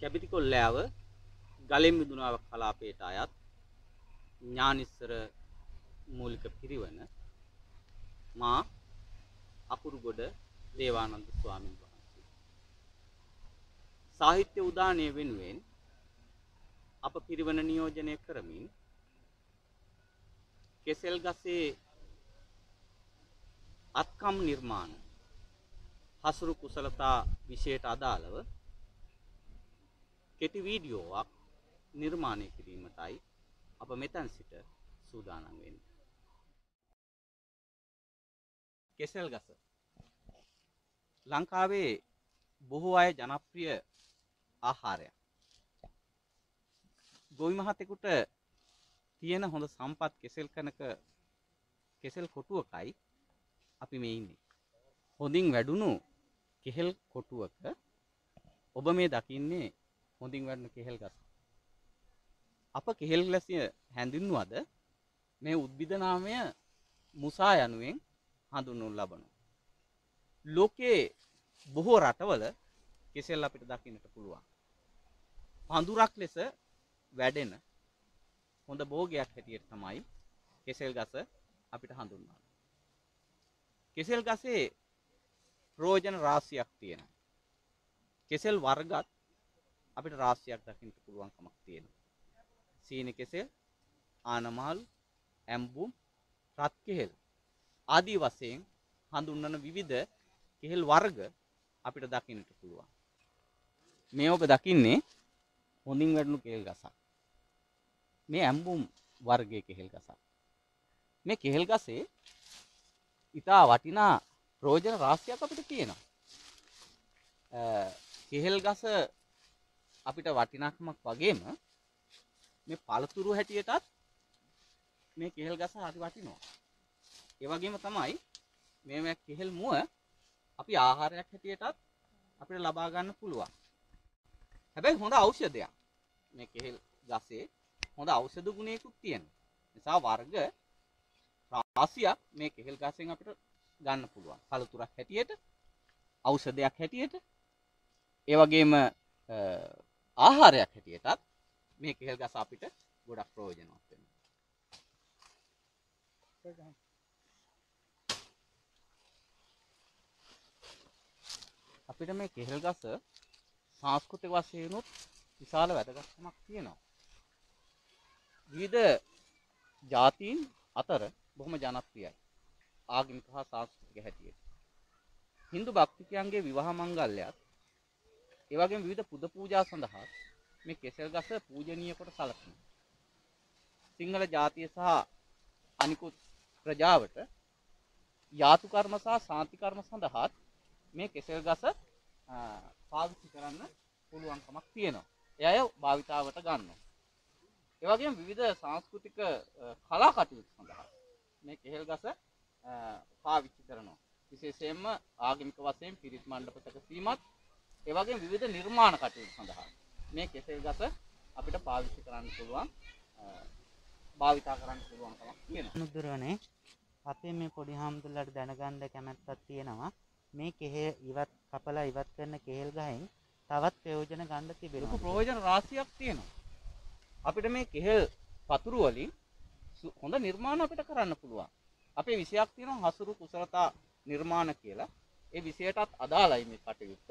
කැබිති කොල්ලෑව ගලෙන් මිදුණාව කලාපයට අයත් ඥානිස්සර මූලික පිරිවන මා අකුරුගොඩ දේවානන්ද ස්වාමීන් වහන්සේ. සාහිත්‍ය උදානය වෙනුවෙන් අප පිරිවන නියෝජනය කරමින් කෙසෙල් ගසේ අත්කම් නිර්මාණ හසුරු කුසලතා විෂයට අදාළව කෙටි වීඩියෝවක් නිර්මාණය කිරීමටයි අප මෙතැන් සිට සූදානම් වෙන්නේ. කෙසෙල් ගස ලංකාවේ බොහෝ අය ජනප්‍රිය ආහාරයක්. ගොවි මහතෙකුට තියෙන හොඳ සම්පත් කෙසෙල් කනක කෙසෙල් කොටුවකයි අපි මේ ඉන්නේ. හොඳින් වැඩුණු කෙහෙල් කොටුවක ඔබ මේ දකින්නේ හොඳින් වැඩුණු කෙහෙල් ගස. අප කෙහෙල් ගසිය හැඳින්වුවද මේ උද්භිද නාමය මුසා යනුවෙන් හඳුන්වනු ලබනවා. ලෝකයේ බොහෝ රටවල කෙසෙල් අපිට දකින්නට පුළුවන්. පඳුරක් ලෙස වැඩෙන හොඳ භෝගයක් හැටියට තමයි කෙසෙල් ගස අපිට හඳුන්වන්නේ. කෙසෙල් ගසේ ප්‍රයෝජන රාශියක් තියෙනවා. කෙසෙල් වර්ගත් අපිට රාශියක් දකින්න පුළුවන්කමක් තියෙනවා. සීනි කෙසෙල්, ආනමාළු, ඇඹුම්, රත් කෙහෙල් ආදී වශයෙන් හඳුන්වන විවිධ කෙහෙල් වර්ග අපිට දකින්නට පුළුවන්. මේ ඔබ දකින්නේ හොඳින් වැඩුණු කෙහෙල් ගසක්. මේ ඇඹුම් වර්ගයේ කෙහෙල් ගසක්. මේ කෙහෙල් ගසේ ඉතා වටිනා ප්‍රයෝජන රාශියක් අපිට තියෙනවා. කෙහෙල් ගස අපිට වටිනාකමක් වගේම මේ පළතුරු හැටියටත් මේ කෙහෙල් ගස හරි වටිනවා. ඒ වගේම තමයි මේ කෙහෙල් මුව අපි ආහාරයක් හැටියටත් අපිට ලබා ගන්න පුළුවන්. හැබැයි හොඳ ඖෂධයක්. මේ කෙහෙල් ගසේ හොඳ ඖෂධ ගුණයකුත් තියෙනවා. නිසා වර්ග රාශියක් මේ කෙහෙල් ගසෙන් අපිට ගන්න පුළුවන්. පළතුරක් හැටියට, ඖෂධයක් හැටියට, ඒ වගේම ආහාරයක් හැටියටත් මේ කෙහෙල් ගස අපිට ගොඩක් ප්‍රයෝජනවත් වෙනවා. අපිට මේ කෙහෙල් ගස සංස්කෘතික වශයෙන් උත් විශාල වැදගත්කමක් තියෙනවා. විවිධ ජාතීන් අතර බොහොම ජනප්‍රියයි. ආගමික හා සංස්කෘතික හැටියට. හින්දු භක්තිකයන්ගේ විවාහ මංගල්‍යයත් ඒ වගේම විවිධ පුද පූජා සඳහා මේ කෙසෙල් ගස පූජනීය කොට සැලකෙනවා. සිංහල ජාතිය සහ අනිකුත් ප්‍රජාවට යාතු කර්ම සහ ශාන්ති කර්ම සඳහා මේ කෙසෙල් ගස පාවිච්චි කරන්න පුළුවන්කමක් තියෙනවා. ඒ අය භාවිතාවට ගන්නවා. ඒ වගේම විවිධ සංස්කෘතික කලා කටයුතු සඳහා මේ කෙහෙල් ගස පාවිච්චි කරනවා. විශේෂයෙන්ම ආගමික වශයෙන් පිරිත් මණ්ඩපයක සීමත් ඒ වගේම විවිධ නිර්මාණ කටයුතු සඳහා මේ කෙසෙල් ගස අපිට පාවිච්චි කරන්න පුළුවන් භාවිතා කරන්න පුළුවන්කමක් තියෙනවා. නුදුරනේ අපේ මේ පොඩි හාමුදුරුවෝට දැනගන්න කැමැත්තක් තියෙනවා. මේ කෙහෙල් ඉවත් කපලා ඉවත් කරන කෙහෙල් ගහෙන් තවත් ප්‍රයෝජන ගන්න තිබෙනවා. ලොකු ප්‍රයෝජන රාශියක් තියෙනවා. අපිට මේ කෙහෙල් පතුරු වලින් හොඳ නිර්මාණ අපිට කරන්න පුළුවන්. අපේ විෂයක් තියෙනවා හසුරු කුසලතා නිර්මාණ කියලා. ඒ විෂයටත් අදාළයි මේ කටයුත්ත.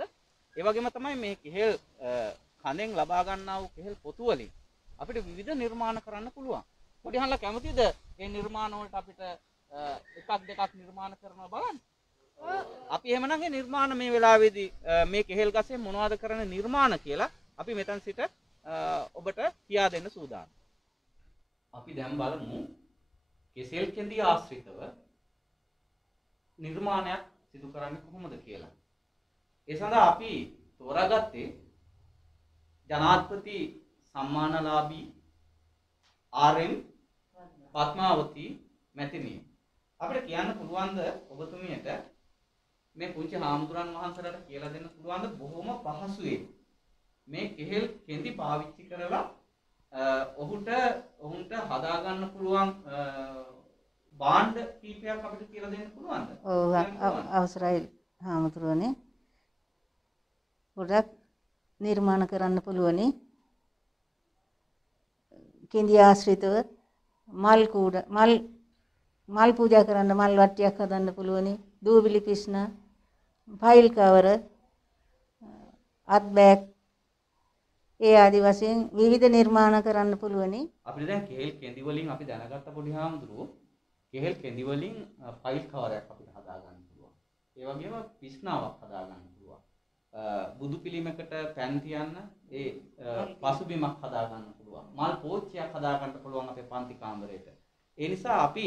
ඒ වගේම තමයි මේ කෙහෙල් කඳෙන් ලබා ගන්නා වූ කෙහෙල් පොතු වලින් අපිට විවිධ නිර්මාණ කරන්න පුළුවන්. පොඩි හන්ලා කැමතිද මේ නිර්මාණ වලට අපිට එකක් දෙකක් නිර්මාණ කරනවා බලන්න? අපි එහෙමනම් මේ නිර්මාණ මේ වෙලාවේදී මේ කෙහෙල් ගසෙන් මොනවද කරන නිර්මාණ කියලා අපි මෙතන සිට ඔබට කියා දෙන්න සූදානම්. අපි දැන් බලමු කෙසෙල් කෙඳි ආශ්‍රිතව නිර්මාණයක් සිදු කරන්නේ කොහොමද කියලා. ඒ සඳහා අපි තෝරාගත්තේ ජනාධිපති සම්මානලාභී ආර්.එම්. පద్මාවති මැතිණිය. අපිට කියන්න පුළුවන්ද ඔබතුමියට මේ පුංචි හාමුදුරන් වහන්සේලාට කියලා දෙන්න පුළුවන්ද බොහොම පහසුවෙන් මේ කෙහෙල් කෙඳි පාවිච්චි කරලා ඔහුන්ට හදා ගන්න පුළුවන් භාණ්ඩ කීපයක් අපිට කියලා දෙන්න පුළුවන්ද? ඔව් අවසරයි හාමුදුරනේ. ගොඩක් නිර්මාණ කරන්න පුළුවනි. කෙඳි ආශ්‍රිතව මල් පූජා කරන්න මල් වට්ටියක් හදන්න පුළුවනි. දූවිලි පිස්න, ෆයිල් කවර, අත් බෑග් ඒ ආදි වශයෙන් විවිධ නිර්මාණ කරන්න පුළුවනි. අපිට දැන් කෙහෙල් කෙඳි වලින් අපි දැනගත්ත පොඩි හාමුදුරුවෝ කෙහෙල් කෙඳි වලින් ෆයිල් කවරයක් අපිට හදා ගන්න පුළුවන්. ඒ වගේම පිස්නාවක් හදා ගන්න පුළුවන්. බුදු පිළිමයකට පැන් තියන්න ඒ පසුබිමක් හදා ගන්න පුළුවන්. මල් පෝච්චියක් හදා ගන්න පුළුවන් අපේ පන්ති කාමරේට. ඒ නිසා අපි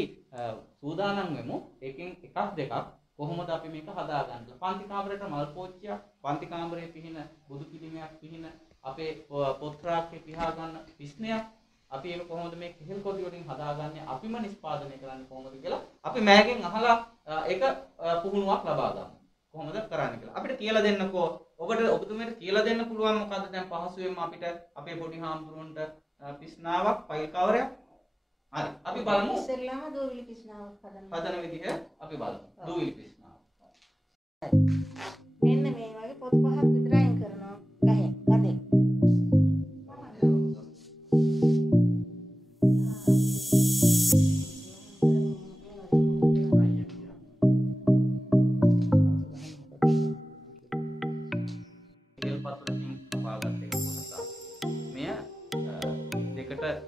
සූදානම් වෙමු එකෙන් එකක් දෙකක් කොහොමද අපි මේක හදාගන්නේ. පන්ති කාමරේට මල් පෝච්චියක්, පන්ති කාමරේ පිහින බුදු පිළිමයක් පිහින අපේ පොත් රාක්කේ පිහා ගන්න පිස්නයක් අපි ඒක කොහොමද මේ කෙහෙල් කොටි වලින් හදාගන්නේ අපිම නිෂ්පාදනය කරන්නේ කොහොමද කියලා අපි මෑගෙන් අහලා ඒක පුහුණුවක් ලබා ගමු. කොහොමද කරන්නේ කියලා. අපිට කියලා දෙන්නකෝ. ඔබතුමීට කියලා දෙන්න පුළුවන් මොකද්ද දැන් පහසුවෙන්ම අපිට අපේ පොඩි හාමුදුරුවන්ට පිස්නාවක්, ෆයිල් කවරයක්. හරි. අපි බලමු. ඉස්සෙල්ලාම දූවිලි පිස්නාවක් හදන විදිහ අපි බලමු. දූවිලි පිස්නාව. මෙන්න මේ වගේ පොත් පහක් විතර අයින් කරනවා ගහෙන් ගදෙන්.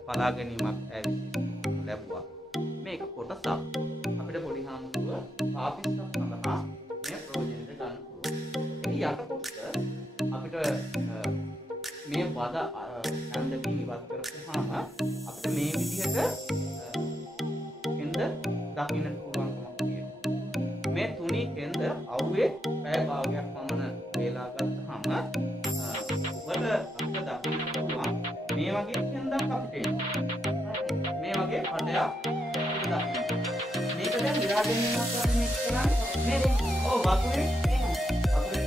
පලා ගැනීමක් ලැබුවා. මේක කොටසක් අපිට පොඩි හාමුදුරුව පාපිස්සක් සඳහා මේ ප්‍රයෝජනෙට ගන්න පුළුවන්. මේ යට කොටස අපිට මේ වද ඇඳකින් ඉවත් කරපුවාම අපිට මේ විදිහට කෙන්ද දකින්න පුළුවන්කමක් තියෙනවා. මේ තුනී කෙන්ද අවුවේ පැය භාගයක් පමණ වේලා ගත්තාම ඔබට අපිට දකින්න පුළුවන් මේ වගේ කෙන්දක් අපිට එනවා. මේ වගේ පටයක් අපිට දකින්න. මේක දැන් ඉරා ගැනීමක් වගේ මේක කරන්නේ මේ වතුරේ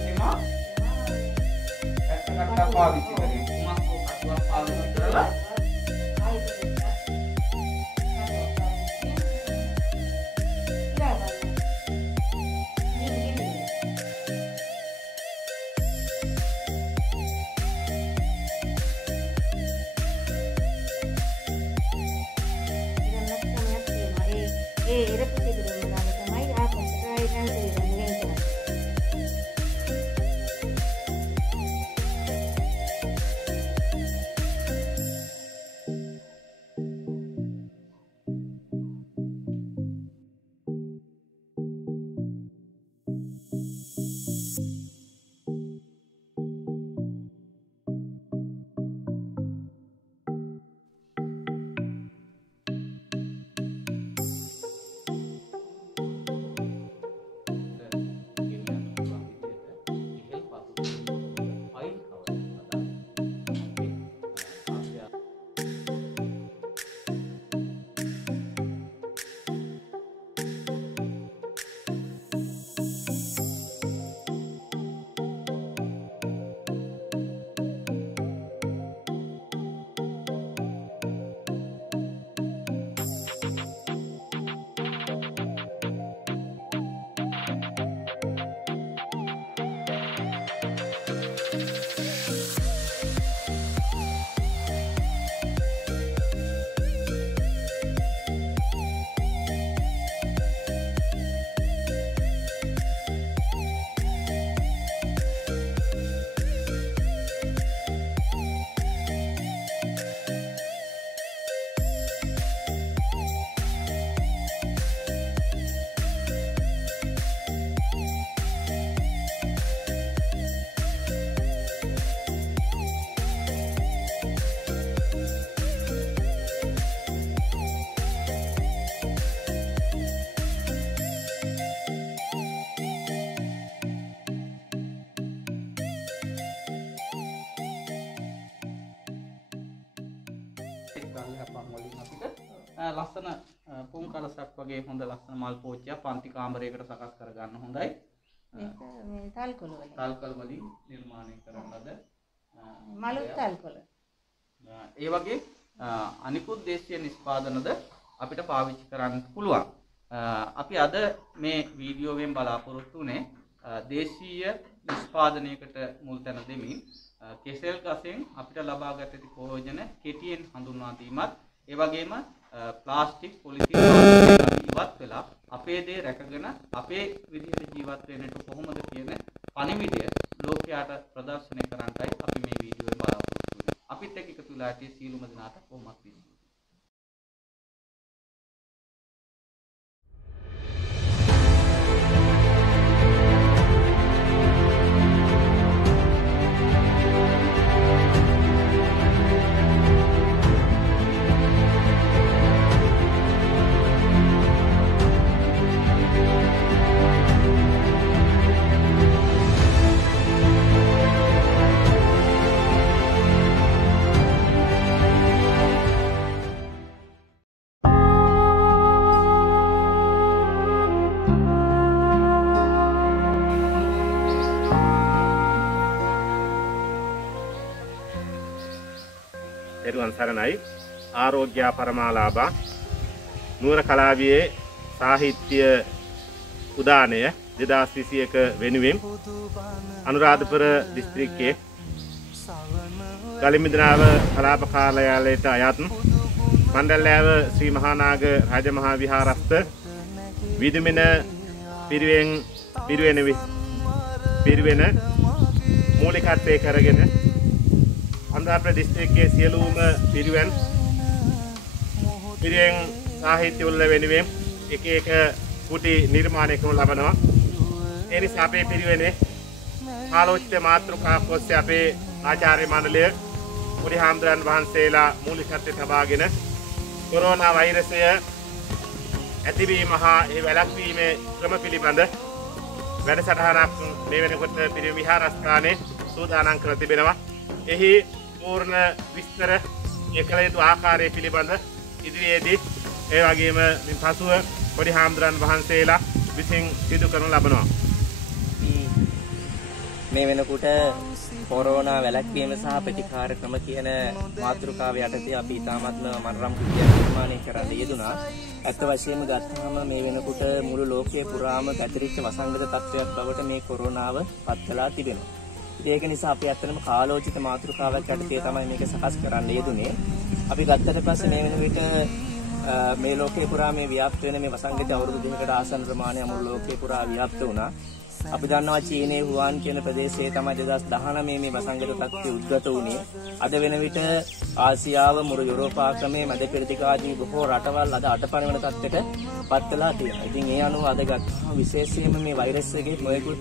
තේමා ඇත්තකට පාවිච්චි කරේ. උමක් කටුවක් පාවිච්චි කරලා ලස්සන පුන් කලසක් වගේ හොඳ ලස්සන මල් පෝච්චියක් පන්ති කාමරයකට සකස් කරගන්න හොඳයි. මේක මේ තල්කොළ වලින්. තල්කොළ වලින් නිර්මාණය කරන ලද මලුත් තල්කොළ. ඒ වගේ අනිකුත් දේශීය නිෂ්පාදනද අපිට පාවිච්චි කරන්න පුළුවන්. අපි අද මේ වීඩියෝවෙන් බලාපොරොත්තු වුණේ දේශීය නිෂ්පාදනයකට මුල් තැන දෙමින් කෙසෙල් ගසෙන් අපිට ලබාගත ඇති ප්‍රයෝජන කෙටියෙන් හඳුන්වා දීමත් ඒ වගේම ප්ලාස්ටික් පොලිතින් ඉවත් වෙලා අපේ දේ රැකගෙන අපේ විදිහට ජීවත් වෙන්නට කොහොමද කියන පණිවිඩය ලෝකයට ප්‍රදර්ශනය කරන්නයි අපි මේ වීඩියෝවේ බලාපොරොත්තු වෙන්නේ. අපිත් එක්ක එකතු වෙලා සිටි සියලුම දෙනාට කොහොමත් පිළිගන්නවා. එරුවන් සරණයි. ආරෝග්‍ය පරමාලාභ නුවර කලාවියේ සාහිත්‍ය උදානය 2021 වෙනුවෙන් අනුරාධපුර දිස්ත්‍රික්කයේ ගලිමිදනාව කලාප කාර්යාලයට අයත් මණ්ඩලයව ශ්‍රී මහානාග රාජමහා විහාරස්ථ විදුමින පිරිවෙන මූලිකත්වයේ කරගෙන අනුරාධපුර දිස්ත්‍රික්කයේ සියලුම පිරිවෙන් සාහිත්‍ය උල්ල වෙනුවෙන් එක එක කුටි නිර්මාණය කරනු ලබනවා. ඒ නිසා අපේ පිරිවෙනේ ආලෝචිත මාතෘකාවක් ඔස්සේ අපේ ආචාර්ය මණ්ඩලය පොඩි හාමුදුරන් වහන්සේලා මූලිකත්වයට තබාගෙන කොරෝනා වෛරසය ඇතිවීම හා ඒ වැළැක්වීමේ ක්‍රම පිළිබඳ වැඩසටහනක් මේ වෙනකොට පිරිවෙන් විහාරස්ථානයේ සූදානම් කර තිබෙනවා. එහි පූර්ණ විස්තර කළ යුතු ආකාරය පිළිබඳ ඉදිරියේදී ඒ වගේම මින් පසුව පොඩි හාමුදුරන් වහන්සේලා විසින් සිදු කරනු ලබනවා. මේ වෙනකොට කොරෝනා වැළැක්වීම සහ ප්‍රතිකාර ක්‍රම කියන මාතෘකාව යටතේ අපි ඉතාමත්ම මනරම් කෘතියක් නිර්මාණය කරන්න යෙදුණා. ඇත්ත වශයෙන්ම ගත්තාම මේ වෙනකොට මුළු ලෝකයේ පුරාම පැතිරිච්ච වසංගත තත්ත්වයක් බවට මේ කොරෝනාව පත් වෙලා තිබෙනවා. ඒක නිසා අපි ඇත්තටම කාලෝචිත මාතෘකාවක් යටතේ තමයි මේක සකස් කරන්න යෙදුනේ. අපි ගත්තට පස්සේ මේ වෙන විට මේ ලෝකේ පුරා මේ ව්‍යාප්ත වෙන මේ වසංගතය අවුරුදු 2කට ආසන්න ප්‍රමාණයක් මුළු ලෝකේ පුරා ව්‍යාප්ත වුණා. අපි දන්නවා චීනයේ හුවාන් කියන ප්‍රදේශයේ තමයි 2019 මේ වසංගත තත්ත්වය උද්ගත වුණේ. අද වෙන විට ආසියාව මුළු යුරෝපාක්‍රමයේ මැද පෙරදිග ආදී බොහෝ රටවල් අද අටපණ වෙන තත්ත්වයට පත් වෙලා තියෙනවා. ඉතින් ඒ අනුව අද ගත්තාම විශේෂයෙන්ම මේ වෛරස් එකේ මොයෙකුත්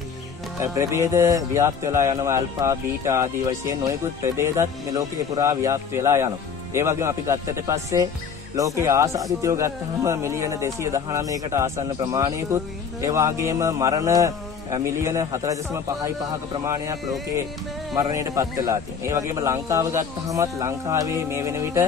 ප්‍රභේද ව්‍යාප්ත වෙලා යනවා. අල්ෆා බීටා ආදී වශයෙන් නොයෙකුත් ප්‍රභේදත් මේ ලෝකේ පුරා ව්‍යාප්ත වෙලා යනවා. ඒ වගේම අපි ගත්තට පස්සේ ලෝකයේ ආසාදිතයෝ ගත්තහම මිලියන 219කට ආසන්න ප්‍රමාණයකුත් ඒ වගේම මරණ මිලියන 4.55ක ප්‍රමාණයක් ලෝකේ මරණයට පත් වෙලා තියෙනවා. ඒ වගේම ලංකාව ගත්තහමත් ලංකාවේ මේ වෙන විට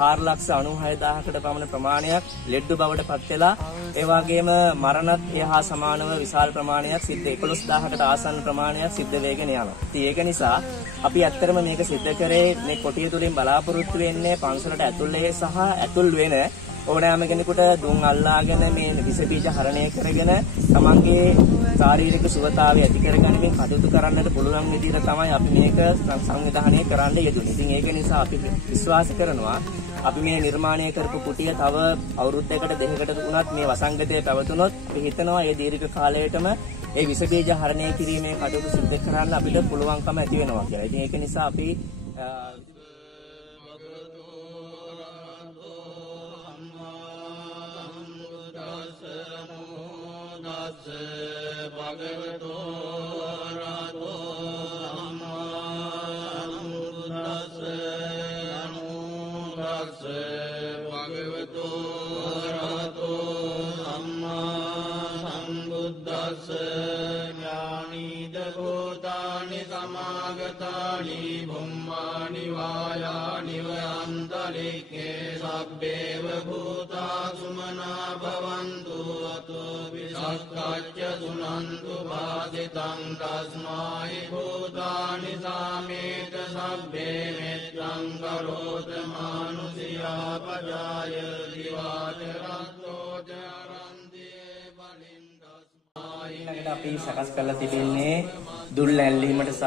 4,96,000කට පමණ ප්‍රමාණයක් ලෙඩ්ඩු බවට පත් වෙලා ඒ වගේම මරණත් එහා සමානව විශාල ප්‍රමාණයක් සිද්ධ 11,000කට ආසන්න ප්‍රමාණයක් සිද්ධ වෙගෙන යනවා. ඉතින් ඒක නිසා අපි ඇත්තටම මේක සිද්ධ කරේ මේ කොටිය තුලින් බලාපොරොත්තු වෙන්නේ පන්සලට ඇතුළේ සහ ඇතුල් වෙන ඕනෑම කෙනෙකුට දුම් අල්ලාගෙන මේ විස බීජ හරණය කරගෙන තමන්ගේ ශාරීරික සුවතාවය ඇති කරගන්නමින් කටයුතු කරන්නට පුළුවන් විදිහට තමයි අපි මේක සංවිධානය කරන්න යෙදුනේ. ඉතින් ඒක නිසා අපි විශ්වාස කරනවා අපි මේ නිර්මාණය කරපු කුටිය තව අවුරුද්දකට දෙකකට උනත් මේ වසංගතය පැවතුනොත් අපි හිතනවා ඒ දීර්ඝ කාලයටම ඒ විස බීජ හරණය කිරීමේ කටයුතු සිදු කරන්න අපිට පුළුවන්කම ඇති වෙනවා කියලා. ඉතින් ඒක නිසා අපි භගවතෝ රහතෝ සම්මා සම්බුද්දස්ස නමෝ තස්ස භගවතෝ රහතෝ සම්මා සම්බුද්දස්ස ඥානීද භූතානි සමාගතානි බුම්මානි වායානි වයන්තලික්ඛේ සබ්බේව භූතා සුමනා භවන්තු අතෝ විසක්ඛච්ච සුනන්තු වාදිතං තස්මායි භූතානි සාමේත සබ්බේ මෙත්තං කරෝත මානුසියා පජාය දිවාචරත්තෝ චරන්තේ බලින් තස්මා ඊළඟට අපි සකස් කරලා තිබෙන්නේ දුල් ඇල්ලීමට සහ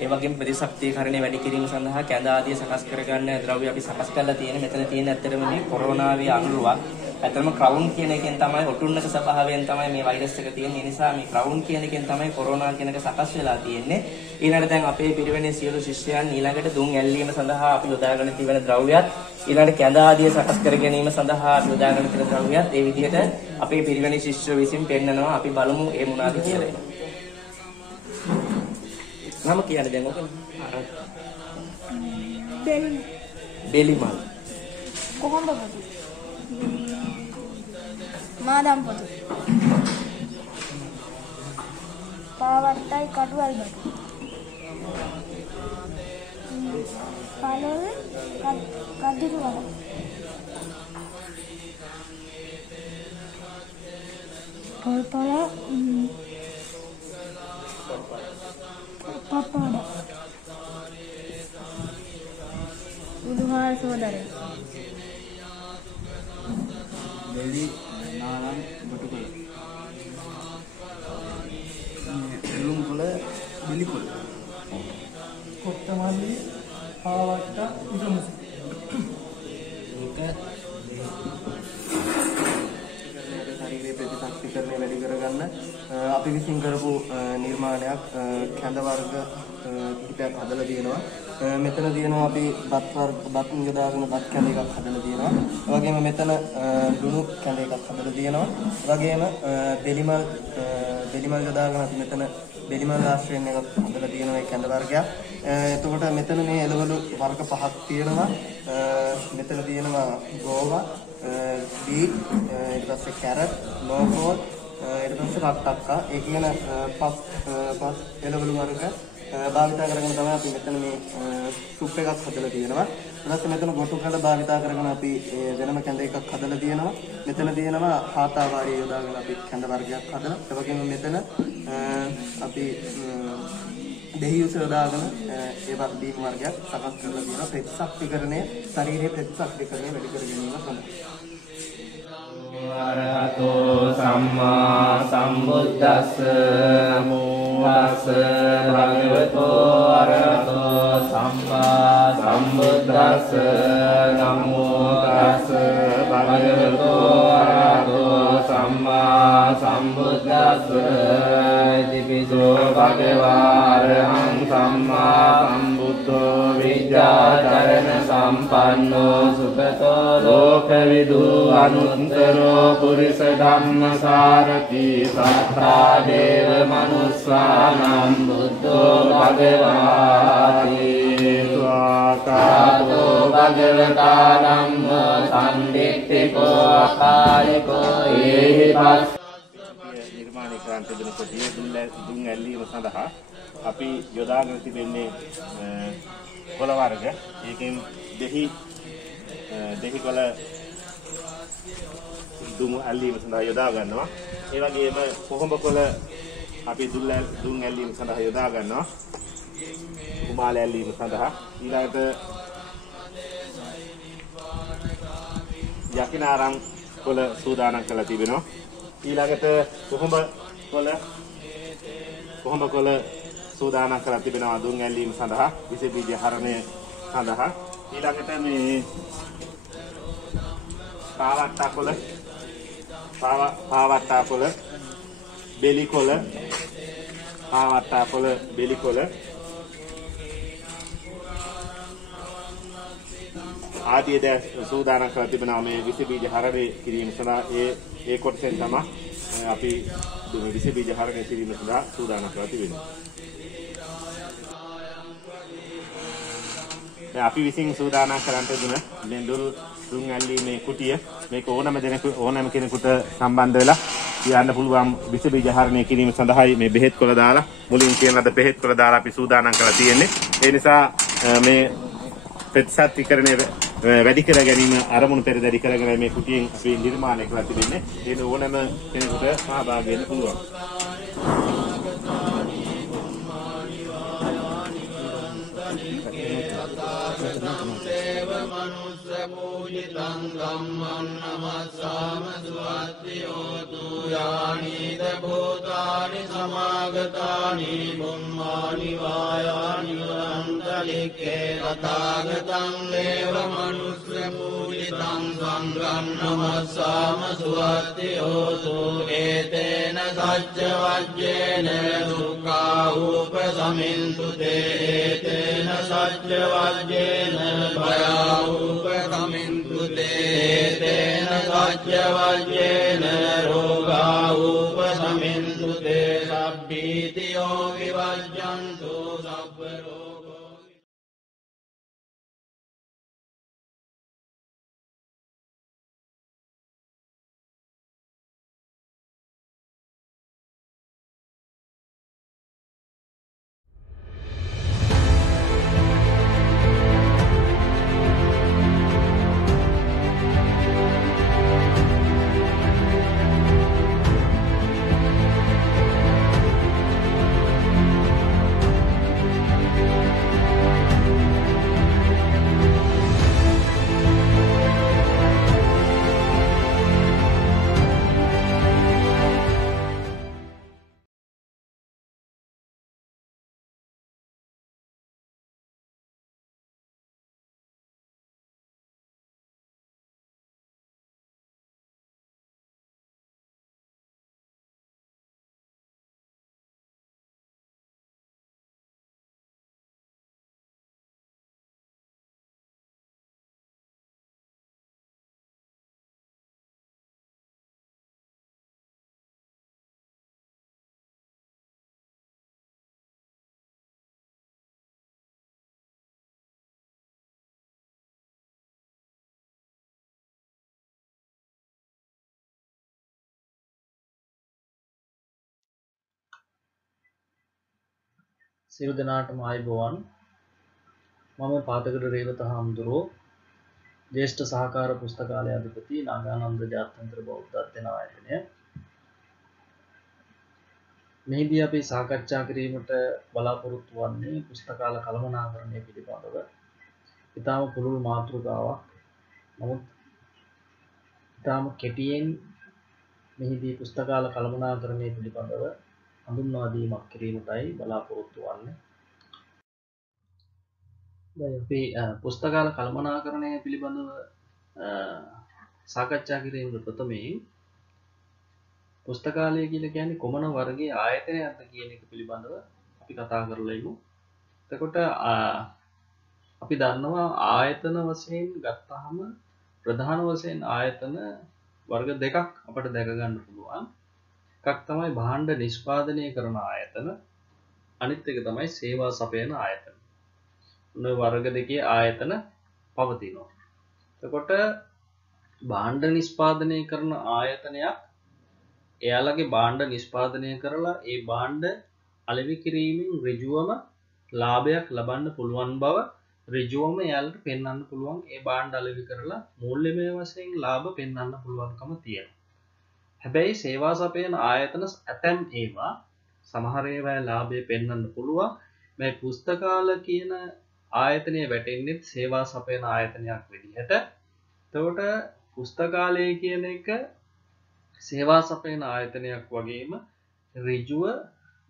ඒ වගේම ප්‍රතිශක්තිකරණය වැඩි කිරීම සඳහා කැඳ ආදිය සකස් කරගන්න ද්‍රව්‍ය අපි සකස් කරලා තියෙන. මෙතන තියෙන ඇත්තටම මේ කොරෝනාවේ අණුරුවක්. ඇත්තටම ක්‍රවුන් කියන එකෙන් තමයි ඔටුන්නක ස්වභාවයෙන් තමයි මේ වෛරස් එක තියෙන්නේ. ඒ නිසා මේ ක්‍රවුන් කියන එකෙන් තමයි කොරෝනා කියන එක සකස් වෙලා තියෙන්නේ. ඊළඟට දැන් අපේ පිරිවෙනේ සියලු ශිෂ්‍යයන් ඊළඟට දුම් ඇල්ලීම සඳහා අපි යොදාගෙන තිබෙන ද්‍රව්‍යات ඊළඟට කැඳ ආදිය සකස් කර ගැනීම සඳහා අපි යොදාගෙන තිබෙන ද්‍රව්‍යات ඒ විදිහට අපේ පිරිවෙනේ ශිෂ්‍යයෝ විසින් පෙන්නනවා. අපි බලමු ඒ මොනවාද කියලා. නම කියන්නේ දැන් ඔක බෙලිමල් කොහොමද පොතු? මාදම් පොතු. පාවත්තයි කටුවල් බඩු. පාලෝවේ කද්දිරු වල. පොල්පල පප්පාඩ. උදුහාර සෝදරය. දෙලි නාලම් බටුකොළ එළුම් කොළ බිලි කොළ කොත්තමල්ලි පාවට්ට ඉරමුසු මේක ශරීරයේ ප්‍රතිශක්තිකරණය වැඩි කරගන්න අපි විසින් කරපු නිර්මාණයක් කැඳ වර්ග කිහිපයක් හදලා තියෙනවා. මෙතන තියෙනවා අපි බත් යොදාගෙන බත් කැඳ එකක් හදලා තියෙනවා. ඒ වගේම මෙතන ලුණු කැඳ එකක් හදලා තියෙනවා. ඒ වගේම බෙලිමල් යොදාගෙන අපි මෙතන බෙලිමල් ආශ්‍රයෙන් එකක් හදලා තියෙනවා ඒ කැඳ වර්ගයක්. එතකොට මෙතන මේ එළවලු වර්ග පහක් තියෙනවා. මෙතන තියෙනවා ගෝවා, බීට්, ඊට පස්සේ කැරට්, ලෝකෝල්, ඊට පස්සේ රක්ටක්කා. ඒ කියන පස් එළවලු වර්ග භාවිතා කරගෙන තමයි අපි මෙතන මේ සුප් එකක් හදලා තියෙනවා. ඊට පස්සේ මෙතන ගොටු කළ භාවිතා කරගෙන අපි වෙනම කැඳ එකක් හදලා තියෙනවා. මෙතන තියෙනවා හාතාවාරිය යොදාගෙන අපි කැඳ වර්ගයක් හදලා. ඒ වගේම මෙතන අපි දෙහියුස යොදාගෙන ඒ වර්ගීම් වර්ගයක් සකස් කරලා තියෙනවා. ප්‍රතිශක්තිකරණය ශරීරයේ ප්‍රතිශක්තිකරණය වැඩි කර ගැනීම සඳහා. අරහතෝ සම්මා සම්බුද්දස්ස නමෝ තස්ස භගවතෝ අරහතෝ සම්මා සම්බුද්දස්ස නමෝ තස්ස භගවතෝ අරහතෝ සම්මා සම්බුද්දස්ස ඉතිපිසෝ භගවාරහං සම්මා සම්බුද්ධෝ විද්‍යාචරණ සම්පන්නෝ සුඛතෝ ලෝකවිදු අනුත්තරෝ පුරිස ධම්මසාරති සත්තා දේව මනුස්සානම් බුද්ධෝ භගවාති ස්වාකාතෝ භගවතා ධම්මෝ සම්දිට්ඨිකෝ අකාලිකෝ ඒහි පස් නිර්මාණය කරන්න තිබෙන කොටිය දුම් ඇල්ලීම සඳහා අපි යොදාගෙන තිබෙන්නේ කොළ වර්ග. ඒකෙන් දෙහි කොළ දුම් ඇල්ලීම සඳහා යොදා ගන්නවා. ඒ වගේම කොහොඹ කොළ අපි දුම් ඇල්ලීම සඳහා යොදා ගන්නවා. කුමාල ඇල්ලීම සඳහා ඊළඟට යකිනාරම් කොළ සූදානම් කරලා තිබෙනවා. ඊළඟට කොහොඹ කොළ සූදානම් කරලා තිබෙනවා දුම් ඇල්ලීම සඳහා විස බීජ හරණය සඳහා. ඊළඟට මේ පාවට්ටා කොළ බෙලි කොළ පාවට්ටා කොළ බෙලි කොළ ආදී ද සූදානම් කරලා තිබෙනවා මේ විස බීජ හරණය කිරීම සඳහා. ඒ කොටසෙන් තමයි අපි විස බීජ හරණය කිරීම සඳහා සූදානම් කරලා තිබෙනවා. අපි විසින් සූදානම් කරන්න දුන මේ දුම් ඇල්ලීමේ කුටිය මේක ඕනම කෙනෙකුට සම්බන්ධ වෙලා කියන්න පුළුවන් විස බීජ හරණය කිරීම සඳහායි මේ බෙහෙත් කොළ දාලා මුලින් කියන ලද බෙහෙත් කොළ දාලා අපි සූදානම් කරලා තියෙන්නේ. ඒ නිසා මේ ප්‍රතිශක්තිකරණය වැඩි කර ගැනීම අරමුණු පෙරදරි කරගෙන මේ කුටියෙන් අපි නිර්මාණය කරලා තිබෙන්නේ. ඒක ඕනම කෙනෙකුට සහභාගී වෙන්න පුළුවන්. දේව මනුස්ස පූජිතං ධම්මං නමස්සාම සුවත්තියෝතු යානිද භූතානි සමාගතානි බුම්මානි වායානි වරන්තලික්කේ තථාගතං දේව මනුස්ස පූජිතං සංඝං නමස්සාම සුවත්තියෝතු ඒතේන සච්ච වජ්ජේන දුක්ඛා උපසමින්තු තේතේන සච්ච වජ්ජේන භයා උපසමින්තු තේතේන සච්ච වජ්ජේන රෝගා උපසමින්තු තේ සබ්බීතියෝ විවජ්ජන්තු සබ්බ රෝගෝ. සියලු දෙනාටම ආයුබෝවන්. මම පාතකඩ රේවත හාමුදුරුවෝ, ජ්‍යෙෂ්ඨ සහකාර පුස්තකාලය අධිපති නාගානන්ද ජාත්‍යන්තර බෞද්ධ අධ්‍යයන ආයතනය. මෙහිදී අපි සාකච්ඡා කිරීමට බලාපොරොත්තු වන්නේ පුස්තකාල කළමනාකරණය පිළිබඳව. ඉතාම පුළුල් මාතෘකාවක්. නමුත් ඉතාම කෙටියෙන් මෙහිදී පුස්තකාල කළමනාකරණය පිළිබඳව හඳුන්වා දීමක් කිරීමටයි බලාපොරොත්තු වන්නේ. දැන් අපි පුස්තකාල කළමනාකරණය පිළිබඳව සාකච්ඡා කිරීමට ප්‍රථමයෙන් පුස්තකාලය කියලා කියන්නේ කොමන වර්ගයේ ආයතනයක්ද කියන එක පිළිබඳව අපි කතා කරලා ඉමු. එතකොට අපි දන්නවා ආයතන වශයෙන් ගත්තාම ප්‍රධාන වශයෙන් ආයතන වර්ග දෙකක් අපිට දැක ගන්න පුළුවන්. එකක් තමයි භාණ්ඩ නිෂ්පාදනය කරන ආයතන, අනිත් එක තමයි සේවා සපයන ආයතන. මේ වර්ග දෙකේ ආයතන පවතිනවා. එතකොට භාණ්ඩ නිෂ්පාදනය කරන ආයතනයක් එයාලගේ භාණ්ඩ නිෂ්පාදනය කරලා ඒ භාණ්ඩ අලෙවි කිරීමෙන් ඍජුවම ලාභයක් ලබන්න පුළුවන් බව ඍජුවම එයාලට පෙන්වන්න පුළුවන්. ඒ භාණ්ඩ අලෙවි කරලා මූල්‍යමය වශයෙන් ලාභ පෙන්වන්න පුළුවන්කම තියෙනවා. හැබැයි සේවා සපයන ආයතන ඇතැම් ඒවා සමහර ඒවා ලාභය පෙන්වන්න පුළුවන්. මේ පුස්තකාල කියන ආයතනය වැටෙන්නේ සේවා සපයන ආයතනයක් විදිහට. එතකොට පුස්තකාලය කියන එක සේවා සපයන ආයතනයක් වගේම ඍජුව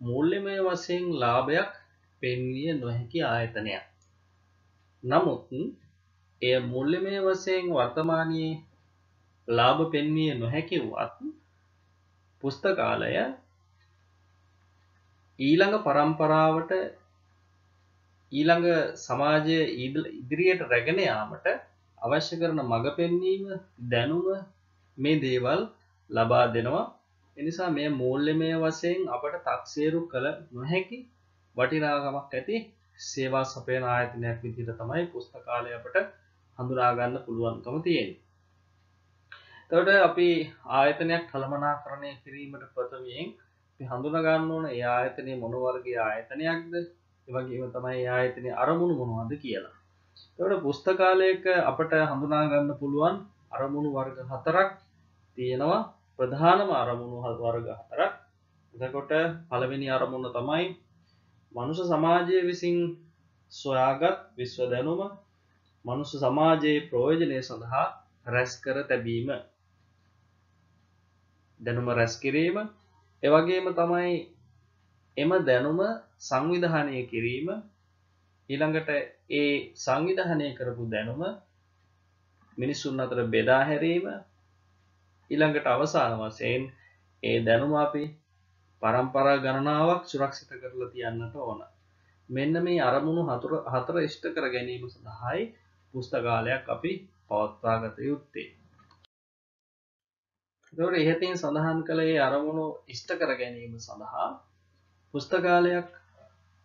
මූල්‍යමය වශයෙන් ලාභයක් පෙන්විය නොහැකි ආයතනයක්. නමුත් එය මූල්‍යමය වශයෙන් වර්තමානයේ ලාභ පෙන්විය නොහැකි වත් පුස්තකාලය ඊළඟ පරම්පරාවට ඊළඟ සමාජය ඉදිරියට රැගෙන යාමට අවශ්‍ය කරන මඟ පෙන්වීම, දැනුම මේ දේවල් ලබා දෙනවා. එනිසා මේ මූල්‍යමය වශයෙන් අපට තක්සේරු කළ නොහැකි වටිනාකමක් ඇති සේවා සපයන ආයතනයක් විදිහට තමයි පුස්තකාලය අපට හඳුනා ගන්න පුළුවන්කම තියෙන්නේ. එතකොට අපි ආයතනයක් කළමනාකරණය කිරීමට ප්‍රථමයෙන් අපි හඳුනා ගන්න ඕන ඒ ආයතනයේ මොන වර්ගයේ ආයතනයක්ද, ඒ වගේම තමයි ඒ ආයතනයේ අරමුණු මොනවද කියලා. එතකොට පුස්තකාලයක අපට හඳුනා ගන්න පුළුවන් අරමුණු වර්ග 4ක් තියෙනවා. ප්‍රධානම අරමුණු වර්ග 4ක්. එතකොට පළවෙනි අරමුණ තමයි මනුෂ්‍ය සමාජය විසින් සොයාගත් විශ්ව දැනුම මනුෂ්‍ය සමාජයේ ප්‍රයෝජනය සඳහා රැස් කර තැබීම. දැනුම රැස් කිරීම එවැගේම තමයි එම දැනුම සංවිධානය කිරීම ඊළඟට ඒ සංවිධානය කරපු දැනුම මිනිසුන් අතර බෙදා හැරීම ඊළඟට අවසාන වශයෙන් ඒ දැනුම අපි පරම්පරා ගණනාවක් සුරක්ෂිත කරලා තියන්නට ඕන. මෙන්න මේ අරමුණු හතර ඉෂ්ට කර ගැනීම සඳහායි පුස්තකාලයක් අපි පවත්වා ගත යුත්තේ. එතකොට ඉහතින් සඳහන් කළ ඒ අරමුණු ඉෂ්ට කර ගැනීම සඳහා පුස්තකාලයක්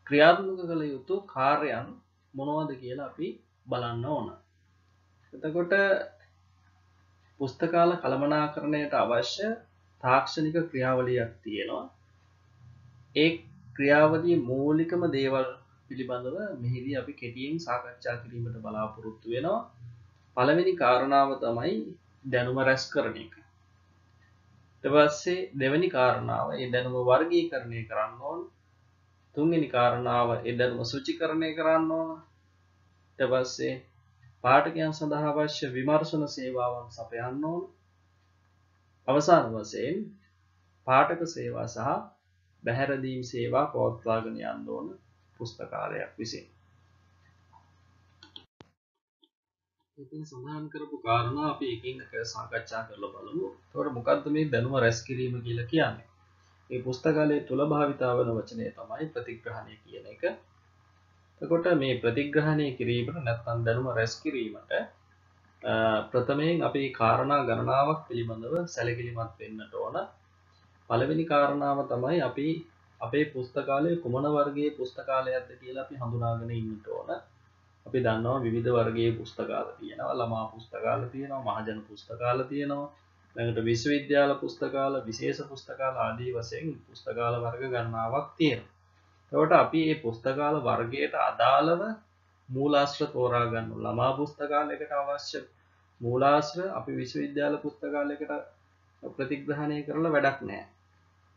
ක්‍රියාත්මක කළ යුතු කාර්යයන් මොනවද කියලා අපි බලන්න ඕන. එතකොට පුස්තකාල කළමනාකරණයට අවශ්‍ය තාක්ෂණික ක්‍රියාවලියක් තියෙනවා. ඒ ක්‍රියාවලියේ මූලිකම දේවල් පිළිබඳව මෙහිදී අපි කෙටියෙන් සාකච්ඡා කිරීමට බලාපොරොත්තු වෙනවා. පළවෙනි කාරණාව තමයි දැනුම රැස් කරන එක. ඊට පස්සේ දෙවෙනි කාරණාව ඒ දැනුම වර්ගීකරණය කරන්න ඕන. තුන්වෙනි කාරණාව ඒ දැනුම සූචිකරණය කරන්න ඕන. ඊට පස්සේ පාඨකයන් සඳහා අවශ්‍ය විමර්ශන සේවාවන් සපයන්න ඕන. අවසාන වශයෙන් පාඨක සේවා සහ බැහැරදීම් සේවා පවත්වාගෙන යන්න ඕන පුස්තකාලයක් විසින්. ඉතින් සඳහන් කරපු කාරණා අපි එකින් එක සාකච්ඡා කරලා බලමු. එතකොට මොකද්ද මේ දැනුම රැස් කිරීම කියලා කියන්නේ? මේ පුස්තකාලයේ තුල භාවිතා වන වචනය තමයි ප්‍රතිග්‍රහණය කියන එක. එතකොට මේ ප්‍රතිග්‍රහණය කිරීමට නැත්නම් දැනුම රැස් කිරීමට ප්‍රථමයෙන් අපි කාරණා ගණනාවක් පිළිබඳව සැලකිලිමත් වෙන්නට ඕන. පළවෙනි කාරණාව තමයි අපි අපේ පුස්තකාලයේ කුමන වර්ගයේ පුස්තකාලයක්ද කියලා අපි හඳුනාගෙන ඉන්නට ඕන. අපි දන්නවා විවිධ වර්ගයේ පුස්තකාල තියෙනවා. ළමා පුස්තකාල තියෙනවා, මහජන පුස්තකාල තියෙනවා. ළඟට විශ්වවිද්‍යාල පුස්තකාල, විශේෂ පුස්තකාල ආදී වශයෙන් පුස්තකාල වර්ග ගණනාවක් තියෙනවා. එතකොට අපි මේ පුස්තකාල වර්ගයට අදාළව මූලාශ්‍ර තෝරා ගන්නවා. ළමා පුස්තකාලයකට අවශ්‍ය මූලාශ්‍ර අපි විශ්වවිද්‍යාල පුස්තකාලයකට ප්‍රතිග්‍රහණය කරලා වැඩක් නැහැ.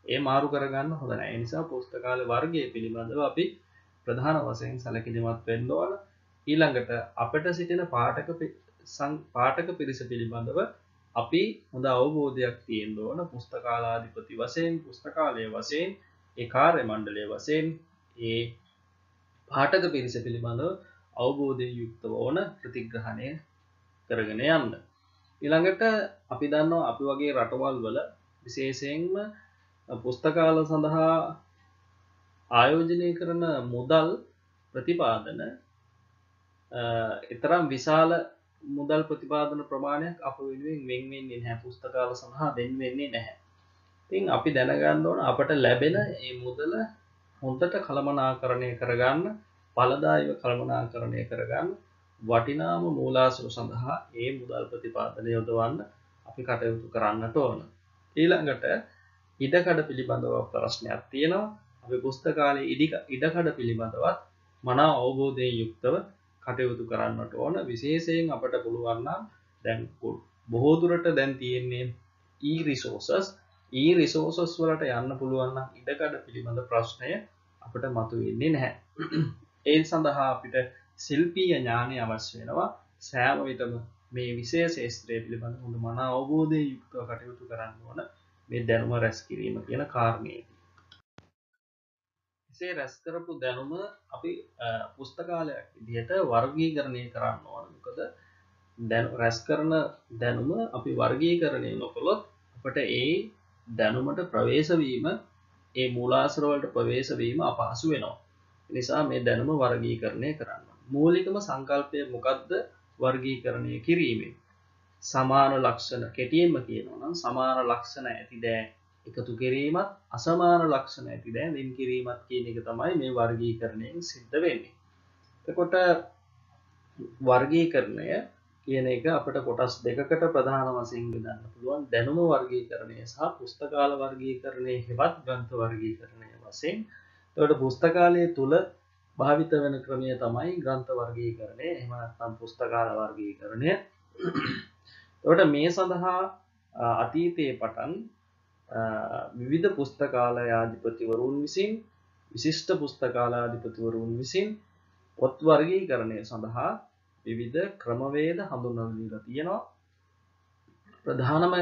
ඒ මාරු කරගන්න හොඳ නැහැ. ඒ නිසා පුස්තකාල වර්ගයේ පිළිබඳව අපි ප්‍රධාන වශයෙන් සැලකිලිමත් වෙන්න ඕන. ඊළඟට අපිට සිටින පාඨක පිරිස පිළිබඳව අපි හොඳ අවබෝධයක් තියෙන්න ඕන. පුස්තකාලාධිපති වශයෙන්, පුස්තකාලය වශයෙන්, ඒ කාර්ය මණ්ඩලය වශයෙන් ඒ පාඨක පිරිස පිළිබඳව අවබෝධයෙන් යුක්තව ඕන ප්‍රතිග්‍රහණය කරගෙන යන්න. ඊළඟට අපි දන්නවා අපි වගේ රටවල් වල විශේෂයෙන්ම පුස්තකාල සඳහා ආයෝජනය කරන මුදල් ප්‍රතිපාදන ඊතරම් විශාල මුදල් ප්‍රතිපාදන ප්‍රමාණයක් අප වෙනුවෙන් වෙන් වෙන්නේ නැහැ. පුස්තකාල සඳහා වෙන් වෙන්නේ නැහැ. ඉතින් අපි දැනගන්න ඕන අපට ලැබෙන මේ මුදල හොඳට කළමනාකරණය කරගන්න, ඵලදායීව කළමනාකරණය කරගන්න, වටිනාම මූලාශ්‍ර සඳහා මේ මුදල් ප්‍රතිපාදනය යොදවන්න අපි කටයුතු කරන්නට ඕන. ඊළඟට ඉඩකඩ පිළිබඳව ප්‍රශ්නයක් තියෙනවා. අපි පුස්තකාලයේ ඉඩකඩ පිළිබඳවත් මනා අවබෝධයෙන් යුක්තව කටයුතු කරන්නට ඕන. විශේෂයෙන් අපට පුළුවන් නම් දැන් බොහෝ දුරට දැන් තියෙන්නේ e-resources වලට යන්න පුළුවන් නම් ඉඩකඩ පිළිබඳ ප්‍රශ්නය අපිට මතුවෙන්නේ නැහැ. ඒ සඳහා අපිට ශිල්පීය ඥානය අවශ්‍ය වෙනවා. සෑම විටම මේ විශේෂ ශාස්ත්‍රය පිළිබඳ හොඳ මනා අවබෝධයෙන් යුක්තව කටයුතු කරන්න ඕන මේ දැනුම රැස් කිරීම කියන කාරණේදී. එසේ රැස් කරපු දැනුම අපි පුස්තකාලයක් විදිහට වර්ගීකරණය කරන්න ඕන. මොකද රැස් කරන දැනුම අපි වර්ගීකරණය නොකළොත් අපට ඒ දැනුමට ප්‍රවේශ වීම, ඒ මූලාශ්‍ර වලට ප්‍රවේශ වීම අපහසු වෙනවා. ඒ නිසා මේ දැනුම වර්ගීකරණය කරන්න. මූලිකම සංකල්පය මොකක්ද වර්ගීකරණය කිරීමේ? සමාන ලක්ෂණ, කෙටියෙන්ම කියනවා නම් සමාන ලක්ෂණ ඇති දෑ එකතු කිරීමත්, අසමාන ලක්ෂණ ඇති දෑ වෙන් කිරීමත් කියන එක තමයි මේ වර්ගීකරණයෙන් සිද්ධ වෙන්නේ. එතකොට වර්ගීකරණය කියන එක අපිට කොටස් දෙකකට ප්‍රධාන වශයෙන් බෙදන්න පුළුවන්. දැනුම වර්ගීකරණය සහ පුස්තකාල වර්ගීකරණය, හෙවත් ග්‍රන්ථ වර්ගීකරණය වශයෙන්. එතකොට පුස්තකාලයේ තුල භාවිත වෙන ක්‍රමය තමයි ග්‍රන්ථ වර්ගීකරණය, එහෙම නැත්නම් පුස්තකාල වර්ගීකරණය. එතකොට මේ සඳහා අතීතයේ පටන් විවිධ පුස්තකාලයාධිපතිවරුන් විසින්, විශිෂ්ට පුස්තකාලාධිපතිවරුන් විසින් පොත් වර්ගීකරණය සඳහා විවිධ ක්‍රමවේද හඳුන්වලා දීලා තියෙනවා. ප්‍රධානම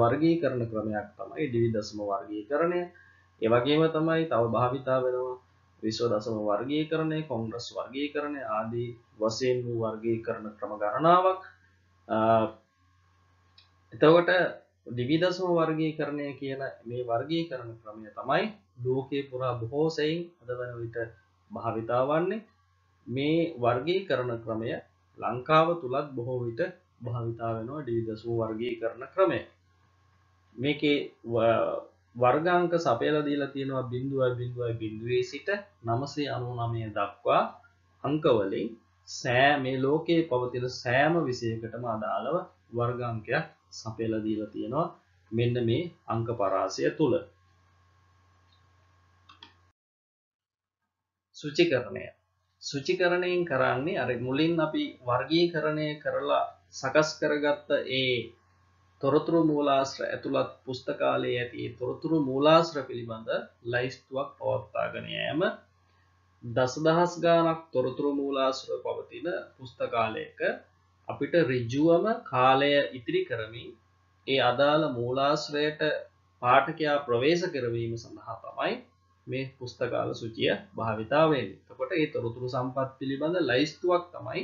වර්ගීකරණ ක්‍රමයක් තමයි ඩිවි දශම වර්ගීකරණය. ඒ වගේම තමයි තව භාවිතා වෙනවා විශ්ව දශම වර්ගීකරණය, කොංග්‍රස් වර්ගීකරණය ආදී වශයෙන් වූ වර්ගීකරණ ක්‍රම ගණනාවක්. එතකොට ඩිවි දශම වර්ගීකරණය කියන මේ වර්ගීකරණ ක්‍රමය තමයි ලෝකේ පුරා බොහෝ සෙයින් අද වන විට භාවිතා වන්නේ. මේ වර්ගීකරණ ක්‍රමය ලංකාව තුලත් බොහෝ විට භාවිතා වෙනවා ඩිවි දශම වර්ගීකරණ ක්‍රමය. මේකේ වර්ගාංක සපයලා දීලා තියෙනවා 0.0 සිට 999 දක්වා අංක වලින් මේ ලෝකයේ පවතින සෑම විෂයකටම අදාළව වර්ගාංකයක් සපයලා දීලා තියෙනවා මෙන්න මේ අංක පරාසය තුල. සුචිකරණයෙන් කරන්නේ අර මුලින් අපි වර්ගීකරණය කරලා සකස් කරගත්ත ඒ තොරතුරු මූලාශ්‍ර ඇතුළත් පුස්තකාලයේ ඇති තොරතුරු මූලාශ්‍ර පිළිබඳ ලයිස්තුවක් පවත්වාගෙන යෑම. දසදහස් ගාණක් තොරතුරු මූලාශ්‍ර පවතින පුස්තකාලයක අපිට ඍජුවම කාලය ඉතිරි කරමින් ඒ අදාළ මූලාශ්‍රයට පාඨකයා ප්‍රවේශ කරවීම සඳහා තමයි මේ පුස්තකාල සුචිය භාවිතා වෙන්නේ. එතකොට ඒ තොරතුරු සම්පත් පිළිබඳ ලයිස්තුවක් තමයි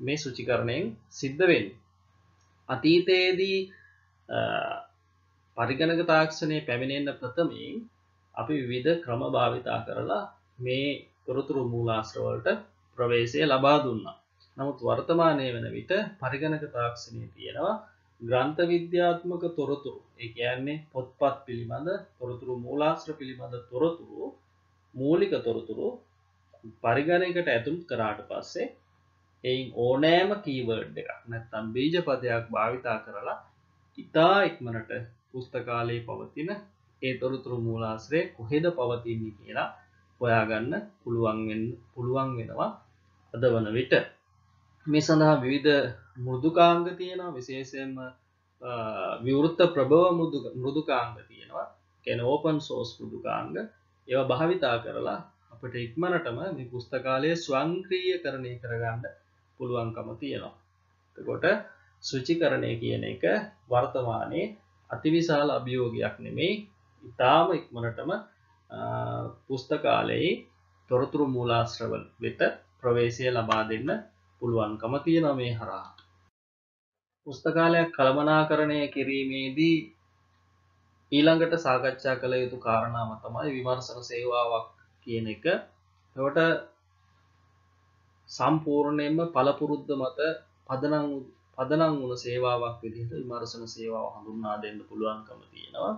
මේ සුචිකරණයෙන් සිද්ධ වෙන්නේ. අතීතයේදී පරිගණක තාක්ෂණයේ පැමිණෙන්න ප්‍රථමයෙන් අපි විවිධ ක්‍රම භාවිතා කරලා මේ තොරතුරු මූලාශ්‍ර වලට ප්‍රවේශය ලබා දුන්නා. නමුත් වර්තමානයේ වෙන විට පරිගණක තාක්ෂණයේ තියෙනවා ග්‍රන්ථ විද්‍යාත්මක තොරතුරු. ඒ කියන්නේ පොත්පත් පිළිබඳ තොරතුරු මූලාශ්‍ර පිළිබඳ තොරතුරු මූලික තොරතුරු පරිගණකයට ඇතුළත් කරාට පස්සේ එයින් ඕනෑම කීවර්ඩ් එකක් නැත්නම් බීජ පදයක් භාවිතා කරලා ඉතා ඉක්මනට පුස්තකාලයේ පවතින ඒ තොරතුරු මූලාශ්‍රය කොහෙද පවතින්නේ කියලා හොයාගන්න පුළුවන් වෙනවා අද වන විට. මේ සඳහා විවිධ මෘදුකාංග තියෙනවා. විශේෂයෙන්ම විවෘත ප්‍රභව මෘදුකාංග තියෙනවා. කියන්නේ ඕපන් සෝස් මෘදුකාංග. ඒවා භාවිතා කරලා අපිට ඉක්මනටම මේ පුස්තකාලය ස්වයංක්‍රීයකරණය කරගන්න පුළුවන්කම තියෙනවා. එතකොට සුචිකරණය කියන එක වර්තමානයේ අතිවිශාල අභියෝගයක් නෙමෙයි. ඉතාම ඉක්මනටම පුස්තකාලයේ තොරතුරු මූලාශ්‍රවල වෙත ප්‍රවේශය ලබා දෙන්න පුළුවන්කම තියෙනවා මේ හරහා. පුස්තකාලයක් කළමනාකරණය කිරීමේදී ඊළඟට සාකච්ඡා කළ යුතු කාරණාව තමයි විමර්ශන සේවාවක් කියන එක. එතකොට සම්පූර්ණයෙන්ම පළපුරුද්ද මත පදනම් වුණ සේවාවක් විදිහට විමර්ශන සේවාව හඳුන්වා දෙන්න පුළුවන්කම තියෙනවා.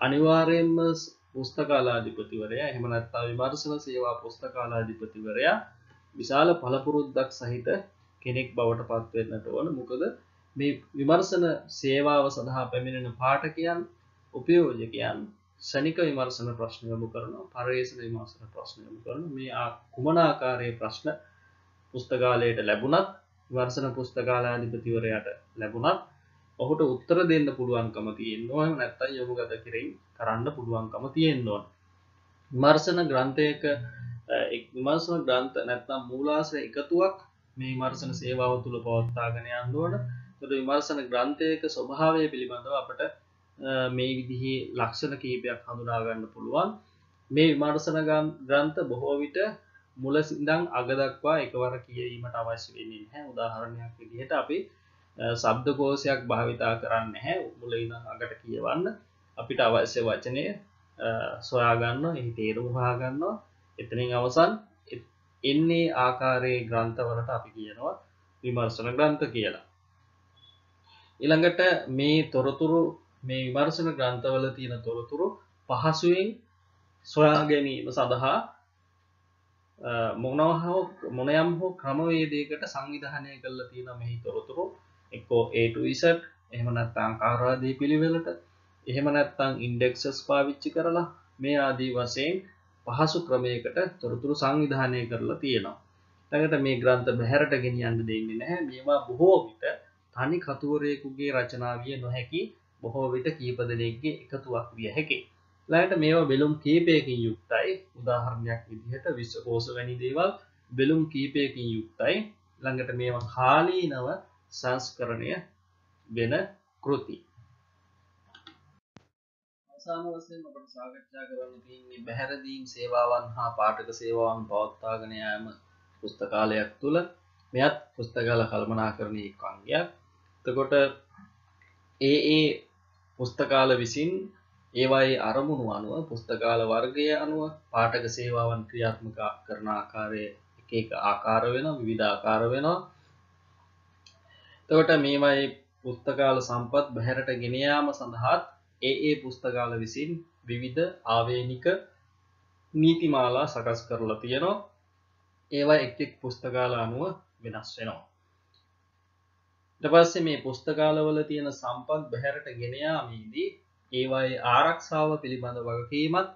අනිවාර්යයෙන්ම පුස්තකාලාධිපතිවරයා එහෙම නැත්නම් විමර්ශන සේවා පුස්තකාලාධිපතිවරයා විශාල පළපුරුද්දක් සහිත කෙනෙක් බවට පත් වෙන්නට ඕන. මොකද මේ විමර්ශන සේවාව සඳහා පැමිණෙන පාඨකයන් උපයෝජකයන් ශනික විමර්ශන ප්‍රශ්න යොමු කරනවා, පරිවේෂණ විමර්ශන ප්‍රශ්න යොමු කරනවා. මේ කුමන ආකාරයේ ප්‍රශ්න පුස්තකාලයට ලැබුණත් විමර්ශන පුස්තකාලාධිපතිවරයාට ලැබුණත් ඔහුට උත්තර දෙන්න පුළුවන්කම තියෙනවා. එහෙම නැත්නම් යොමුගත කිරීම කරන්න පුළුවන්කම තියෙනවා. විමර්ශන ග්‍රන්ථයක විමර්ශන ග්‍රන්ථ නැත්නම් මූලාශ්‍ර එකතුවක් මේ විමර්ශන සේවාව තුළ පවත්වාගෙන යන්න ඕන. ඒකට විමර්ශන ග්‍රන්ථයක ස්වභාවය පිළිබඳව අපට මේ විදිහේ ලක්ෂණ කීපයක් හඳුනා ගන්න පුළුවන්. මේ විමර්ශන ග්‍රන්ථ බොහෝ විට මුල ඉඳන් අග දක්වා එකවර කියවීමට අවශ්‍ය වෙන්නේ නැහැ. උදාහරණයක් විදිහට අපි ශබ්දකෝෂයක් භාවිතා කරන්නේ නැහැ. මුල ඉඳන් අගට කියවන්න අපිට අවශ්‍ය වචනය සොයා ගන්නවා, එහි තේරුම හොයා ගන්නවා. එතනින් අවසන් එන්නේ ආකාරයේ ග්‍රන්ථවලට අපි කියනවා විමර්ශන ග්‍රන්ථ කියලා. ඊළඟට මේ තොරතුරු මේ විමර්ශන ග්‍රන්ථවල තියෙන තොරතුරු පහසුවෙන් සොයා ගැනීම සඳහා මොනයම් හෝ ක්‍රමවේදයකට සංවිධානය කරලා තියෙන මෙහි තොරතුරු එක්කෝ A to Z එහෙම නැත්නම් ආකාරාදී පිළිවෙලට එහෙම නැත්නම් ඉන්ඩෙක්සස් පාවිච්චි කරලා මේ ආදී වශයෙන් පහසු ක්‍රමයකට තොරතුරු සංවිධානය කරලා තියෙනවා. ඊළඟට මේ ග්‍රන්ථ බැහැරට ගෙනියන්න දෙන්නේ නැහැ. මේවා බොහෝ විට තනි කතුවරයෙකුගේ රචනා විය නොහැකි, බොහෝ විට කීප දෙනෙක්ගේ එකතුවක් විය හැකියි. ළඟට මේවා බෙලුම් කීපයකින් යුක්තයි. උදාහරණයක් විදිහට විශ්වකෝෂ වැනි දේවල් බෙලුම් කීපයකින් යුක්තයි. ළඟට මේවා කාලීනව සංස්කරණය වෙන කෘති. අවසාන වශයෙන් අපට සාකච්ඡා කරන්න තියෙන්නේ බැහැරදීම් සේවාවන් හා පාඨක සේවාවන් පවත්වාගෙන යාම පුස්තකාලයක් තුල. මෙයත් පුස්තකාල කළමනාකරණයේ එක් අංගයක්. එතකොට ඒ පුස්තකාල විසින් ඒවායේ අරමුණු අනුව පුස්තකාල වර්ගය අනුව පාඨක සේවාවන් ක්‍රියාත්මක කරන ආකාරය එක එක ආකාර වෙනවා, විවිධ ආකාර වෙනවා. එතකොට මේවායේ පුස්තකාල සම්පත් බැහැරට ගෙන යාම සඳහා ඒ පුස්තකාල විසින් විවිධ ආවේනික නීතිමාලා සකස් කරලා තියෙනවා. ඒවා එක් එක් පුස්තකාල අනුව වෙනස් වෙනවා. ඊට පස්සේ මේ පුස්තකාලවල තියෙන සම්පත් බැහැරට ගෙන යාමේදී ඒවායේ ආරක්ෂාව පිළිබඳ වගකීමත්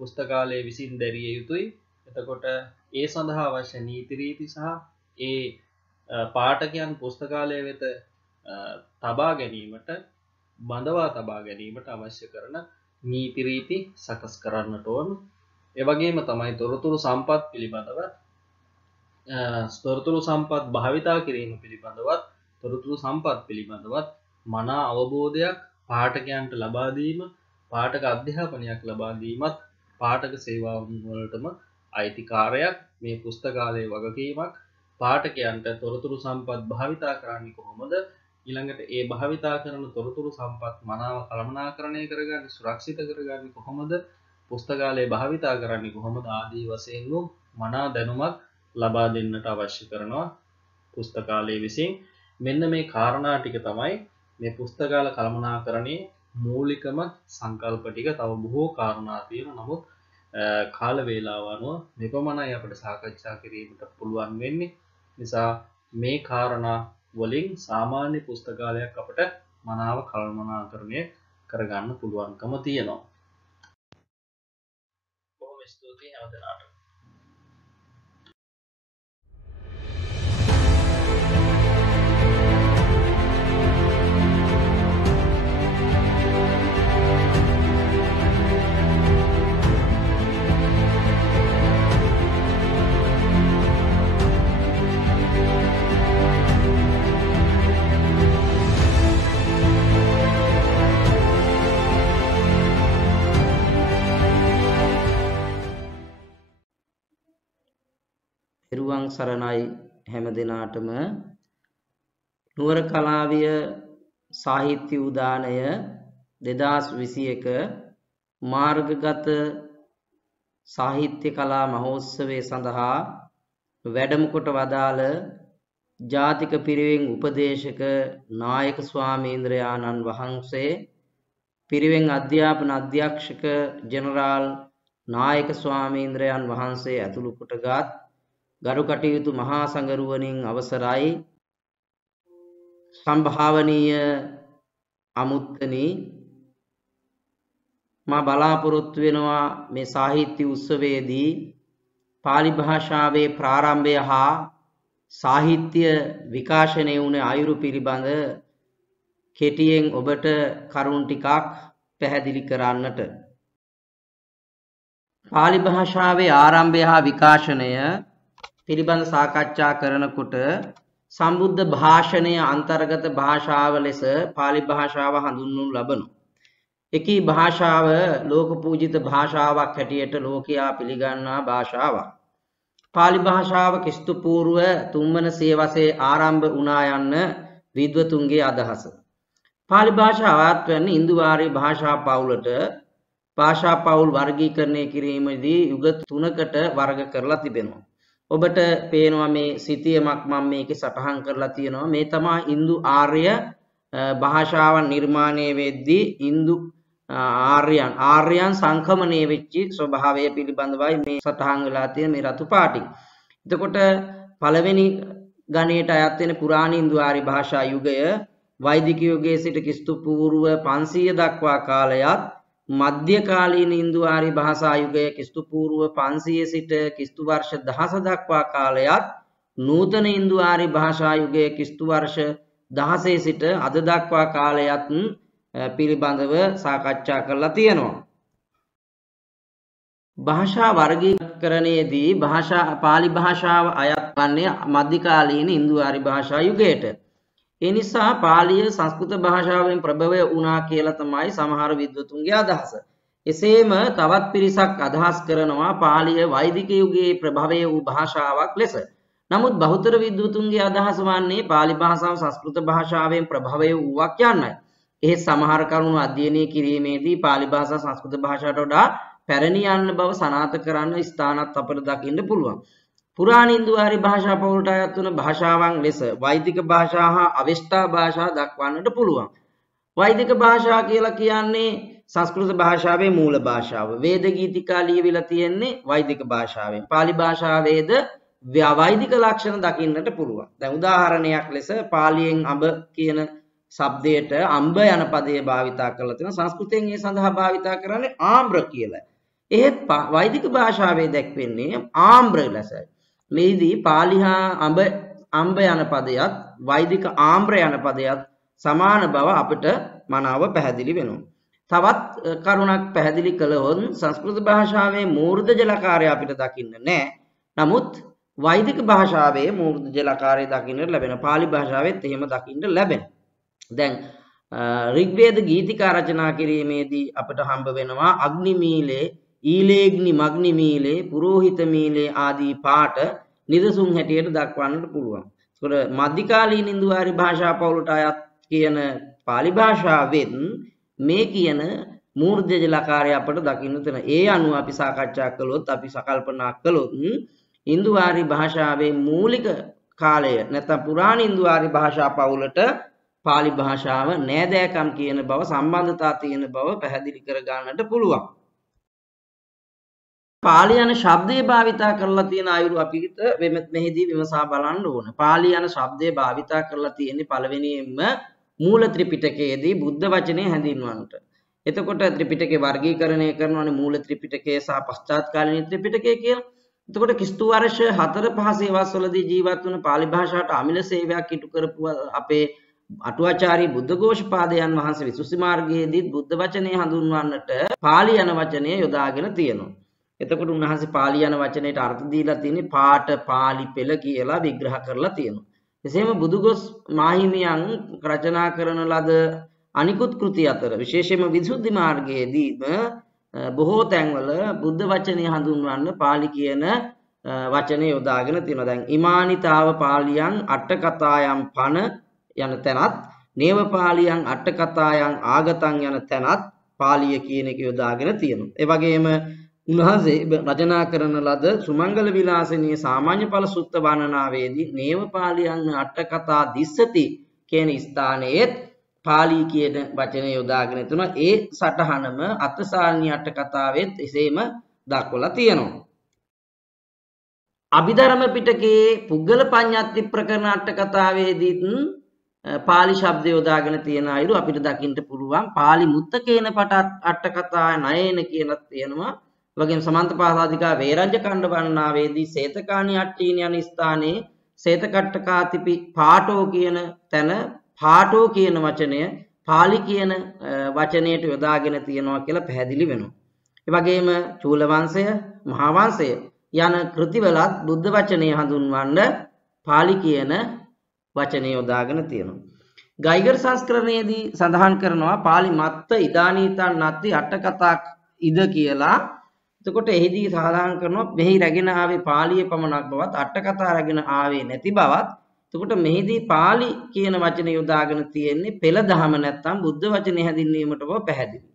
පුස්තකාලයේ විසින් දැරිය යුතුයි. එතකොට ඒ සඳහා අවශ්‍ය නීති රීති සහ ඒ පාඨකයන් පුස්තකාලය වෙත තබා ගැනීමට බඳවා තබා ගැනීමට අවශ්‍ය කරන නීති රීති සකස් කරන්නට ඕන. ඒ වගේම තමයි තොරතුරු සම්පත් පිළිබඳව තොරතුරු සම්පත් භාවිතා කිරීම පිළිබඳවත් තොරතුරු සම්පත් පිළිබඳවත් මනා අවබෝධයක් පාඨකයන්ට ලබා දීම, පාඨක අධ්‍යාපනයක් ලබා දීමත් පාඨක සේවාවන් වලටම අයිතිකාරයක්. මේ පුස්තකාලයේ වගකීමක්. පාඨකයන්ට තොරතුරු සම්පත් භාවිතා කරන්නේ කොහොමද? ඊළඟට ඒ භාවිතා කරන තොරතුරු සම්පත් මනාව කළමනාකරණය කරගන්න, සුරක්ෂිත කරගන්නේ කොහොමද? පුස්තකාලයේ භාවිතා කරන්නේ කොහොමද? ආදී වශයෙන් මනා දැනුමක් ලබා දෙන්නට අවශ්‍ය කරනවා පුස්තකාලයේ විසින්. මෙන්න මේ කාරණා ටික තමයි මේ පුස්තකාල කළමනාකරණයේ මූලිකම සංකල්ප ටික. තව බොහෝ කාරණා තියෙනවා. නමුත් කාල වේලාව අනුව මෙපමණයි අපිට සාකච්ඡා කිරීමට පුළුවන් වෙන්නේ. නිසා මේ කාරණා වලින් සාමාන්‍ය පුස්තකාලයක් අපිට මනාව කළමනාකරණය කරගන්න පුළුවන්කම තියෙනවා. බොහොම ස්තුතියි හැමදෙනාටම. පෙරුවන් සරණයි හැම දිනාටම. නුවර කලාවිය සාහිත්‍ය උදානය 2021 මාර්ගගත සාහිත්‍ය කලා මහෝත්සවය සඳහා වැඩම කොට වදාළ ජාතික පිරිවෙන් උපදේශක නායක ස්වාමීන්ද්‍රයාණන් වහන්සේ, පිරිවෙන් අධ්‍යාපන අධ්‍යක්ෂක ජෙනරාල් නායක ස්වාමීන්ද්‍රයන් වහන්සේ ඇතුළු කොටගත් ගරු කටයුතු මහා සංඝරුවනින් අවසරයි. සම්භාවනීය අමුත්තනි, මා බලාපොරොත්තු වෙනවා මේ සාහිත්‍ය උත්සවයේදී පාලි භාෂාවේ ප්‍රාරම්භය හා සාහිත්‍ය විකාශනය වුණ අයුරු පිළිබඳ කෙටියෙන් ඔබට කරුණු ටිකක් පැහැදිලි කරන්නට. පාලි භාෂාවේ ආරම්භය හා විකාශනය පිළිබඳ සාකච්ඡා කරනකොට සම්බුද්ධ භාෂණය අන්තර්ගත භාෂාව ලෙස පාලි භාෂාව හඳුන්වනු ලබනවා. එකී භාෂාව ලෝක පූජිත භාෂාවක් හැටියට ලෝකයා පිළිගන්නා භාෂාවක්. පාලි භාෂාව ක්‍රිස්තු පූර්ව 3 වන සියවසේ ආරම්භ වුණා යන්න විද්වතුන්ගේ අදහස. පාලි භාෂාවත් වෙන්නේ ඉන්දු ආර්ය භාෂා පවුලට භාෂා පවුල් වර්ගීකරණය කිරීමේදී යුග 3කට වර්ග කරලා තිබෙනවා. ඔබට පේනවා මේ සිතියමක් මම මේකේ සටහන් කරලා තියෙනවා. මේ තමයි ඉන්දු ආර්ය භාෂාවන් නිර්මාණය වෙද්දී ඉන්දු ආර්යයන් සංක්‍රමණය වෙච්ච ස්වභාවය පිළිබඳවයි මේ සටහන් වෙලා තියෙන මේ රතු පාටින්. එතකොට පළවෙනි ගණයට අයත් වෙන පුරාණ ඉන්දු ආර්ය භාෂා යුගය වෛදික යුගයේ සිට ක්‍රිස්තු පූර්ව 500 දක්වා කාලයත්, මධ්‍යකාලීන ඉන්දු ආර්ය භාෂා යුගය ක්‍රිස්තු පූර්ව 500 සිට ක්‍රිස්තු වර්ෂ 1000 දක්වා කාලයත්, නූතන ඉන්දු ආර්ය භාෂා යුගය ක්‍රිස්තු වර්ෂ 16 සිට අද දක්වා කාලයත් පිළිබඳව සාකච්ඡා කරලා තියෙනවා. භාෂා වර්ගීකරණයේදී පාලි භාෂාව අයත් වන්නේ මධ්‍යකාලීන ඉන්දු ආර්ය භාෂා යුගයට. ඒ නිසා පාලිය සංස්කෘත භාෂාවෙන් ප්‍රභවය වුණා කියලා තමයි සමහර විද්වතුන්ගේ අදහස. එසේම තවත් පිරිසක් අදහස් කරනවා පාලිය වෛදික යුගයේ ප්‍රභවය වූ භාෂාවක් ලෙස. නමුත් බහුතර විද්වතුන්ගේ අදහස වන්නේ පාලි භාෂාව සංස්කෘත භාෂාවෙන් ප්‍රභවය වූවක් යන්නයි. එහෙත් සමහර කරුණු අධ්‍යයනය කිරීමේදී පාලි භාෂාව සංස්කෘත භාෂාවට වඩා පැරණි යන්න බව සනාථ කරන්න ස්ථානත් අපට දකින්න පුළුවන්. පුරාණ ඉන්දු ආර්ය භාෂා පවුලට අයත් වන භාෂාවන් ලෙස වෛදික භාෂා හා අවේෂ්ඨා භාෂා දක්වන්නට පුළුවන්. වෛදික භාෂා කියලා කියන්නේ සංස්කෘත භාෂාවේ මූල භාෂාව. වේද ගීතිකා ලියවිලා තියෙන්නේ වෛදික භාෂාවෙන්. පාලි භාෂාවේද වෛදික ලක්ෂණ දකින්නට පුළුවන්. දැන් උදාහරණයක් ලෙස පාලියෙන් අඹ කියන શબ્දයට අඹ යන පදයේ භාවිතා කරලා තියෙනවා. සංස්කෘතයෙන් ඒ සඳහා භාවිතා කරන්නේ ආම්‍ර කියලා. එහෙත් වෛදික භාෂාවේ දැක්වෙන්නේ ආම්‍ර ලෙසයි. මේදී පාලි හා අඹ යන පදයට වෛදික ආම්‍ර යන පදයට සමාන බව අපිට මනාව පැහැදිලි වෙනවා. තවත් කරුණක් පැහැදිලි කළොත් සංස්කෘත භාෂාවේ මූර්ධ ජලකාරය අපිට දකින්න නැහැ. නමුත් වෛදික භාෂාවේ මූර්ධ ජලකාරය දකින්නට ලැබෙන. පාලි භාෂාවෙත් එහෙම දකින්න ලැබෙන. දැන් ඍග්වේද ගීතිකා රචනා කිරීමේදී අපිට හම්බ වෙනවා අග්නිමීලේ, ඊලේග්නි මග්නිමීලේ, පුරෝහිත මීලේ ආදී පාඨ නිදසුන් හැටියට දක්වන්නට පුළුවන්. ඒකට මධ්‍යකාලීන ඉන්දු ආර්ය භාෂා පවුලට අයත් කියන පාලි භාෂාවෙන් මේ කියන මූර්ධ ජලකාරය අපට දකින්න තියෙන. ඒ අනුව අපි සාකච්ඡා කළොත් අපි සකල්පනා කළොත් ඉන්දු ආර්ය භාෂාවේ මූලික කාලය නැත්නම් පුරාණ ඉන්දු ආර්ය භාෂා පවුලට පාලි භාෂාව නෑදෑකම් කියන බව සම්බන්ධතා තියෙන බව පැහැදිලි කර ගන්නට පුළුවන්. පාලි යන ශබ්දය භාවිතා කරලා තියෙන අයුරු අපිට මෙහිදී විමසා බලන්න ඕන. පාලි යන ශබ්දය භාවිතා කරලා තියෙන්නේ පළවෙනියෙන්ම මූල ත්‍රිපිටකයේදී බුද්ධ වචනේ හැඳින්වන්නට. එතකොට ත්‍රිපිටකේ වර්ගීකරණය කරනවානේ මූල ත්‍රිපිටකය සහ පශ්චාත්කාලීන ත්‍රිපිටකය කියලා. එතකොට කිස්තු වර්ෂ 4-5 සේවස්වලදී ජීවත් වුණ පාලි භාෂාවට අමිල සේවයක් ඉටු කරපු අපේ අටුවාචාර්ය බුද්ධඝෝෂපාදයන් වහන්සේ විසුද්ධි මාර්ගයේදී බුද්ධ වචනේ හඳුන්වන්නට පාලි යන වචනය යොදාගෙන තියෙනවා. එතකොට උන්වහන්සේ පාලි යන වචනයට අර්ථ දීලා තියෙන්නේ පාඨ පාලි පෙළ කියලා විග්‍රහ කරලා තියෙනවා. එසේම බුදුගොස් මාහිමියන් රචනා කරන ලද අනිකුත් කෘති අතර විශේෂයෙන්ම විසුද්ධි මාර්ගයේදීම බොහෝ තැන්වල බුද්ධ වචනේ හඳුන්වන්න පාලි කියන වචනේ යොදාගෙන තියෙනවා. දැන් ඉමානිතාව පාලියන් අට්ඨකථායම් පන යන තැනත් නේව පාලියන් අට්ඨකථායන් ආගතං යන තැනත් පාලිය කියන එක යොදාගෙන තියෙනවා. ඒ වගේම උන්වහන්සේ රචනා කරන ලද සුමංගල විලාසිනී සාමාන්‍ය ඵල සුත්ත වර්ණනාවේදී නේව පාලියන් අට්ඨකථා දිස්සති කියන ස්ථානයේත් පාලි කියන වචනය යොදාගෙන තුන ඒ සටහනම අත්සාරණී අට්ඨකථාවෙත් එසේම දක්වලා තියෙනවා. අභිධර්ම පිටකයේ පුද්ගල පඤ්ඤාති ප්‍රකරණ අට්ඨකථාවේදීත් පාලි ශබ්ද යොදාගෙන තියෙන අයුරු අපිට දකින්න පුළුවන්. පාලි මුත්තකේන පට අට්ඨකථා නයේන කියනත් තියෙනවා. වගේම සමන්තපාදාදිකා වේරජ්‍ය කණ්ඩ වර්ණනාවේදී සේතකාණි අට්ඨීන යන ස්ථානයේ සේතකට්ඨකාතිපි පාඨෝ කියන තැන පාඨෝ කියන වචනය පාලි කියන වචනයට යොදාගෙන තියෙනවා කියලා පැහැදිලි වෙනවා. ඒ වගේම චූල වංශය, මහා වංශය යන කෘතිවලත් බුද්ධ වචනය හඳුන්වන්න පාලි කියන වචනය යොදාගෙන තියෙනවා. ගයිගර් සංස්කරණයේදී සඳහන් කරනවා පාලි මත්ත ඉදානීතන් නත්ති අට්ඨකථා ඉද කියලා. එතකොට එහිදී සාධාරණ කරනවා මෙහි රැගෙන ආවේ පාලිය පමණක් බවත් අට්ඨකථා රැගෙන ආවේ නැති බවත්. එතකොට මෙහිදී පාලි කියන වචනේ යොදාගෙන තියෙන්නේ පෙළ දහම නැත්තම් බුද්ධ වචනේ හැඳින්වීමට බව පැහැදිලි.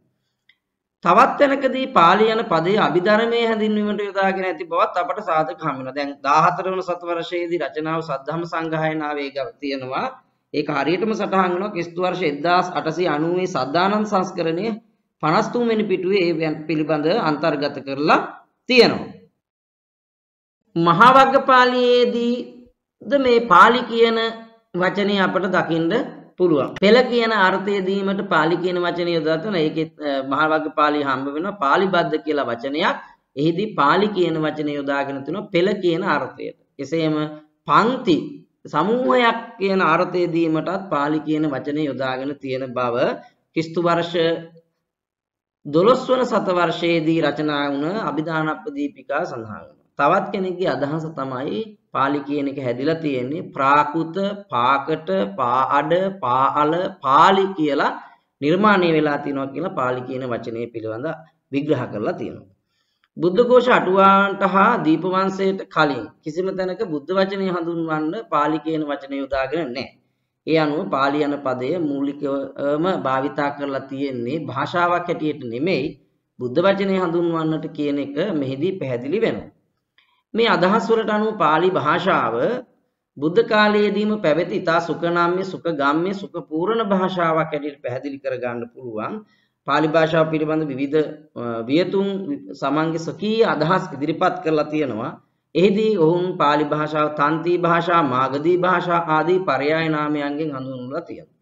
තවත් තැනකදී පාලි යන පදයේ අභිධර්මයේ හැඳින්වීමට යොදාගෙන ඇති බවත් අපට සාධක හම් වෙනවා. දැන් 14 වන සතවර්ෂයේදී රචනාව සද්ධම්ම සංගායනාවේ තියෙනවා. ඒක හරියටම සටහන් වෙනවා ක්‍රිස්තු වර්ෂ 1890 සද්ධානන්ද සංස්කරණයේ 53 වෙනි පිටුවේ ඒ පිළිබඳ අන්තර්ගත කරලා තියෙනවා. මහා වග්ගපාලියේදී මේ පාලි කියන වචනේ අපට දකින්න පුළුවන්. පෙළ කියන අර්ථය දීමට පාලි කියන වචනේ යොදා තන ඒකෙත් මහා වග්ගපාලිය හම්බ වෙනවා. පාලිබද්ද කියලා වචනයක්. එහිදී පාලි කියන වචනේ යොදාගෙන තිනවා පෙළ කියන අර්ථයට. එසේම පන්ති සමූහයක් කියන අර්ථය දීමටත් පාලි කියන වචනේ යොදාගෙන තියෙන බව ක්‍රිස්තු වර්ෂ 12 වන සතවර්ෂයේදී රචනා වුණ අභිධානප්පදීපිකා සඳහන් වෙනවා. තවත් කෙනෙක්ගේ අදහස තමයි පාලි කියන එක හැදිලා තියෙන්නේ ප්‍රාකෘත, පාකට, පාඅඩ, පාඅල, පාලි කියලා නිර්මාණය වෙලා තියෙනවා කියලා පාලි කියන වචනේ පිළිබඳ විග්‍රහ කරලා තියෙනවා. බුද්ධඝෝෂ අටුවාන්ට හා දීපවංශයට කලින් කිසිම තැනක බුද්ධ වචනේ හඳුන්වන්න පාලි කියන වචනේ යොදාගෙන නැහැ. ඒ අනුව පාලි යන පදය මූලිකවම භාවිතා කරලා තියෙන්නේ භාෂාවක් හැටියට නෙමෙයි බුද්ධ වචනේ හඳුන්වන්නට කියන එක මෙහිදී පැහැදිලි වෙනවා. මේ අදහස් වලට අනුව පාලි භාෂාව බුද්ධ කාලයේදීම පැවති ඉතා සුඛනාම්‍ය, සුඛගාම්‍ය, සුඛපූර්ණ භාෂාවක් හැටියට පැහැදිලි කර ගන්න පුළුවන්. පාලි භාෂාව පිළිබඳ විවිධ වියතුන් සමන්ගේ ස්වකීය අදහස් ඉදිරිපත් කරලා තියෙනවා. එහිදී ඔවුන් පාලි භාෂාව තන්ති භාෂා, මාගධී භාෂා ආදී පරයාය නාමයන්ගෙන් හඳුන්වලා තියෙනවා.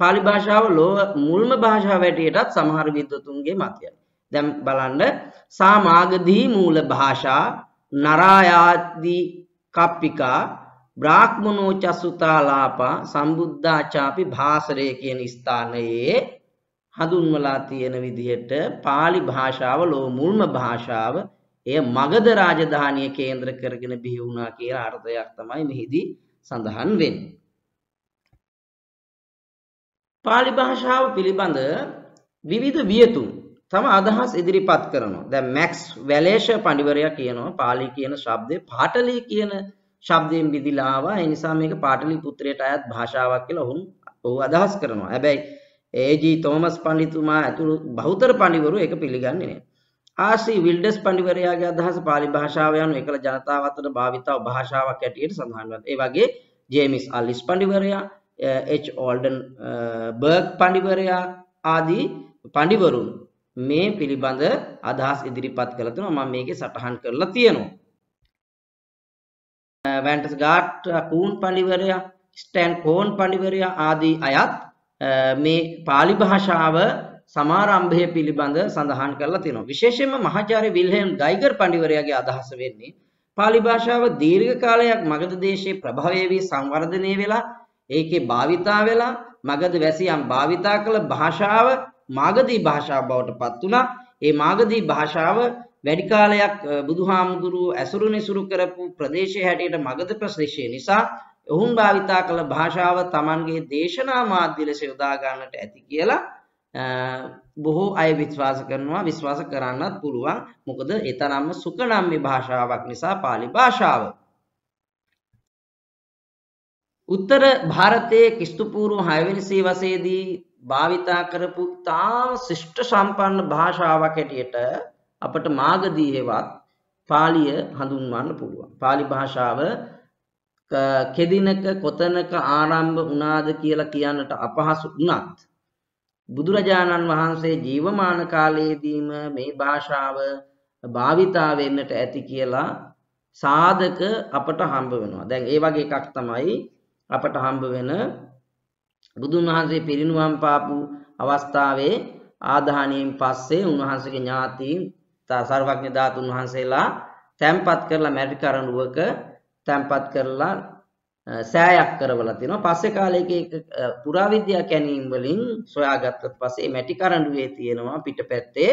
පාලි භාෂාව ලෝක මුල්ම භාෂාව හැටියටත් සමහර විද්වතුන්ගේ මතයයි. දැන් බලන්න සා මාගධී මූල භාෂා නරායාදී කප්පිකා බ්‍රාහ්මනෝ චසුතාලාපා සම්බුද්ධාචාපි භාසරේ කියන ස්ථානයේ හඳුන්වලා තියෙන විදිහට පාලි භාෂාව ලෝක මුල්ම භාෂාව එය මගධ රාජධානිය කේන්ද්‍ර කරගෙන බිහි වුණා කියලා අර්ථයක් තමයි මෙහිදී සඳහන් වෙන්නේ. පාලි භාෂාව පිළිබඳ විවිධ වියතුන් තම අදහස් ඉදිරිපත් කරනවා. දැන් මැක්ස් වැලේෂ පඬිවරයා කියනවා පාලි කියන ශබ්දේ පාටලි කියන ශබ්දයෙන් බෙදලා ආවා. ඒ නිසා මේක පාටලි පුත්‍රයට අයත් භාෂාවක් කියලා ඔහු අදහස් කරනවා. හැබැයි ඒ.ජී. තෝමස් පඬිතුමා ඇතුළු බහුතර පඬිවරු ඒක පිළිගන්නේ නැහැ. ආර්.සී. විල්ඩස් පඬිවරයාගේ අදහස පාලි භාෂාව යනු එකල ජනතාව අතර භාවිතව භාෂාවක් හැටියට සඳහන් වෙනවා. ඒ වගේ ජේමිස් අලිස් පඬිවරයා, එච්. ඕල්ඩන් බර්ග් පඬිවරයා ආදී පඬිවරුන් මේ පිළිබඳ අදහස් ඉදිරිපත් කළ තුන මම මේකේ සටහන් කරලා තියෙනවා. වැන්ටස් ගාට් කූන් පඬිවරයා, ස්ටෑන් කෝන් පඬිවරයා ආදී අයත් මේ පාලි භාෂාව සමාරම්භය පිළිබඳ සඳහන් කරලා තියෙනවා. විශේෂයෙන්ම මහාචාර්ය විල්හෙම් ගයිගර් පඬිවරයාගේ අදහස වෙන්නේ පාලි භාෂාව දීර්ඝ කාලයක් මගධ දේශයේ ප්‍රභවය වී සංවර්ධනය වෙලා ඒකේ භාවිතා වෙලා මගධ වැසියන් භාවිතා කළ භාෂාව මාගධී භාෂාව බවට පත් වුණා. ඒ මාගධී භාෂාව වැඩි කාලයක් බුදුහාමුදුරුවෝ ඇසුරු නිසුරු කරපු ප්‍රදේශයේ හැටියට මගධ ප්‍රදේශය නිසා ඔවුන් භාවිතා කළ භාෂාව Tamanගේ දේශනා මාධ්‍ය ලෙස යොදා ගන්නට ඇති කියලා බොහෝ අය විශ්වාස කරනවා. විශ්වාස කරන්නත් පුළුවන්. මොකද ඒ තරම්ම සුඛනාම්‍ය භාෂාවක් නිසා පාලි භාෂාව. උත්තර භාරතයේ ක්‍රිස්තු පූර්ව 6 වෙනි සියවසේදී භාවිතා කරපු තා ශිෂ්ට සම්පන්න භාෂාවක් හැටියට අපට මාගධී හේවත් පාලිය හඳුන්වන්න පුළුවන්. පාලි භාෂාව කෙදිනක කොතනක ආරම්භ වුණාද කියලා කියන්නට අපහසු වුණත් බුදුරජාණන් වහන්සේ ජීවමාන කාලයේදීම මේ භාෂාව භාවිතා වෙන්නට ඇති කියලා සාධක අපට හම්බ වෙනවා. දැන් ඒ වගේ එකක් තමයි අපට හම්බ වෙන බුදුන් වහන්සේ පිරිනුවම් පාපු අවස්ථාවේ ආදාහණයෙන් පස්සේ උන්වහන්සේගේ ඥාතීන් සර්වඥ ධාතුන් වහන්සේලා තැන්පත් කරලා මැටි කරඬුවක තැන්පත් කරලා සෑයක් කරවලා තිනවා. පස්සේ කාලයක පුරාවිද්‍යා කැණීම් වලින් සොයාගත්තත් පස්සේ මැටි කරඬුවේ තියෙනවා පිටපැත්තේ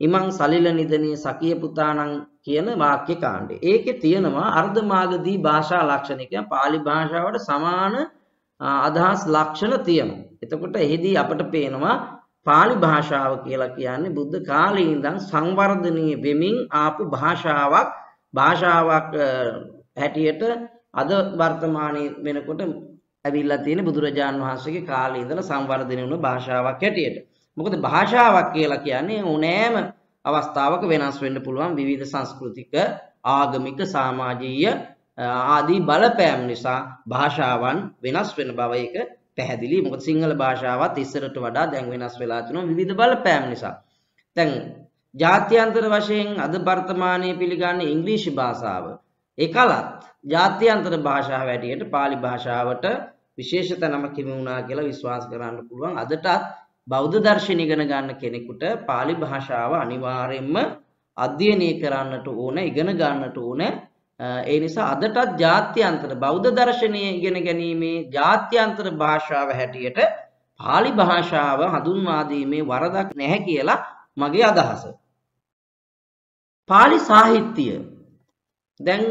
ඉමං සලිල නිදනී සකිය පුතාණන් කියන වාක්‍ය කාණ්ඩේ. ඒකේ තියෙනවා අර්ධමාගධී භාෂා ලක්ෂණ කියන පාලි භාෂාවට සමාන අදහස් ලක්ෂණ තියෙනවා. එතකොට එහිදී අපට පේනවා පාලි භාෂාව කියලා කියන්නේ බුද්ධ කාලේ ඉඳන් සංවර්ධනීය වෙමින් ආපු භාෂාවක් හැටියට අද වර්තමානයේ වෙනකොට ඇවිල්ලා තියෙන බුදුරජාණන් වහන්සේගේ කාලේ ඉඳලා සංවර්ධනය වුණ භාෂාවක් හැටියට. මොකද භාෂාවක් කියලා කියන්නේ ඕනෑම අවස්ථාවක වෙනස් වෙන්න පුළුවන් විවිධ සංස්කෘතික, ආගමික, සමාජීය ආදී බලපෑම් නිසා භාෂාවන් වෙනස් වෙන බව එක පැහැදිලි. මොකද සිංහල භාෂාවත් ඉස්සරට වඩා දැන් වෙනස් වෙලා තිනවා විවිධ බලපෑම් නිසා. දැන් ජාත්‍යන්තර වශයෙන් අද වර්තමානයේ පිළිගන්නේ ඉංග්‍රීසි භාෂාව. ඒකලත් ජාත්‍යන්තර භාෂාව හැටියට පාලි භාෂාවට විශේෂ තැනක් හිමි වුණා කියලා විශ්වාස කරන්න පුළුවන්. අදටත් බෞද්ධ දර්ශන ඉගෙන ගන්න කෙනෙකුට පාලි භාෂාව අනිවාර්යයෙන්ම අධ්‍යයනය කරන්නට ඕන, ඉගෙන ගන්නට ඕන. ඒ නිසා අදටත් ජාත්‍යන්තර බෞද්ධ දර්ශනය ඉගෙන ගැනීමේ ජාත්‍යන්තර භාෂාව හැටියට පාලි භාෂාව හඳුන්වා දීමේ වරදක් නැහැ කියලා මගේ අදහස. පාලි සාහිත්‍ය දැන්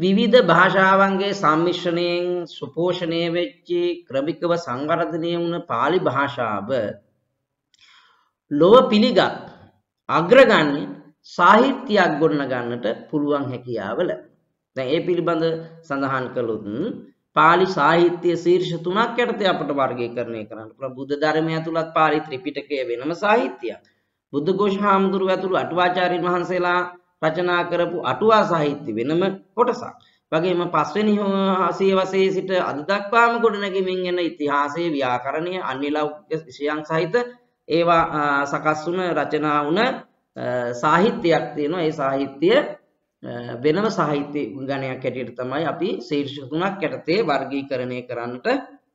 විවිධ භාෂාවන්ගේ සම්මිශ්‍රණයෙන් සුපෝෂණය වෙච්ච ක්‍රමිකව සංවර්ධනය වුණ පාලි භාෂාව ලොව පිළිගත් අග්‍රගණ්‍ය සාහිත්‍යයක් ගොඩනගන්නට පුළුවන් හැකියාව ලැබෙනවා. දැන් ඒ පිළිබඳ සඳහන් කළොත් පාලි සාහිත්‍ය ශීර්ෂ 3ක් යටතේ අපට වර්ගීකරණය කරන්න පුළුවන්. බුද්ධ ධර්මය ඇතුළත් පාලි ත්‍රිපිටකය වෙනම සාහිත්‍යයක්. බුද්ධඝෝෂ හාමුදුරුවෝ ඇතුළු අටුවාචාර්යන් වහන්සේලා රචනා කරපු අටුවා සාහිත්‍ය වෙනම කොටසක්. වගේම පස්වෙනි සියවසේ සිට අද දක්වාම ගොඩනැගෙමින් එන ඉතිහාසයේ ව්‍යාකරණය අන්‍ය ලෞකික විෂයන් සහිත ඒවා සකස් වුණ රචනා වුණ සාහිත්‍යයක් තියෙනවා. ඒ සාහිත්‍ය වෙනම සාහිත්‍ය ගණයක් හැටියට තමයි අපි ශීර්ෂ 3ක් යටතේ වර්ගීකරණය කරන්නට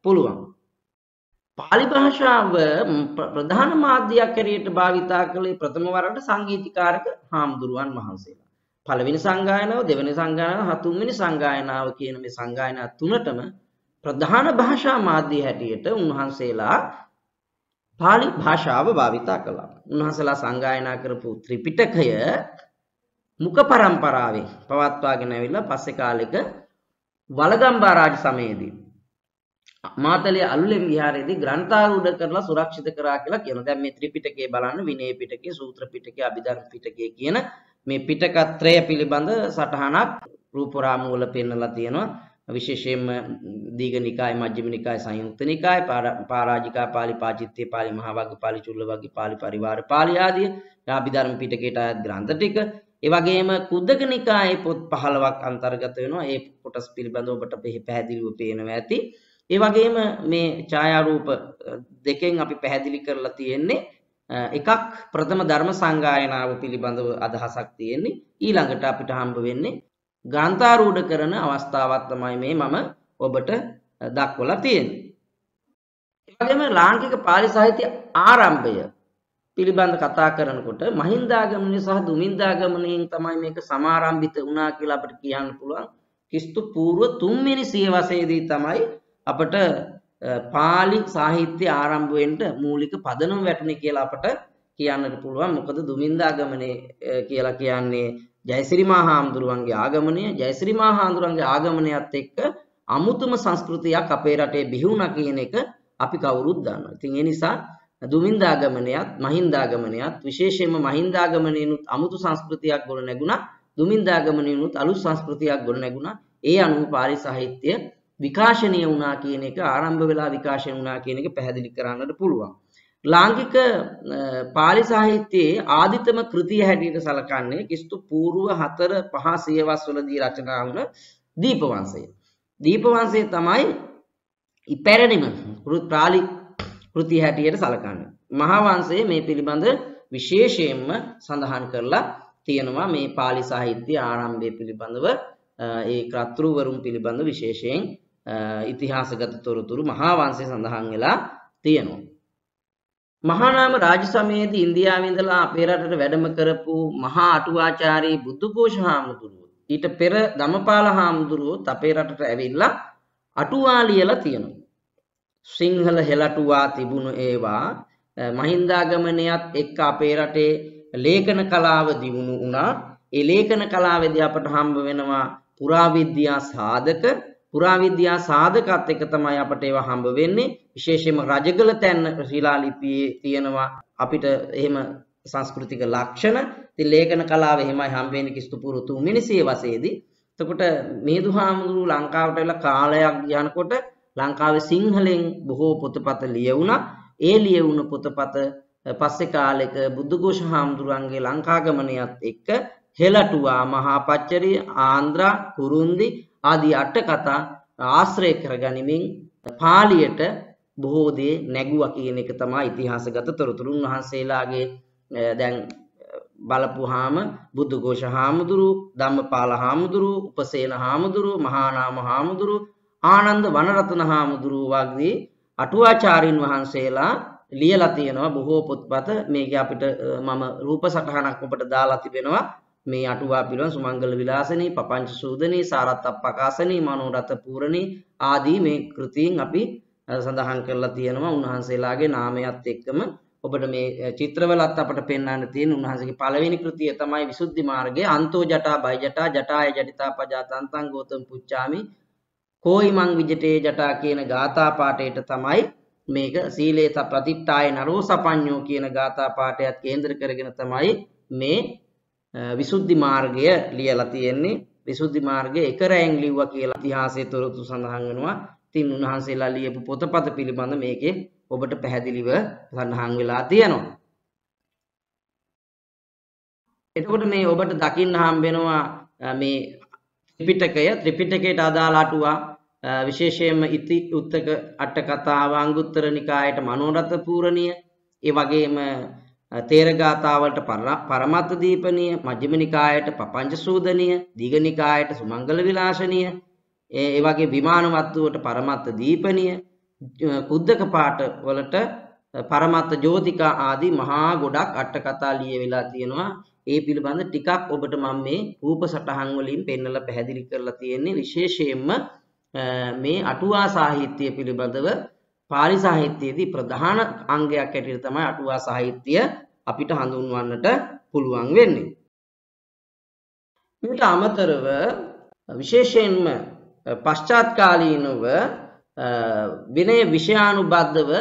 පුළුවන්. පාලි භාෂාව ප්‍රධාන මාධ්‍යයක් හැටියට භාවිතා කළේ ප්‍රථම වරට සංගීතීකාරක හාමුදුරුවන් වහන්සේලා. පළවෙනි සංගායනාව, දෙවෙනි සංගායනාව, හතුන්වෙනි සංගායනාව කියන මේ සංගායනා තුනටම ප්‍රධාන භාෂා මාධ්‍ය හැටියට උන්වහන්සේලා පාලි භාෂාව භාවිතා කළා. උන්වහන්සේලා සංගායනා කරපු ත්‍රිපිටකය මුඛ පරම්පරාවෙන් පවත්වාගෙන ඇවිල්ලා පස්සේ කාලෙක වලගම්බා රාජ සමයේදී මාතලේ අලුලෙම් විහාරයේදී ග්‍රන්ථාරූඪ කරලා සුරක්ෂිත කරා කියලා කියනවා. දැන් මේ ත්‍රිපිටකය බලන්න විනය පිටකය, සූත්‍ර පිටකය, අභිධර්ම පිටකය කියන මේ පිටකත්‍රය පිළිබඳ සටහනක් රූපරාමු වල පෙන්වලා තියෙනවා. විශේෂයෙන්ම දීඝනිකාය, මජ්ක්‍ධිම නිකාය, සංයුක්ත නිකාය, පරාජිකා පාළි, පාචිත්‍ය පාළි, මහා වග්ග පාළි, චුල්ල වග්ග පාළි, පරිවාර පාළි ආදී අභිධර්ම පිටකයට අයත් ග්‍රන්ථ ටික. ඒ වගේම කුද්දක නිකායේ පොත් 15ක් අන්තර්ගත වෙනවා. ඒ කොටස් පිළිබඳව ඔබට පැහැදිලිව පේනවා ඇති. ඒ වගේම මේ ඡායාරූප දෙකෙන් අපි පැහැදිලි කරලා තියෙන්නේ එකක් ප්‍රථම ධර්ම සංගායනාව පිළිබඳව අදහසක් තියෙන්නේ. ඊළඟට අපිට හම්බ වෙන්නේ ග්‍රන්ථාරූඪ කරන අවස්ථාවක් තමයි මේ මම ඔබට දක්වලා තියෙන්නේ. ඒ වගේම ලාංකික පාලි සාහිත්‍ය ආරම්භය පිළිබඳ කතා කරනකොට මහින්දාගමනය සහ දුමින්දාගමනයෙන් තමයි මේක සමාරම්භිත වුණා කියලා අපිට කියන්න පුළුවන්. ක්‍රිස්තු පූර්ව 3 වෙනි සියවසේදී තමයි අපට පාලි සාහිත්‍ය ආරම්භ වෙන්න මූලික පදනම වැටුනේ කියලා අපට කියන්නට පුළුවන්. මොකද දුමින්දාගමනය කියලා කියන්නේ ජයසිරි මහ හාමුදුරුවන්ගේ ආගමනය. ජයසිරි මහ හාමුදුරුවන්ගේ ආගමනයත් එක්ක අමුතුම සංස්කෘතියක් අපේ රටේ බිහි වුණා කියන එක අපි කවුරුත් දන්නවා. ඉතින් ඒ නිසා දුමින්දාගමනයත් මහින්දාගමනයත් විශේෂයෙන්ම මහින්දාගමනයනුත් අමුතු සංස්කෘතියක් ගොඩ නැගුණා. දුමින්දාගමනයනුත් අලුත් සංස්කෘතියක් ගොඩ නැගුණා. ඒ අනුව පාලි සාහිත්‍ය විකාශනය වුණා කියන එක, ආරම්භ වෙලා විකාශනය වුණා කියන එක පැහැදිලි කරන්නට පුළුවන්. ලාංකික පාලි සාහිත්‍යයේ ආදිතම කෘතිය හැටියට සලකන්නේ ක්‍රිස්තු පූර්ව 4-5 සියවස්වලදී රචනා වුණ දීපවංශය. දීපවංශය තමයි ඉපැරණිම පාලි කෘතිය හැටියට සලකන්නේ. මහා වංශයේ මේ පිළිබඳ විශේෂයෙන්ම සඳහන් කරලා තියෙනවා. මේ පාලි සාහිත්‍ය ආරම්භය පිළිබඳව ඒ කර්තෘවරුන් පිළිබඳ විශේෂයෙන් ඉතිහාසගත තොරතුරු මහා වංශයේ සඳහන් වෙලා තියෙනවා. මහා නාම රාජ සමයේදී ඉන්දියාවේ ඉඳලා අපේ රටට වැඩම කරපු මහා අටුවාචාර්ය බුද්ධඝෝෂ හාමුදුරුවෝ ඊට පෙර ධම්මපාල හාමුදුරුවෝ අපේ රටට ඇවිල්ලා අටුවා ලියලා තියෙනවා. සිංහල හෙළටුවා තිබුණු ඒවා මහින්දාගමනයත් එක්ක අපේ රටේ ලේඛන කලාව දියුණු වුණා. ඒ ලේඛන කලාවේදී අපට හම්බ වෙනවා පුරාවිද්‍යා සාධක. පුරාවිද්‍යා සාධකත් එක තමයි අපට ඒවා හම්බ වෙන්නේ. විශේෂයෙන්ම රජගල තැන්න ශිලා ලිපියේ තියෙනවා අපිට එහෙම සංස්කෘතික ලක්ෂණ. ඉතින් ලේඛන කලාව එහෙමයි හම්බ වෙන්නේ ක්‍රිස්තු පූර්ව 3 වෙනි සියවසේදී. එතකොට මේදුහාමුදුරු ලංකාවට ඇවිල්ලා කාලයක් යනකොට ලංකාවේ සිංහලෙන් බොහෝ පොතපත ලියවුණා. ඒ ලියවුණු පොතපත පස්සේ කාලෙක බුද්ධඝෝෂ හාමුදුරන්ගේ ලංකාගමනයත් එක්ක හෙළටුවා, මහා පච්චරිය, ආන්ද්‍රා, කුරුන්දි ආදී අට කතා ආශ්‍රය කරගනිමින් පාලියට බොහෝ දේ නැගුවා කියන එක තමයි ඉතිහාසගත තොරතුරු. උන්වහන්සේලාගේ දැන් බලපුවාම බුද්ධඝෝෂ හාමුදුරු, ධම්මපාල හාමුදුරු, උපසේන හාමුදුරු, මහානාම හාමුදුරු, ආනන්ද වනරත්න හාමුදුරු වගේ අටුවාචාරින් වහන්සේලා ලියලා තියෙනවා බොහෝ පොත්පත. මේක අපිට මම රූප සටහනක් ඔබට දාලා තිබෙනවා. මේ අටුවා පිළිබඳ සුමංගල විලාසනී, පපංච සූදනී, සාරත්තප්පකාසනී, මනෝරත පූරණී ආදී මේ කෘතීන් අපි සඳහන් කරලා තියෙනවා. උන්වහන්සේලාගේ නාමයත් එක්කම ඔබට මේ චිත්‍රවලත් අපට පෙන්වන්න තියෙන උන්වහන්සේගේ පළවෙනි කෘතිය තමයි විසුද්ධි මාර්ගයේ අන්තෝ ජටා බය ජටා ජටාය ජටිතා පජාතන්තං ගෝතම් පුච්චාමි කෝයිමං විජිතේ ජටා කියන ගාථා පාඨයට තමයි මේක සීලේත ප්‍රතිප්තාය නරෝ සපඤ්ඤෝ කියන ගාථා පාඨයත් කේන්ද්‍ර කරගෙන තමයි මේ විසුද්ධි මාර්ගය ලියලා තියෙන්නේ. විසුද්ධි මාර්ගයේ එක රැයෙන් ලිව්වා කියලා ඉතිහාසයේ තොරතුරු සඳහන් වෙනවා. ඉතින් උන්වහන්සේලා ලියපු පොතපත පිළිබඳ මේකේ ඔබට පැහැදිලිව සඳහන් වෙලා තියෙනවා. එතකොට මේ ඔබට දකින්න හම්බ වෙනවා මේ ත්‍රිපිටකයට අදාළ අටුවා විශේෂයෙන්ම ඉති උත්තක අට කතාව අංගුත්තර නිකායට මනෝරත පූරණීය ඒ වගේම තේරගාථාවලට පරමත්ත දීපනීය මජ්ක්‍ධිම නිකායට පපංච සූදනීය දීඝ නිකායට සුමංගල විලාසනීය ඒ වගේ විමාන වත්තුවට පරමත්ත දීපනීය කුද්දක පාඨ වලට පරමත්ත ජෝතිකා ආදී මහා ගොඩක් අට කතා ලියවිලා තියෙනවා. ඒ පිළිබඳ ටිකක් ඔබට මම මේ රූප සටහන් වලින් පෙන්නලා පැහැදිලි කරලා තියෙන්නේ. විශේෂයෙන්ම මේ අටුවා සාහිත්‍ය පිළිබඳව පාලි සාහිත්‍යයේදී ප්‍රධාන අංගයක් ඇටියට තමයි අටුවා සාහිත්‍ය අපිට හඳුන්වන්නට පුළුවන් වෙන්නේ. මේට අමතරව විශේෂයෙන්ම පශ්චාත් කාලීනව විනය විෂයානුබද්ධව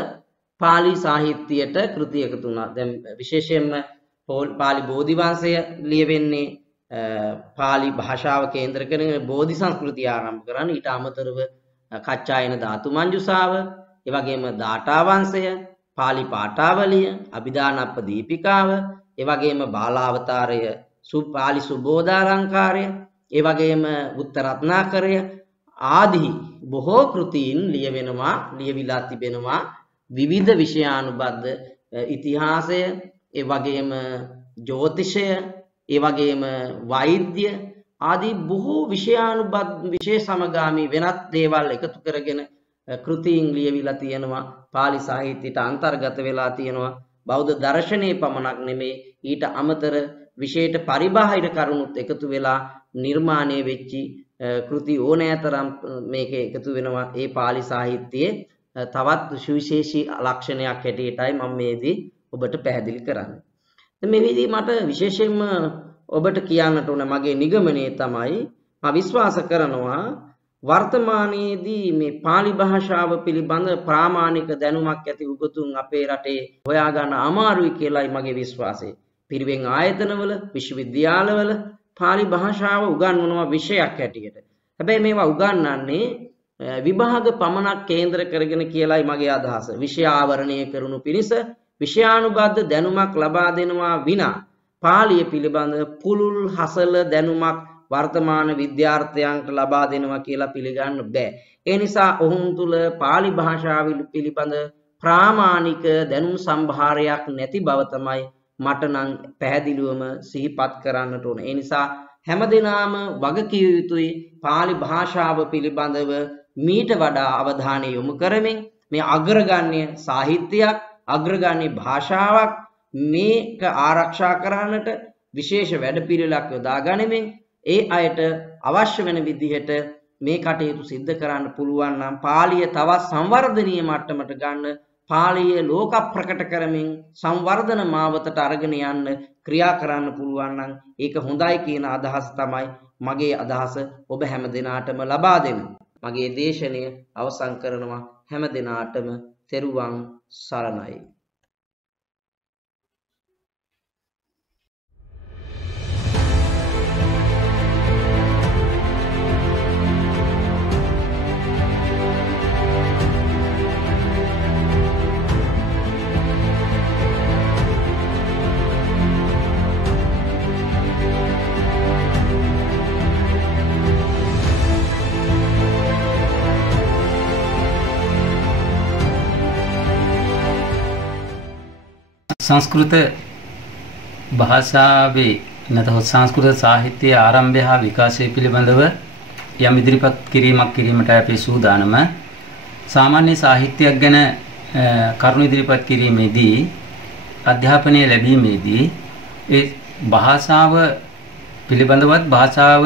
පාලි සාහිත්‍යයට කෘති එකතු වුණා. දැන් විශේෂයෙන්ම පාලි බෝධි වංශය ලියවෙන්නේ පාලි භාෂාව කේන්ද්‍ර කරගෙන බෝධි සංස්කෘතිය ආරම්භ කරන්නේ. ඊට අමතරව කච්චායන ධාතු මංජුසාව, ඒ වගේම දාඨා වංශය, පාලි පාඨාවලිය, අභිදානප්ප දීපිකාව, ඒ වගේම බාලාවතාරය, පාලි සුබෝධාලංකාරය, ඒ වගේම උත්තරරත්නාකරය ආදී බොහෝ කෘතීන් ලියවිලා තිබෙනවා. විවිධ විෂයානුබද්ධ ඉතිහාසය, ඒ වගේම ජ්‍යොතිෂය, ඒ වගේම වෛද්‍ය ආදී බොහෝ විෂයානුබද්ධ විශේෂ සමගාමී වෙනත් දේවල් එකතු කරගෙන කෘතීන් ලියවිලා තියෙනවා. පාලි සාහිත්‍යයට අන්තර්ගත වෙලා තියෙනවා. බෞද්ධ දර්ශනයේ පමණක් නෙමේ ඊට අමතර විශේෂ පරිබාහිර කරුණුත් එකතු වෙලා නිර්මාණය වෙච්චි කෘති ඕනෑතරම් මේකේ එකතු වෙනවා. ඒ පාලි සාහිත්‍යයේ තවත් සුවිශේෂී ලක්ෂණයක් හැටියටයි මම මේදී ඔබට පැහැදිලි කරන්නේ. මේ විදිහේ මට විශේෂයෙන්ම ඔබට කියන්නට ඕන මගේ නිගමනය තමයි මම විශ්වාස කරනවා වර්තමානයේදී මේ පාලි භාෂාව පිළිබඳ ප්‍රාමාණික දැනුමක් ඇති උගතුන් අපේ රටේ හොයාගන්න අමාරුයි කියලායි මගේ විශ්වාසය. පිරිවෙන් ආයතනවල, විශ්වවිද්‍යාලවල පාලි භාෂාව උගන්වනවා විෂයක් හැටියට. හැබැයි මේවා උගන්වන්නේ විභාග පමණක් කේන්ද්‍ර කරගෙන කියලායි මගේ අදහස. විෂය ආවරණය කරනු පිණිස විෂයානුබද්ධ දැනුමක් ලබා දෙනවා විනා පාලිය පිළිබඳ පුළුල් හසල දැනුමක් වර්තමාන විද්‍යාර්ථයන්ට ලබා දෙනවා කියලා පිළිගන්න බෑ. ඒ නිසා ඔවුන් තුල පාලි භාෂාව පිළිබඳ ප්‍රාමාණික දැනුම් සම්භාරයක් නැති බව තමයි මට නම් පැහැදිලිවම සිහිපත් කරන්නට ඕන. ඒ නිසා හැමදෙනාම වගකිය යුතුයි පාලි භාෂාව පිළිබඳව මීට වඩා අවධානය යොමු කරමින් මේ අග්‍රගණ්‍ය සාහිත්‍යයක්, අග්‍රගණ්‍ය භාෂාවක් මේක ආරක්ෂා කරන්නට විශේෂ වැඩපිළිවෙලක් යොදා ගනිමින් ඒ අයට අවශ්‍ය වෙන විදිහට මේ කටයුතු සිද්ධ කරන්න පුළුවන් නම් පාලිය තවත් සංවර්ධනීය මට්ටමට ගන්න, පාලිය ලෝක ප්‍රකට කරමින් සංවර්ධන මාවතට අරගෙන යන්න ක්‍රියා කරන්න පුළුවන් නම් ඒක හොඳයි කියන අදහස තමයි මගේ අදහස. ඔබ හැම දිනාටම ලබා දෙන්න. මගේ දේශනය අවසන් කරනවා. හැම දිනාටම තෙරුවන් සරණයි. සංස්කෘත භාෂාවේ නැත්නම් සංස්කෘත සාහිත්‍යයේ ආරම්භය හා විකාශය පිළිබඳව යම් ඉදිරිපත් කිරීමට අපි සූදානම. සාමාන්‍ය සාහිත්‍යයක් ගැන කරුණු ඉදිරිපත් කිරීමේදී අධ්‍යාපනය ලැබීමේදී ඒ භාෂාව පිළිබඳවත් භාෂාව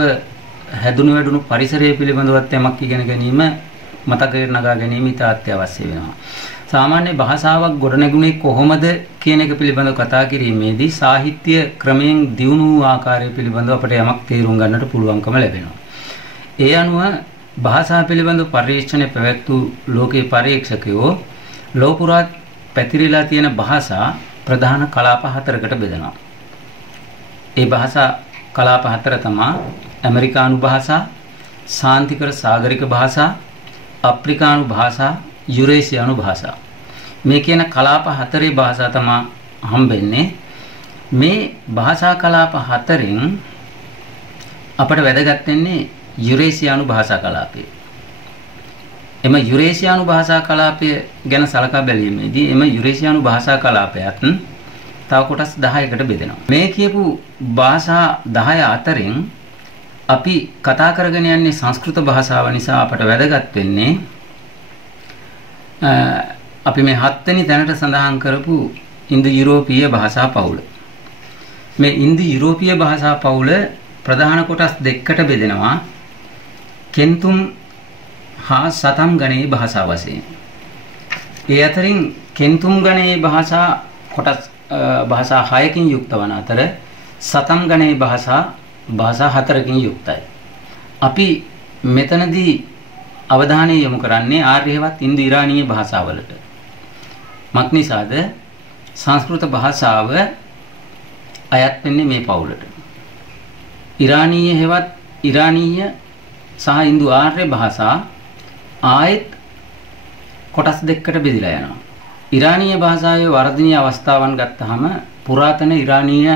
හැදුණු වැඩුණු පරිසරය පිළිබඳවත් යමක් ඉගෙන ගැනීම මතකයට නගා ගැනීම ඉතා අත්‍යවශ්‍ය වෙනවා. සාමාන්‍ය භාෂාවක් ගොඩනැගුණේ කොහොමද කියන එක පිළිබඳව කතා කිරීමේදී සාහිත්‍ය ක්‍රමයෙන් දියුණු වූ ආකාරය පිළිබඳව අපට යමක් තේරුම් ගන්නට පුළුවන්කම ලැබෙනවා. ඒ අනුව භාෂා පිළිබඳව පරීක්ෂණ පැවැත් වූ ලෝකේ පරීක්ෂකයෝ ලෝපුරා පැතිරිලා තියෙන භාෂා ප්‍රධාන කලාප හතරකට බෙදනවා. ඒ භාෂා කලාප හතර තමයි ඇමරිකානු භාෂා, සාන්තිකර සාගරික භාෂා, අප්‍රිකානු භාෂා, යුරේසියානු භාෂා. මේ කියන කලාප හතරේ භාෂා තමයි හම්බෙන්නේ. මේ භාෂා කලාප හතරෙන් අපට වැදගත් වෙන්නේ යුරේසියානු භාෂා කලාපය. එම යුරේසියානු භාෂා කලාපය ගැන සලකා බැලීමේදී එම යුරේසියානු භාෂා කලාපයත් තව කොටස් 10කට බෙදෙනවා. මේ කියපු භාෂා 10 අතරින් අපි කතා කරගෙන යන්නේ සංස්කෘත භාෂාව නිසා අපට වැදගත් වෙන්නේ අපි මේ 7 වෙනි තැනට සඳහන් කරපු ඉන්දු යුරෝපීය භාෂා පවුල. මේ ඉන්දු යුරෝපීය භාෂා පවුල ප්‍රධාන කොටස් දෙකකට බෙදෙනවා. කෙන්තුම් හා සතම් ගණයේ භාෂා වශයෙන්. ඒ අතරින් කෙන්තුම් ගණයේ භාෂා කොටස් භාෂා 6කින් යුක්ත වන අතර සතම් ගණයේ භාෂා 4කින් යුක්තයි. අපි මෙතනදී අවධානය යොමු කරන්නේ ආර්යවත් ඉන්දු ඉරානීය භාෂාවලට. මක්නිසාද සංස්කෘත භාෂාව අයත් වෙන්නේ මේ පවුලට. ඉරානීය සහ ඉන්දු ආර්ය භාෂා ආයෙත් කොටස් දෙකකට බෙදලා යනවා. ඉරානීය භාෂාවේ වර්ධනීය අවස්ථාවන් ගත්තාම පුරාතන ඉරානීය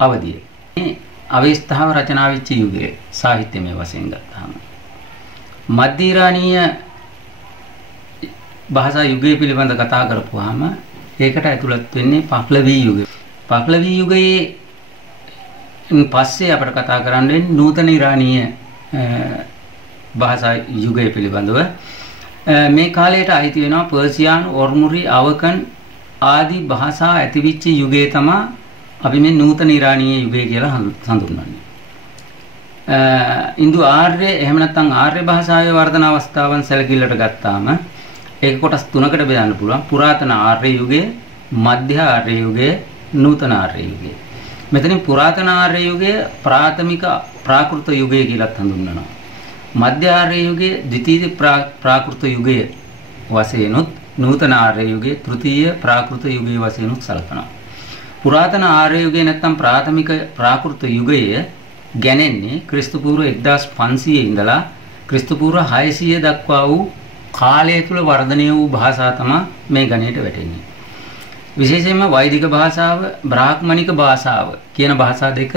අවධිය. මේ අවස්ථාව රචනා වෙච්ච යුගයේ සාහිත්‍යමය වශයෙන් ගත්තාම මධ්‍ය ඉරානීය භාෂා යුගය පිළිබඳ කතා කරපුවාම ඒකට ඇතුළත් වෙන්නේ පහ්ලවී යුගය. පහ්ලවී යුගයේ පස්සේ අපිට කතා කරන්න වෙන්නේ නූතන ඉරානීය භාෂා යුගය පිළිබඳව. මේ කාලයට අයිති වෙනවා පර්සියානු, ඔර්මුරි, අවකන් ආදී භාෂා ඇතිවිච්ච යුගය තමයි අපි මේ නූතන ඉරානීය යුගය කියලා හඳුන්වන්නේ. ඉන්දු ආර්ය එහෙම නැත්නම් ආර්ය භාෂාවේ වර්ධන අවස්ථාවන් සැලකිල්ලට ගත්තාම ඒක කොටස් තුනකට බෙදන්න පුළුවන්. පුරාතන ආර්ය යුගය, මධ්‍ය ආර්ය යුගය, නූතන ආර්ය යුගය. මෙතනින් පුරාතන ආර්ය යුගය ප්‍රාථමික ප්‍රාකෘත යුගය කියලා හඳුන්වනවා. මධ්‍ය ආර්ය යුගයේ ද්විතීය ප්‍රාකෘත යුගය වශයෙන්ුත් නූතන ආර්ය යුගයේ තෘතීය ප්‍රාකෘත යුගයේ වශයෙන්ුත් සැලකනවා. පුරාතන ආර්ය යුගය නැත්නම් ප්‍රාථමික ප්‍රාකෘත යුගය ගැනෙන්නේ ක්‍රිස්තු පූර්ව 1500 ඉඳලා ක්‍රිස්තු පූර්ව 600 දක්වා වූ කාලය තුල වර්ධනය වූ භාෂා තමයි මේ ගණයට වැටෙන්නේ. විශේෂයෙන්ම වෛදික භාෂාව, බ්‍රාහ්මණික භාෂාව කියන භාෂා දෙක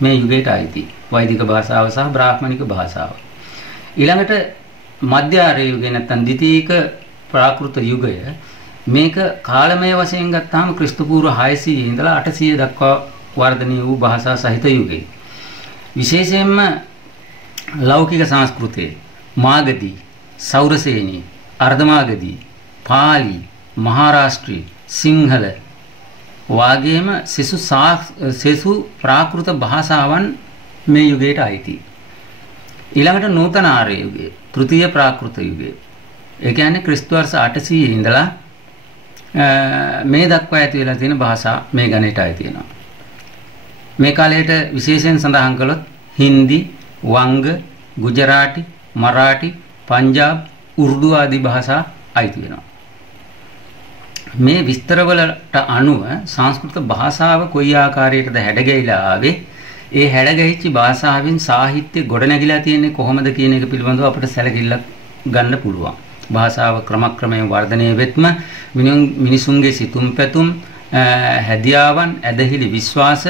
මේ යුගයට අයිති. වෛදික භාෂාව සහ බ්‍රාහ්මණික භාෂාව. ඊළඟට මධ්‍ය ආර්ය යුගය නැත්නම් ද්විතීයික ප්‍රාකෘත යුගය මේක කාලමය වශයෙන් ගත්තාම ක්‍රිස්තු පූර්ව 600 ඉඳලා 800 දක්වා වර්ධනය වූ භාෂා සහිත යුගය. විශේෂයෙන්ම ලෞකික සංස්කෘතයේ මාගධී, සෞරසේනී, අර්ධමාගධී, පාලි, මහාරාෂ්ට්‍රී, සිංහල වාගේම සෙසු ප්‍රාකෘත භාෂාවන් මේ යුගයට අයිති. ඊළඟට නූතන ආර්ය යුගය, තෘතීය ප්‍රාකෘත යුගය. ඒ කියන්නේ ක්‍රිස්තු වර්ෂ 800 ඉඳලා මේ දක්වා ඇති වෙලා තියෙන භාෂා මේ ගණයට අයිති වෙනවා. මේ කාලයට විශේෂයෙන් සඳහන් කළොත් හින්දි, වංග, ගුජරාටි, මරාටි, පංජාබ්, උර්දු ආදී භාෂා අයිති වෙනවා. මේ විස්තරවලට අනුව සංස්කෘත භාෂාව කොයි ආකාරයකටද හැඩගැහිලා ආවේ, ඒ හැඩගැහිච්ච භාෂාවෙන් සාහිත්‍ය ගොඩනැගිලා තියෙන්නේ කොහොමද කියන එක පිළිබඳව අපිට සැලකිල්ලක් ගන්න පුළුවන්. භාෂාව ක්‍රමක්‍රමයෙන් වර්ධනය වෙත්ම මිනිසුන්ගේ සිතුම් පැතුම්, හැදියාවන්, ඇදහිලි විශ්වාස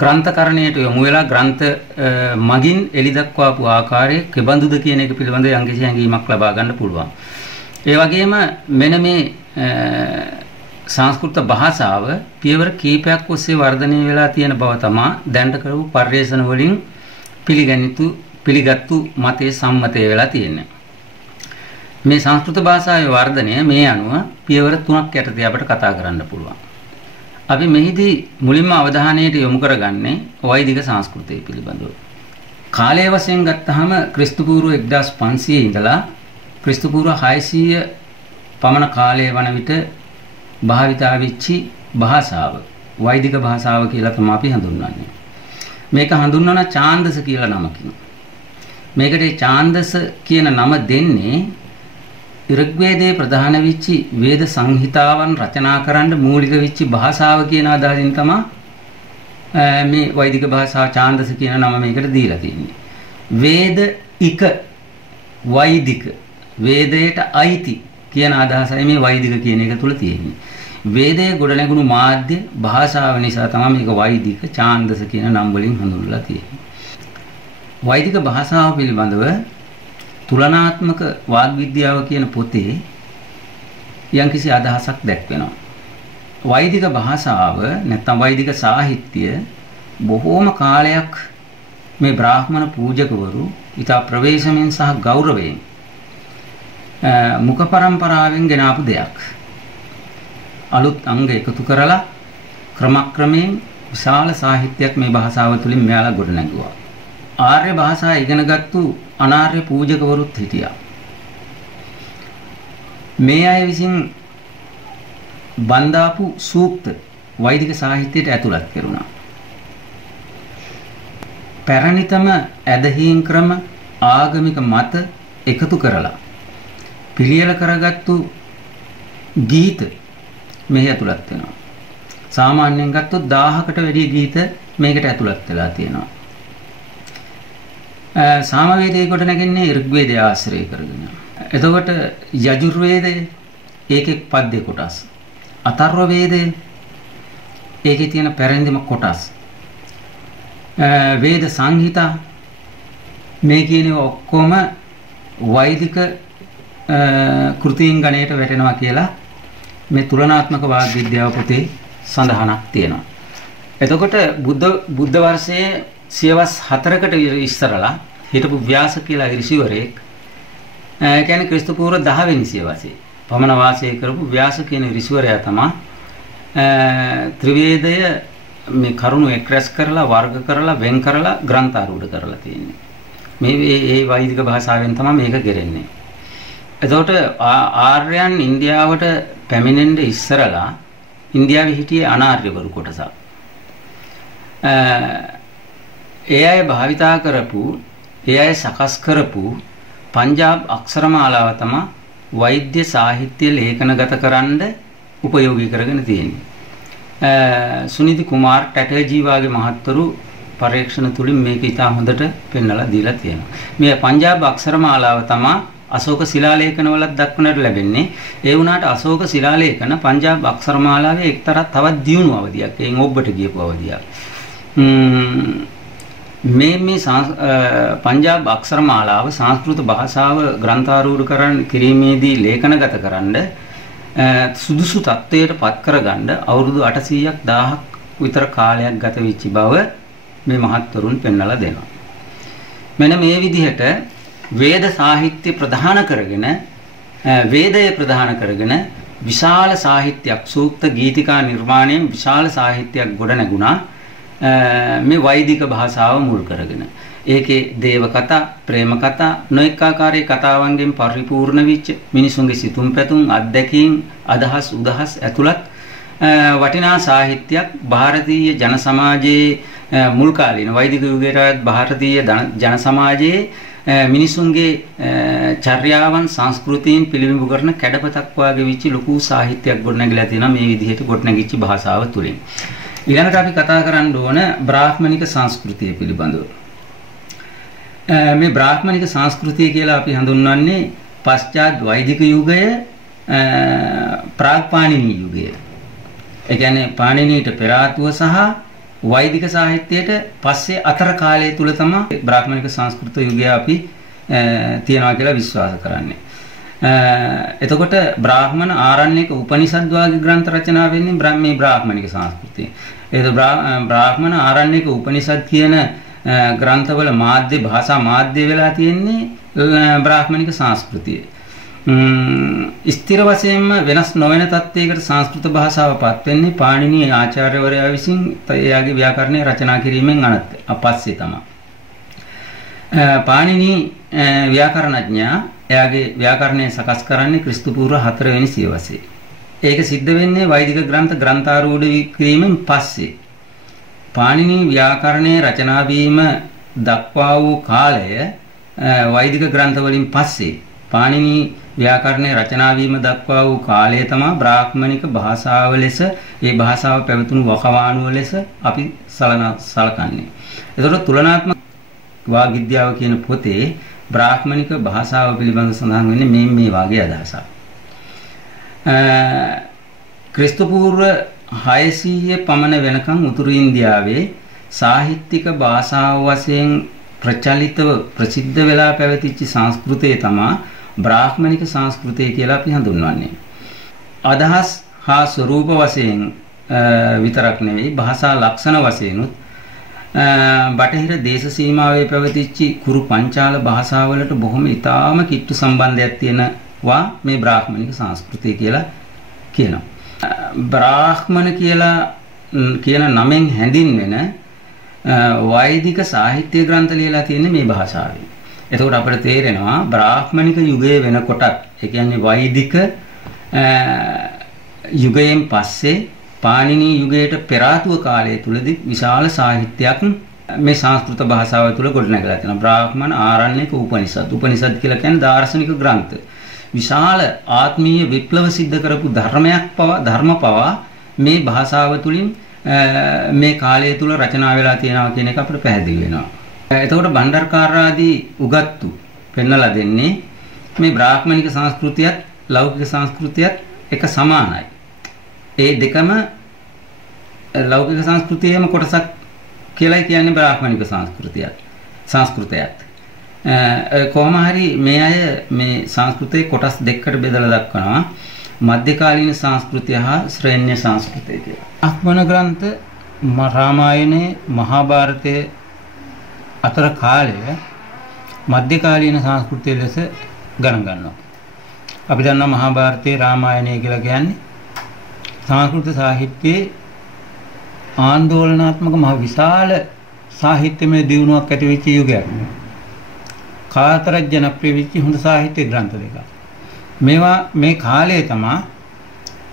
ග්‍රන්ථකරණයට යොමු වෙලා ග්‍රන්ථ මගින් එලි දක්වාපු ආකාරය කෙබඳුද කියන එක පිළිබඳව යම්කිසි හැඟීමක් ලබා ගන්න පුළුවන්. ඒ වගේම මෙන්න මේ සංස්කෘත භාෂාව පියවර කීපයක් ඔස්සේ වර්ධනය වෙලා තියෙන බව තමයි දැනට කරපු පර්යේෂණ වලින් පිළිගත්තු මතයේ සම්මතය වෙලා තියෙන්නේ. මේ සංස්කෘත භාෂාවේ වර්ධනය මේ අනුව පියවර 3ක් යටතේ අපිට කතා කරන්න පුළුවන්. අපි මෙහිදී මුලින්ම අවධානයට යොමු කරගන්නේ වෛදික සංස්කෘතිය පිළිබඳව. කාලය වශයෙන් ගත්තාම ක්‍රිස්තු පූර්ව 1500 ඉඳලා ක්‍රිස්තු පූර්ව 600 පමණ කාලයේ වන විට භාවිතා වෙච්චි භාෂාව වෛදික භාෂාව කියලා තමයි අපි හඳුන්වන්නේ. මේක හඳුන්වන ඡාන්දස කියලා නමකින්. මේකට ඡාන්දස කියන නම දෙන්නේ ඍග්වේදයේ ප්‍රධාන වෙච්චි වේද සංහිතාවන් රචනා කරන්න මූලික වෙච්චි භාෂාව කියන අදහසින් තමයි මේ වෛදික භාෂාව ඡාන්දස කියන නම මේකට දීලා තියෙන්නේ. වේද ඉක වෛදික වේදයට අයිති කියන අදහසයි මේ වෛදික කියන එක තුල තියෙන්නේ. වේදයේ ගොඩනැගුණු මාධ්‍ය භාෂාව නිසා තමයි මේක වෛදික ඡාන්දස කියන නම් වලින් හඳුන්වලා තියෙන්නේ. වෛදික භාෂාව පිළිබඳව තුලනාත්මක වාග් විද්‍යාව කියන පොතේ යම්කිසි අදහසක් දැක්වෙනවා. වෛදික භාෂාව නැත්නම් වෛදික සාහිත්‍ය බොහෝම කාලයක් මේ බ්‍රාහ්මණ පූජකවරු ඉතා ප්‍රවේශමෙන් සහ ගෞරවයෙන් මුඛ පරම්පරාවෙන් ගෙන ආපු දෙයක්. අලුත් අංග එකතු කරලා ක්‍රමක්‍රමයෙන් විශාල සාහිත්‍යයක් මේ භාෂාව තුළින් මෙයාලා ගොඩනැගුවා. ආර්ය භාෂාව ඉගෙනගත්තු අනාර්ය පූජකවරුත් හිටියා. මේ අය විසින් බන්දාපු සූක්ත වෛදික සාහිත්‍යයට ඇතුළත් කරුණා. පැරණිතම ඇදහිීම් ක්‍රම ආගමික මත එකතු කරලා පිළියෙල කරගත්තු ගීත මෙහි ඇතුළත් වෙනවා. සාමාන්‍යයෙන් ගත්තොත් 1000කට වැඩි ගීත මේකට ඇතුළත් වෙලා තියෙනවා. සාමවේදයේ කොට නැගින්නේ ඍග්වේදය ආශ්‍රය කරගෙන. එතකොට යජුර්වේදයේ ඒකේ පද්‍ය කොටස්. අතර්ව වේදයේ ඒකේ තියෙන පැරැන්දිම කොටස්. වේද සංහිතා මේ කියන ඔක්කොම වෛදික කෘතීන් ගණයට වැටෙනවා කියලා මේ තුලනාත්මක වාග් විද්‍යාව පොතේ සඳහනක් තියෙනවා. එතකොට බුද්ධ වර්ෂයේ සියවස් 4කට ඉස්සරලා හිටපු ව්‍යාස කියලා ඍෂිවරයෙක් කියන්නේ ක්‍රිස්තු පූර්ව 10 වෙනි සියවසේ පමණ වාසය කරපු ව්‍යාස කියන ඍෂිවරයා තමයි ත්‍රිවේදය මේ කරුණු එක්රැස් කරලා වර්ග කරලා වෙන් කරලා ග්‍රන්ථාරූඪ කරලා තියෙන්නේ. මේ වෛදික භාෂාවෙන් තමයි මේක කෙරෙන්නේ. එතකොට ආර්යයන් ඉන්දියාවට පැමිණෙන්න ඉස්සරලා ඉන්දියාවේ හිටියේ අනාර්යවරු කොටසක්. ඒ අය භාවිතා කරපු, ඒ අය සකස් කරපු පංජාබ් අක්ෂරමාලාව තමයි වෛද්‍ය සාහිත්‍ය ලේඛනගත කරන්න උපයෝගී කරගෙන තියෙන්නේ. සුනිදි කුමාර් ටැටර්ජී වගේ මහත්වරු පරීක්ෂණ තුලින් මේක ඉතා හොඳට පෙන්වලා දීලා තියෙනවා. මේ පංජාබ් අක්ෂරමාලාව තමයි අශෝක ශිලාලේඛනවලත් දක්වන්නට ලැබෙන්නේ. ඒ වුණාට අශෝක ශිලාලේඛන පංජාබ් අක්ෂරමාලාවේ එක්තරා තවත් දියුණු අවධියක්. එයින් ඔබට ගියපු අවධියක්. මේ පංජාබ් අක්ෂරමාලාව සංස්කෘත භාෂාව ග්‍රන්ථාරූඪ කිරීමේදී ලේඛනගත කරන්න සුදුසු තත්ත්වයට පත් කරගන්න අවුරුදු 800ක් 1000ක් විතර කාලයක් ගත වෙච්ච බව මේ මහත්වරුන් පෙන්වලා දෙනවා. මෙන්න මේ විදිහට වේද සාහිත්‍ය ප්‍රධාන කරගෙන වේදය ප්‍රධාන කරගෙන විශාල සාහිත්‍යයක් සූක්ත ගීතිකා නිර්මාණයෙන් විශාල සාහිත්‍යයක් ගොඩ නැගුණා මේ වෛදික භාෂාව මුල් කරගෙන. ඒකේ දේව කතා, ප්‍රේම කතා, නොඑක ආකාරයේ කතාවන්ගෙන් පරිපූර්ණ වෙච්ච මිනිසුන්ගේ සිතුම් පැතුම්, අත්දැකීම්, අදහස් උදහස් ඇතුළත් වටිනා සාහිත්‍යයක් ಭಾರತೀಯ ජන සමාජයේ මුල් කාලීන වෛදික යුගයට ಭಾರತೀಯ ජන සමාජයේ මිනිසුන්ගේ චර්යාවන් සංස්කෘතීන් පිළිබිඹු කරන කැඩපතක් වාගේ වෙච්ච ලොකු සාහිත්‍යයක් ගොඩනැගිලා තියෙනවා මේ විදිහට ගොඩනැගිච්ච භාෂාව තුලින්. ඊළඟට අපි කතා කරන්න ඕන බ්‍රාහ්මණික සංස්කෘතිය පිළිබඳව. මේ බ්‍රාහ්මණික සංස්කෘතිය කියලා අපි හඳුන්වන්නේ පශ්චාත් වෛදික යුගය, ප්‍රාග් පාණිනී යුගය. ඒ කියන්නේ පාණිනීට පෙර ආතුව සහ වෛදික සාහිත්‍යයට පස්සේ අතර කාලය තුල තමයි බ්‍රාහ්මණික සංස්කෘත යුගය අපි තියනවා කියලා විශ්වාස කරන්නේ. එතකොට බ්‍රාහ්මණ ආරණ්‍යක උපනිෂද් වාගේ ග්‍රන්ථ රචනා වෙන්නේ මේ බ්‍රාහ්මණික සංස්කෘතිය. ඒක බ්‍රාහ්මණ ආරණ්‍යක උපනිෂද් කියන ග්‍රන්ථවල මාධ්‍ය භාෂා මාධ්‍ය වෙලා තියෙන්නේ බ්‍රාහ්මණික සංස්කෘතිය. ස්ථිර වශයෙන්ම වෙනස් නොවන තත්ත්වයකට සංස්කෘත භාෂාව පත් වෙන්නේ පාණිනී ආචාර්යවරයා විසින් එයාගේ ව්‍යාකරණය රචනා කිරීමෙන් පස්සේ තමයි. පාණිනි ව්‍යාකරණඥයා එයාගේ ව්‍යාකරණය සකස් කරන්නේ ක්‍රිස්තු පූර්ව 4 වෙනි සියවසේ. ඒක සිද්ධ වෙන්නේ වෛදික ග්‍රන්ථ ග්‍රන්ථාරූඪ කිරීමෙන් පස්සේ. පාණිනි ව්‍යාකරණයේ රචනා වීම දක්වා වූ කාලය වෛදික ග්‍රන්ථ වලින් පස්සේ. පාණිනි ව්‍යාකරණයේ රචනා වීම දක්වා වූ කාලය තමයි බ්‍රාහ්මණික භාෂාව ලෙස ඒ භාෂාව පැවතුණු වකවානුව ලෙස අපි සලකන්නේ. ඒතකොට තුලනාත්මක වාග්විද්‍යාව කියන පොතේ බ්‍රාහ්මණික භාෂාව පිළිබඳව සඳහන් වෙන්නේ මේ වාගේ අදහසක්. ක්‍රිස්තු පූර්ව 600 පමණ වෙනකන් උතුරු ඉන්දියාවේ සාහිත්‍යික භාෂාව වශයෙන් ප්‍රචලිතව ප්‍රසිද්ධ වෙලා පැවතිච්ච සංස්කෘතිය තමයි බ්‍රාහ්මණික සංස්කෘතිය කියලා අපි හඳුන්වන්නේ. අදහස් හා ස්වරූප වශයෙන් විතරක් නෙවෙයි භාෂා ලක්ෂණ වශයෙන්ුත් බටහිර දේශ සීමාවේ පැවතිච්ච කුරු පංචාල භාෂාවලට බොහොම ඊටාම කිට්ටු සම්බන්ධයක් තියෙනවා මේ බ්‍රාහ්මණික සංස්කෘතිය කියලා කියනවා. බ්‍රාහ්මණ කියලා කියන නමෙන් හැඳින්වෙන වෛදික සාහිත්‍ය ග්‍රන්ථ ලියලා තියෙන්නේ මේ භාෂාවෙන්. එතකොට අපිට තේරෙනවා බ්‍රාහ්මණික යුගයේ වෙනකොටත් ඒ කියන්නේ වෛදික යුගයෙන් පස්සේ පාණිනි යුගයට පෙර ආතුව කාලය තුලදී විශාල සාහිත්‍යයක් මේ සංස්කෘත භාෂාව තුල ගොඩනැගලා තියෙනවා. බ්‍රාහ්මණ ආරණ්‍යක උපනිෂද්. උපනිෂද් කියලා කියන්නේ දාර්ශනික ග්‍රන්ථ. විශාල ආත්මීය විප්ලව සිද්ධ කරපු ධර්ම පවා මේ භාෂාව තුලින් මේ කාලය තුල රචනා වෙලා තියෙනවා කියන එක අපිට පැහැදිලි වෙනවා. එතකොට බණ්ඩාරකාරාදී උගත්තු පෙන්වලා දෙන්නේ මේ බ්‍රාහ්මණික සංස්කෘතියත් ලෞකික සංස්කෘතියත් එක සමානයි. ඒ දෙකම ලෞකික සංස්කෘතියේම කොටසක් කියලායි කියන්නේ බ්‍රාහ්මණික සංස්කෘතියත්. කොහොම හරි මේ අය මේ සංස්කෘතියේ කොටස් දෙකකට බෙදලා දක්වනවා. මධ්‍යකාලීන සංස්කෘතිය හා ශ්‍රේණ්‍ය සංස්කෘතිය කියලා. බ්‍රාහ්මණ ග්‍රන්ථ රාමායනේ මහාභාරතයේ අතර කාලය මධ්‍යකාලීන සංස්කෘතිය ලෙස ගණන් ගන්නවා. අපි දන්නා මහාභාරතයේ රාමායනය කියලා කියන්නේ සංස්කෘත සාහිත්‍යයේ ආందోලනාත්මක මහ විශාල සාහිත්‍යමය දියුණුවක් ඇති වෙච්ච යුගයක්. කාතරජ ජනප්‍රිය වෙච්ච හොඳ සාහිත්‍ය ග්‍රන්ථ දෙකක්. මේවා මේ කාලයේ තමයි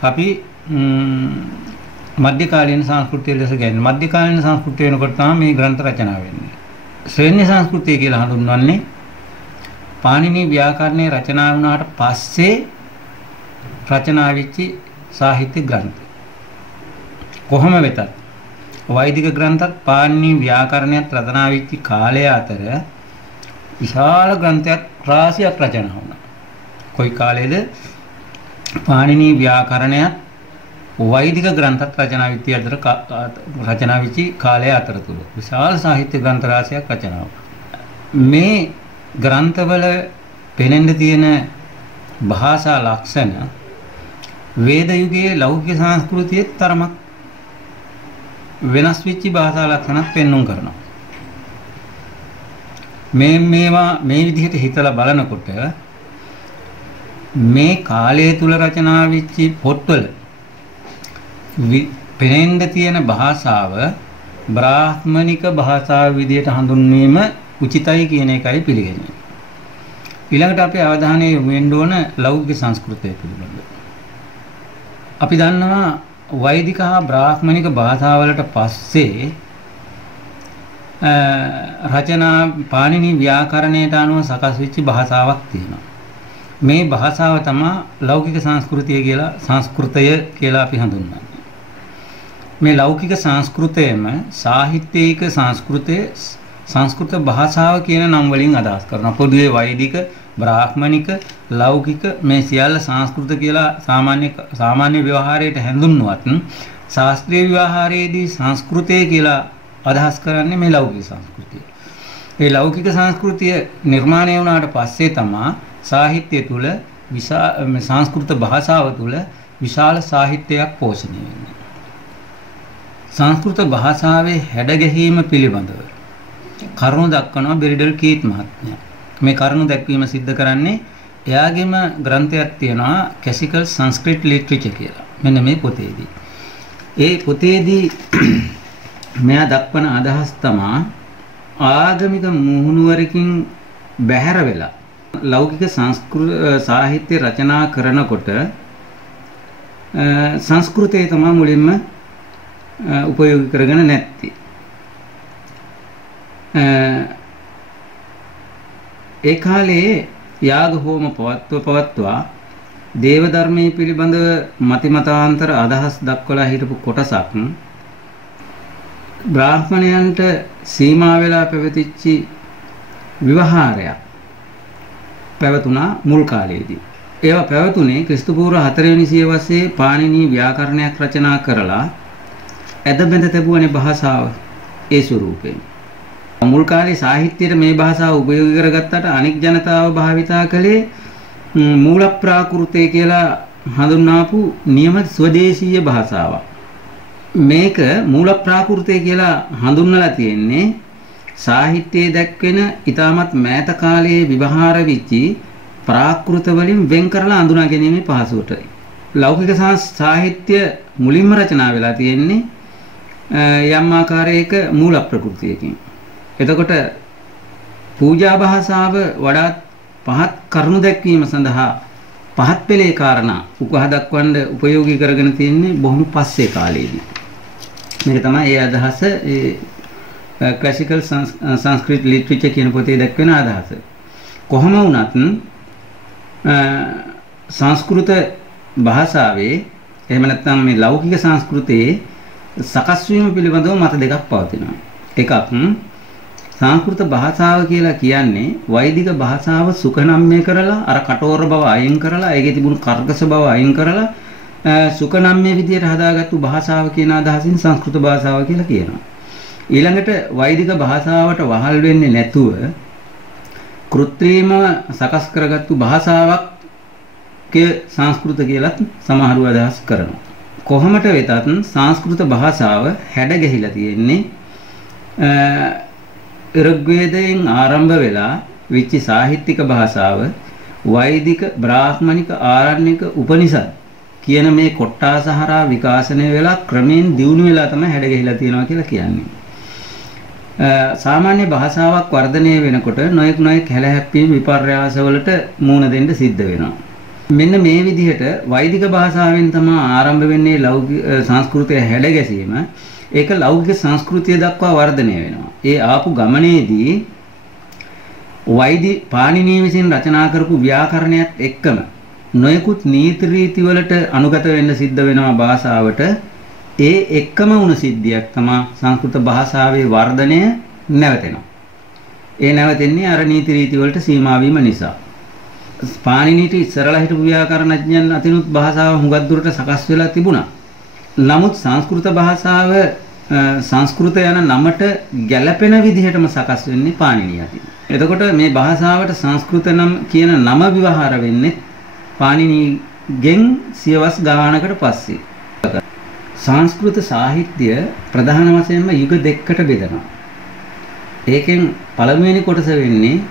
අපි මධ්‍යකාලීන සංස්කෘතිය ලෙස ගන්නේ. මධ්‍යකාලීන සංස්කෘතිය වෙනකොට තමයි මේ ග්‍රන්ථ රචනා වෙන්නේ. ශ්‍රේණ්‍ය සංස්කෘතිය කියලා හඳුන්වන්නේ පාණිනි ව්‍යාකරණයේ රචනා වුණාට පස්සේ රචනා වෙච්ච සාහිත්‍ය ග්‍රන්ථ. කොහොම වෙතත් වෛදික ග්‍රන්ථත් පාණිනි ව්‍යාකරණයත් රචනා වෙච්ච කාලය අතර විශාල ග්‍රන්ථයක් රාශියක් රචනා වුණා. කොයි කාලයේද පාණිනි ව්‍යාකරණයත් වෛදික ග්‍රන්ථත් රචනා වෙච්ච කාලය අතරතුර විශාල සාහිත්‍ය ග්‍රන්ථ රාශියක් රචනා වුණා. මේ ග්‍රන්ථවල පෙනෙන්න තියෙන භාෂා ලක්ෂණ වේද යුගයේ ලෞකික සංස්කෘතියේ තරමක් වෙනස් වෙච්ච භාෂා ලක්ෂණත් පෙන්වුම් කරනවා. මේවා මේ විදිහට හිතලා බලනකොට මේ කාලය තුල රචනා වෙච්ච පොත්වල පෙනෙන්න තියෙන භාෂාව බ්‍රාහ්මණික භාෂාව විදිහට හඳුන්වීම උචිතයි කියන එකයි පිළිගන්නේ. ඊළඟට අපි අවධානය යොමු වෙන්න ඕන ලෞකික සංස්කෘතිය පිළිබඳව. අපි දන්නවා වෛදික හා බ්‍රාහ්මණික භාෂාවලට පස්සේ රචනා පාණිනි ව්‍යාකරණයට අනුව සකස් වෙච්ච භාෂාවක් තියෙනවා. මේ භාෂාව තමයි ලෞකික සංස්කෘතිය සංස්කෘතය කියලා අපි හඳුන්වන්නේ. මේ ලෞකික සංස්කෘතයම සාහිත්‍යයක සංස්කෘත භාෂාව කියන නම් වලින් අදහස් කරනවා. පොදුවේ වෛදික, බ්‍රාහ්මණික, ලෞකික මේ සියල්ල සංස්කෘත කියලා සාමාන්‍ය ව්‍යවහාරයට හැඳින්වුවත් ශාස්ත්‍රීය ව්‍යවහාරයේදී සංස්කෘතය කියලා අදහස් කරන්නේ මේ ලෞකික සංස්කෘතිය. මේ ලෞකික සංස්කෘතිය නිර්මාණය වුණාට පස්සේ තමයි සාහිත්‍ය තුල සංස්කෘත භාෂාව තුල විශාල සාහිත්‍යයක් පෝෂණය වෙන්නේ. සංස්කෘත භාෂාවේ හැඩගැහිම පිළිබඳව කරුණු දක්වනවා බෙරිඩල් කීත් මහත්මයා. මේ කරුණු දැක්වීම සිද්ධ කරන්නේ එයාගේම ග්‍රන්ථයක් තියෙනවා ක්ලාසිකල් සංස්කෘත ලිටරේචර් කියලා. මෙන්න මේ පොතේදී. ඒ පොතේදී මෙයා දක්වන අදහස් තමයි ආගමික මුහුණුවරකින් බැහැර වෙලා ලෞකික සාහිත්‍ය රචනා කරනකොට සංස්කෘතය තමයි මුලින්ම උපයෝගී කරගෙන නැත්තේ. ඒ කාලේ යාග හෝම පවත්වා දේව ධර්මයේ පිළිබඳව මතිමතාන්තර අදහස් දක්වලා හිටපු කොටසක් බ්‍රාහ්මණයන්ට සීමා වෙලා පැවතිච්ච විවහාරයක් පැවතුණා මුල් කාලයේදී. ඒවා පැවතුනේ ක්‍රිස්තු පූර්ව 4 වෙනි සියවසේ පාණිනී ව්‍යාකරණයක් රචනා කරලා ඇද බැඳ තිබුණේ භාෂාව ඒ ස්වරූපයෙන්. මුල් කාලේ සාහිත්‍යයට මේ භාෂාව උපයෝගී කරගත්තට අනික් ජනතාව භාවිතා කළේ මූල ප්‍රාකෘතය කියලා හඳුන්වාපු නියම ස්වදේශීය භාෂාවක්. මේක මූල ප්‍රාකෘතය කියලා හඳුන්වලා තියෙන්නේ සාහිත්‍යයේ දැක්වෙන ඊටමත් මෑත කාලයේ විවහාර වෙච්චි ප්‍රාකෘත වලින් වෙන් කරලා අඳුනා ගැනීමේ පහසුවටයි. ලෞකික සාහිත්‍ය මුලින්ම රචනා වෙලා තියෙන්නේ යම් ආකාරයක මූල ප්‍රകൃතියකින්. එතකොට පූජා භාෂාව වඩාත් පහත් කරුණු දැක්වීම සඳහා පහත් පෙළේ කාරණා උකහා දක්වන්න උපයෝගී කරගෙන තියෙන්නේ බොහොම පස්සේ කාලයේදී. මේක තමයි ඒ අදහස ක්ලාසිකල් සංස්කෘත ලිටරේචර් කියන පොතේ දක්වන අදහස. කොහොම වුණත් සංස්කෘත භාෂාවේ එහෙම නැත්නම් මේ ලෞකික සංස්කෘතයේ සකස් වීම පිළිබඳව මත දෙකක් පවතිනවා. එකක් සංස්කෘත භාෂාව කියලා කියන්නේ වෛදික භාෂාව සුඛනම්ය කරලා අර කටෝර බව අයින් කරලා ඒකේ තිබුණු කර්කශ බව අයින් කරලා සුඛනම්ය විදියට හදාගත්තු භාෂාව කියන අදහසින් සංස්කෘත භාෂාව කියලා කියනවා. ඊළඟට වෛදික භාෂාවට වහල් වෙන්නේ නැතුව කෘත්‍රිමව සකස් කරගත්තු භාෂාවක් සංස්කෘත කියලත් සමහරව අදහස් කරනවා. කොහොමට වෙතත් සංස්කෘත භාෂාව හැඩ ගැහිලා තියෙන්නේ ඍග්වේදයෙන් ආරම්භ වෙලා විචි සාහිත්‍යික භාෂාව වෛදික බ්‍රාහ්මණික ආරණ්‍යක උපනිෂද් කියන මේ කොට්ටාස හරහා විකාශනය වෙලා ක්‍රමයෙන් දියුණු වෙලා තමයි හැඩ ගැහිලා තියෙනවා කියලා කියන්නේ. සාමාන්‍ය භාෂාවක් වර්ධනය වෙනකොට නොයෙක් හැලහැප්පීම් විපර්යාස වලට මුහුණ දෙන්න සිද්ධ වෙනවා. මෙන්න මේ විදිහට වෛදික භාෂාවෙන් තමයි ආරම්භ වෙන්නේ ලෞකික සංස්කෘතය හැඩ ගැසීම. ඒක ලෞකික සංස්කෘතිය දක්වා වර්ධනය වෙනවා. ඒ ආපු ගමනේදී පාණිනී විසින් රචනා කරපු ව්‍යාකරණයත් එක්කම නොයෙකුත් නීති රීති වලට අනුගත වෙන්න සිද්ධ වෙනවා භාෂාවට. ඒ එක්කම වුණ සිද්ධියක් තමයි සංස්කෘත භාෂාවේ වර්ධනය නැවතෙනවා. ඒ නැවතෙන්නේ අර නීති රීති වලට සීමා වීම නිසා. පාණිනීට ඉස්සරලා හිටපු ව්‍යාකරණඥයන් අතිනුත් භාෂාව හුඟක් දුරට සකස් වෙලා තිබුණා. නමුත් සංස්කෘත භාෂාව සංස්කෘත යන නමට ගැළපෙන විදිහටම සකස් වෙන්නේ පාණිනී අතින්. එතකොට මේ භාෂාවට සංස්කෘත නම් කියන නම විවහාර වෙන්නේ පාණිනීගෙන් සියවස් ගානකට පස්සේ. සංස්කෘත සාහිත්‍ය ප්‍රධාන වශයෙන්ම යුග දෙකකට බෙදෙනවා. ඒකෙන් පළමුවෙනි කොටස වෙන්නේ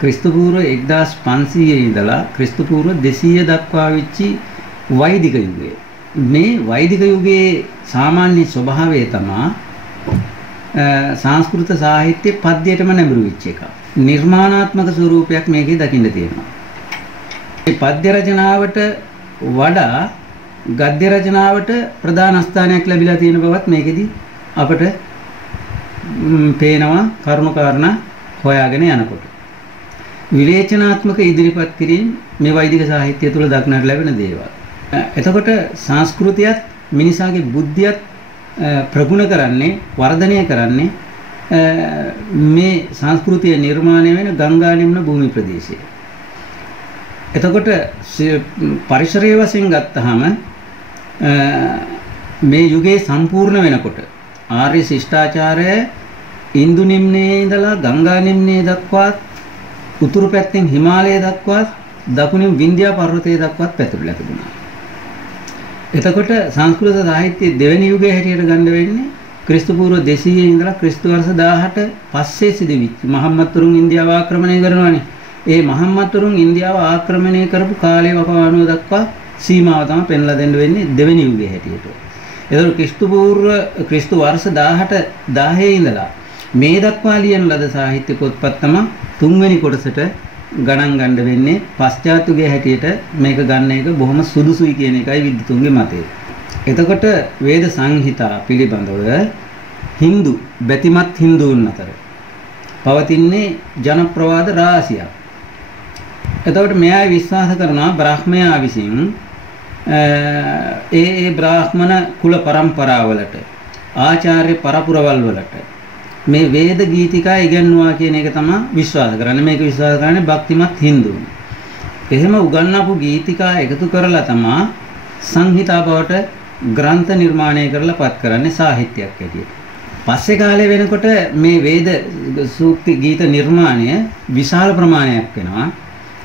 ක්‍රිස්තු පූර්ව 1500 ඉඳලා ක්‍රිස්තු පූර්ව 200 දක්වා වෙච්චි වෛදික යුගය. මේ වෛදික යුගයේ සාමාන්‍ය ස්වභාවය තමයි සංස්කෘත සාහිත්‍ය පද්‍යයටම නැඹුරු වෙච්ච එක. නිර්මාණාත්මක ස්වරූපයක් මේකේ දකින්න තියෙනවා. මේ පද්‍ය රචනාවට වඩා ගද්‍ය රචනාවට ප්‍රධාන ස්ථානයක් ලැබිලා තියෙන බවත් මේකෙදි අපට පේනවා කරුණු කාරණා හොයාගෙන යනකොට. විවේචනාත්මක ඉදිරිපත් කිරීම මේ වෛදික සාහිත්‍ය තුළ දක්නට ලැබෙන දේවල්. එතකොට සංස්කෘතියත් මිනිසාගේ බුද්ධියත් ප්‍රගුණ කරන්නේ වර්ධනය කරන්නේ මේ සංස්කෘතිය නිර්මාණය වෙන ගංගා නිම්න භූමි ප්‍රදේශයේ. එතකොට පරිසරය වශයෙන් ගත්තාම මේ යුගයේ සම්පූර්ණ වෙනකොට ආර්ය ශිෂ්ටාචාරය ඉන්දු නිම්නයේ ඉඳලා ගංගා නිම්නයේ දක්වා උතුරු පැත්තෙන් හිමාලය දක්වා දකුණින් වින්ධ්‍යා පර්වතය දක්වා පැතිරලා තිබුණා. එතකොට සංස්කෘත සාහිත්‍යයේ දෙවෙනි යුගයේ හැටියට ගන්න වෙන්නේ ක්‍රිස්තු පූර්ව 200 ඉඳලා ක්‍රිස්තු වර්ෂ 1000ට පස්සේ සිදුවිච්ච මහම්මතුරුන් ඉන්දියාව ආක්‍රමණය කරනවානේ. ඒ මහම්මතුරුන් ඉන්දියාව ආක්‍රමණය කරපු කාලේ වකවානුව දක්වා සීමාව තමයි පෙන්ලා දෙන්න වෙන්නේ දෙවෙනි යුගයේ හැටියට. එතකොට ක්‍රිස්තු වර්ෂ 1000ට 10 ඉඳලා මේ දක්වා ලියන ලද සාහිත්‍ය පොත්පත් තමයි තුන්වෙනි කොටසට ගණන් ගන්න වෙන්නේ. පශ්චාත්තුගේ හැටියට මේක ගන්න එක බොහොම සුදුසුයි කියන එකයි විද්වතුන්ගේ මතය. එතකොට වේද සංහිතා පිළිබඳව Hindu බැතිමත් Hinduන් අතර පවතින්නේ ජනප්‍රවාද රාශියක්. එතකොට මෙයා විශ්වාස කරනවා බ්‍රාහ්මයා විසින් ඒ බ්‍රාහ්මණ කුල පරම්පරාවලට ආචාර්ය පරපුරවල් වලට මේ වේද ගීතිකා ඉගෙනුවා කියන එක තමයි විශ්වාස කරන්නේ. මේක විශ්වාස කරන්නේ භක්තිමත් Hinduන්. එහෙම උගන්වපු ගීතිකා එකතු කරලා තමයි සංහිතා බවට ග්‍රන්ථ නිර්මාණය කරලා පත් කරන්නේ සාහිත්‍යයක් ඇටියට. පස්සේ කාලේ වෙනකොට මේ වේද සූක්ති ගීත නිර්මාණය විශාල ප්‍රමාණයක් වෙනවා.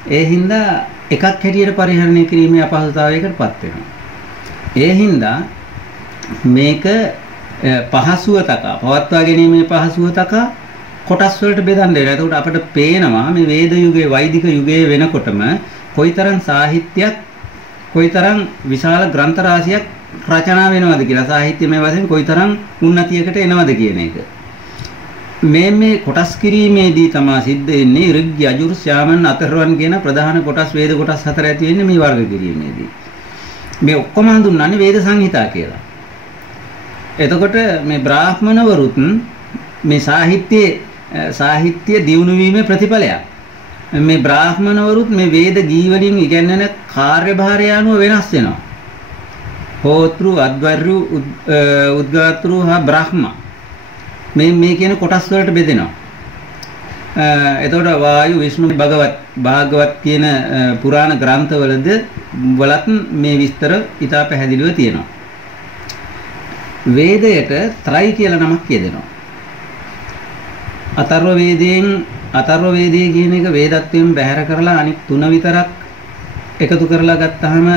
ඒ හින්දා එකක් හැටියට පරිහරණය කිරීමේ අපහසුතාවයකට පත් වෙනවා. ඒ හින්දා මේක පහසුව තකා පවත්වා ගැනීමේ පහසුව තකා කොටස් වලට බෙදන්න වෙනවා. එතකොට අපිට පේනවා මේ වේද යුගයේ වෛදික යුගයේ වෙනකොටම කොයිතරම් සාහිත්‍යයක් කොයිතරම් විශාල ග්‍රන්ථ රාශියක් රචනා වෙනවද කියලා සාහිත්‍යමය වශයෙන් කොයිතරම් උන්නතියකට එනවද කියන එක. මේ කොටස් කිරීමේදී තමයි සිද්ධ වෙන්නේ ඍග් යජුර් ශ්‍යාමන් අතර්වන් කියන ප්‍රධාන කොටස් වේද කොටස් හතර ඇති වෙන්නේ මේ වර්ග කිරීමේදී. මේ ඔක්කොම හඳුන්වන්නේ වේද සංහිතා කියලා. එතකොට මේ බ්‍රාහ්මණවරුත් මේ සාහිත්‍ය දියුණු වීමේ ප්‍රතිඵලයක්. මේ බ්‍රාහ්මණවරුත් මේ වේද ගී වලින් ඉගෙනන කාර්යභාරය අනුව වෙනස් වෙනවා. හෝතෘ අද්වර්ය උද්ගාතෘ හා බ්‍රහ්ම මේ කියන කොටස් වලට බෙදෙනවා. එතකොට වායු විෂ්ණු භාගවත් කියන පුරාණ ග්‍රන්ථවලද වලත් මේ විස්තර ඉතා පැහැදිලිව තියෙනවා. වේදයට ත්‍රයි කියලා නමක් කියදෙනවා. අතර්ව වේදයේ කියන එක වේදත්වයෙන් බැහැර කරලා අනිත් තුන විතරක් එකතු කරලා ගත්තාම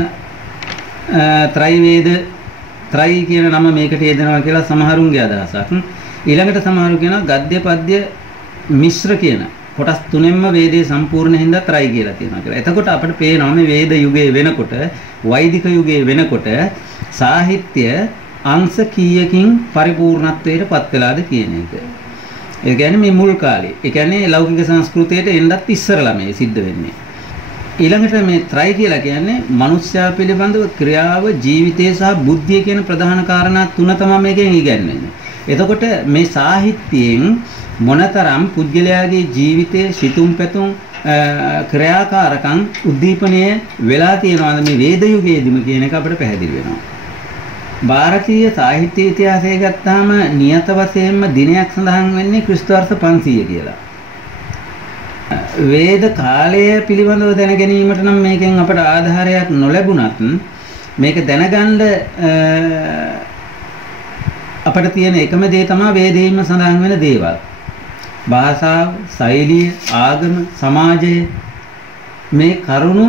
ත්‍රයි කියන නම මේකට යෙදෙනවා කියලා සමහරුන්ගේ අදහසක්. ඊළඟට සමහරු කියනවා ගද්‍ය පද්‍ය මිශ්‍ර කියන කොටස් තුනෙන්ම වේදේ සම්පූර්ණ හින්දා ත්‍රයි කියලා කියනවා කියලා. එතකොට අපිට පේනවා මේ වේද යුගයේ වෙනකොට වෛදික යුගයේ වෙනකොට සාහිත්‍ය අංශ කීයකින් පරිපූර්ණත්වයට පත් වෙලාද කියන එක. ඒ කියන්නේ මේ මුල් කාලේ. ඒ කියන්නේ ලෞකික සංස්කෘතියට එන්නත් ඉස්සරලා මේ සිද්ධ වෙන්නේ. ඊළඟට මේ ත්‍රයි කියලා කියන්නේ මනුෂ්‍යයා පිළිබඳව ක්‍රියාව, ජීවිතය සහ බුද්ධිය කියන ප්‍රධාන කාරණා තුන තමයි මේකෙන් ඉගැන්වෙන්නේ. එතකොට මේ සාහිත්‍යයෙන් මොනතරම් පුද්ගලයාගේ ජීවිතයේ සිතුම් පැතුම් ක්‍රියාකාරකම් උද්දීපනය වෙලා තියෙනවද මේ වේද යුගයේදීම කියන එක අපිට පැහැදිලි වෙනවා. ಭಾರತೀಯ සාහිත්‍ය ඉතිහාසය ගත්තාම නියත වශයෙන්ම දිනයක් සඳහන් වෙන්නේ ක්‍රිස්තු වර්ෂ 500 කියලා. වේද කාලය පිළිබඳව දැන ගැනීමට නම් මේකෙන් අපට ආධාරයක් නොලැබුණත් මේක දැනගන්න අපට තියෙන එකම දේ තමයි වේදේම සඳහන් වෙන දේවල්. භාෂාව, ශෛලිය, ආගම, සමාජය මේ කරුණු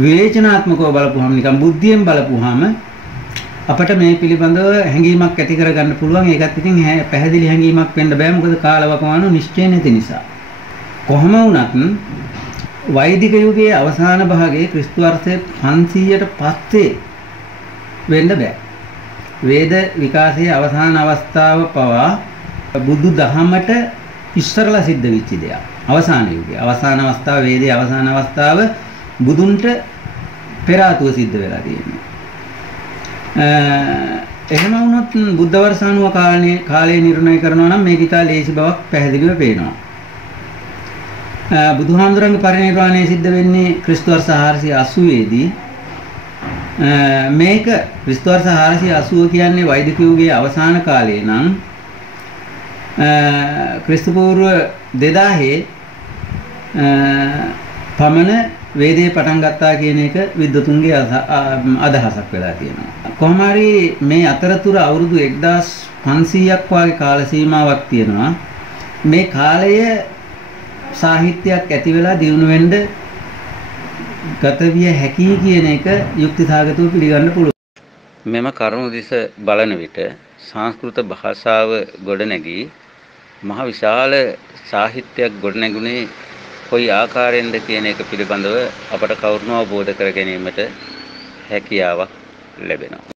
විවේචනාත්මකව බලපුවාම නිකන් බුද්ධියෙන් බලපුවාම අපිට මේ පිළිබඳව හැඟීමක් ඇති කරගන්න පුළුවන්. ඒකත් ඉතින් පැහැදිලි හැඟීමක් වෙන්න බෑ. මොකද කාලවකවානු නිශ්චය නැති නිසා. කොහොම වුණත් වෛදික යුගයේ අවසාන භාගයේ ක්‍රිස්තු වර්ෂයේ 500ට පස්සේ වෙන්න බෑ. වේද විකාශයේ අවසාන අවස්ථාව පවා බුදු දහමට ඉස්සරලා සිද්ධ වෙච්ච දෙයක්. අවසාන යුගයේ අවසාන අවස්ථාව වේදේ අවසාන අවස්ථාව බුදුන්ට පෙර ආතුව සිද්ධ වෙලා තියෙනවා. එහෙම වුණොත් බුද්ධ වර්ෂානුව කාලය නිර්ණය කරනවා නම් මේක ඉතා ලේසි බවක් පැහැදිලිව පේනවා. බුදුහාමුදුරන්ගේ පරිනිර්වාණය සිද්ධ වෙන්නේ ක්‍රිස්තු වර්ෂ 480 දී. මේක ක්‍රිස්තු වර්ෂ 480 කියන්නේ වෛදික යුගයේ අවසාන කාලේ නම් ක්‍රිස්තු පූර්ව 2000 පමණ වේදේ පටන් ගත්තා කියන එක විද්වතුන්ගේ අදහසක් වෙලා තියෙනවා. කොහොම හරි මේ අතරතුර අවුරුදු 1500ක් වගේ කාල සීමාවක් තියෙනවා. මේ කාලය සාහිත්‍යයක් ඇති වෙලා දියුණු වෙන්න ගත විය හැකි කියන එක යුක්තිසහගතව පිළිගන්න පුළුවන්. මෙම කරුණු දිස බලන විට සංස්කෘත භාෂාව ගොඩනැගී මහ විශාල සාහිත්‍යයක් ගොඩනැගුණේ කොයි ආකාරයෙන්ද කියන එක පිළිබඳව අපට කවුරුනෝ අවබෝධ කර ගැනීමට හැකියාවක් ලැබෙනවා.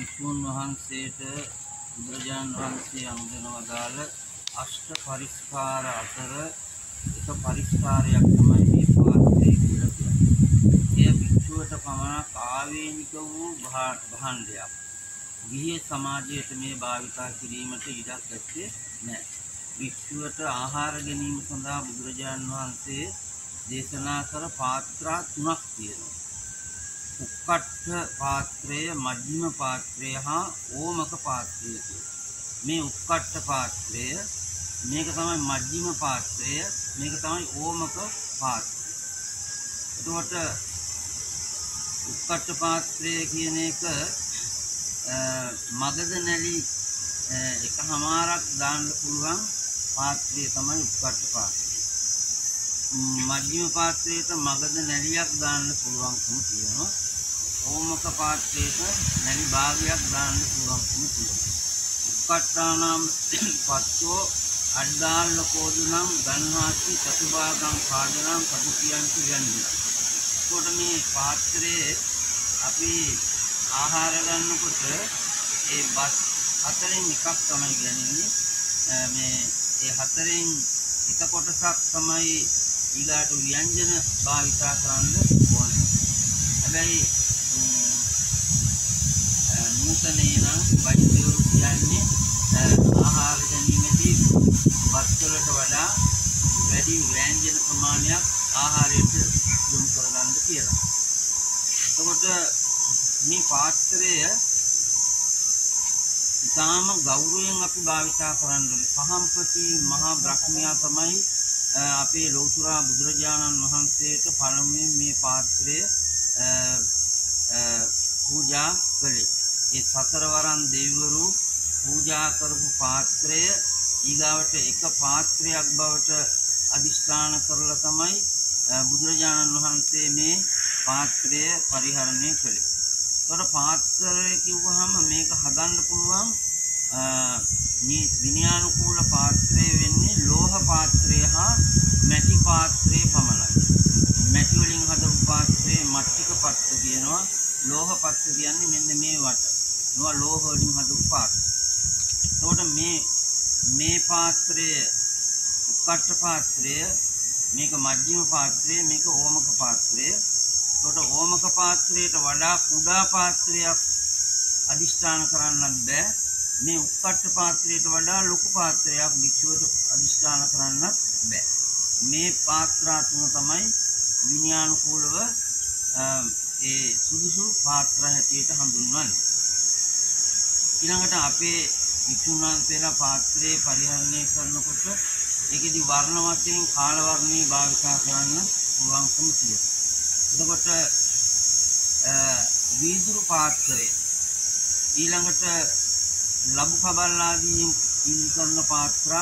විසුණු වහන්සේට බුදුරජාණන් වහන්සේ අනුදෙන වදාළ අෂ්ට පරිස්කාර අතර එක පරිස්කාරයක් තමයි මේ පාත්‍රය කියලා කියන්නේ. එය භික්ෂුවට පමණක් ආවේනික වූ භාණ්ඩයක්. ගිහි සමාජයට මේ භාවිතා කිරීමට ඉඩක් ඇත්තේ නැහැ. භික්ෂුවට ආහාර ගැනීම සඳහා බුදුරජාණන් වහන්සේ දේශනා කර පාත්‍රා තුනක් තියෙනවා. උක්කට්ඨ පාත්‍රය, මජ්ක්‍ධිම පාත්‍රය හා ඕමක පාත්‍රය කියලා. මේ උක්කට්ඨ පාත්‍රය, මේක තමයි මජ්ක්‍ධිම පාත්‍රය, මේක තමයි ඕමක පාත්‍රය. එතකොට උක්කට්ඨ පාත්‍රය කියන එක මගද නැලි එකමාරක් දාන්න පුළුවන් පාත්‍රය තමයි උක්කට්ඨ පාත්‍රය. මජ්ක්‍ධිම පාත්‍රයට මගද නැලියක් දාන්න පුළුවන්කම තියෙනවා. ඕමක පාත්‍රයට නැලි භාගයක් දාන්න පුළුවන්කම තියෙනවා. උක්කට්ඨානම් පස්සෝ අඩ්ඩාල්ල කෝදුනම් ගන්හාති චතුභාගම් පාදනම් පදුකියන්ති යන්නේ. ඒකට මේ පාත්‍රයේ අපි ආහාර ගන්නකොට ඒ බත් හතරෙන් එකක් තමයි ගන්නේ. මේ ඒ හතරෙන් එක කොටසක් තමයි ඊගාට ව්‍යංජන භාවිතා කරන්න ඕනේ. හැබැයි නූතනේ නම් වෛද්‍යවරු කියන්නේ ආහාර ගැනීමේදී බත් වලට වඩා වැඩි ව්‍යංජන ප්‍රමාණයක් ආහාරයට යොමු කරගන්න කියලා. එතකොට මේ පාත්‍රය ඉතාම ගෞරවයෙන් අපි භාවිතා කරන්න ඕනේ. පහම්පති මහා බ්‍රහ්මයා තමයි අපේ ලෞතර බුදුරජාණන් වහන්සේට පළමුවෙන් මේ පාත්‍රය පූජා කළේ. ඒ සතරවරන් දෙවිවරු පූජා කරපු පාත්‍රය ඊගාවට එක පාත්‍රයක් බවට අදිෂ්ඨාන කරලා තමයි බුදුරජාණන් වහන්සේ මේ පාත්‍රය පරිහරණය කළේ. ඒතකොට පාත්‍රය කිව්වහම මේක හදන්න පුළුවන් විනයානුකූල පාත්‍රය වෙන්නේ ලෝහ පාත්‍රය හා මැටි පාත්‍රය පමණයි. මැටි වලින් හදපු පාත්‍රය මට්ටික පත්‍ර කියනවා. ලෝහ පත්‍ර කියන්නේ මෙන්න මේ වට. ඒවා ලෝහ වලින් හදපු පාත්‍ර. එතකොට මේ පාත්‍රය උක්කට්ඨ පාත්‍රය, මේක මජ්ක්‍ධිම පාත්‍රය, මේක ඕමක පාත්‍රය. එතකොට ඕමක පාත්‍රයට වඩා කුඩා පාත්‍රයක් අදිෂ්ඨාන කරන්නත් බෑ. මේ උක්කට්ඨ පාත්‍රයට වඩා ලොකු පාත්‍රයක් භික්ෂුවට අදිෂ්ඨාන කරන්නත් බෑ. මේ පාත්‍රා තුන තමයි විනයානුකූලව ඒ සුදුසු පාත්‍ර හැටියට හඳුන්වන්නේ. ඊළඟට අපේ භික්ෂුන් වහන්සේලා පාත්‍රයේ පරිහරණය කරනකොට ඒකෙදි වර්ණ වශයෙන් කාල වර්ණී භාවිතා කරන්න පුළුවන්කම තියෙනවා. එතකොට වීදුරු පාත්‍රය, ඊළඟට ලබු කබල් ආදී ඉල් කරන පාත්‍ර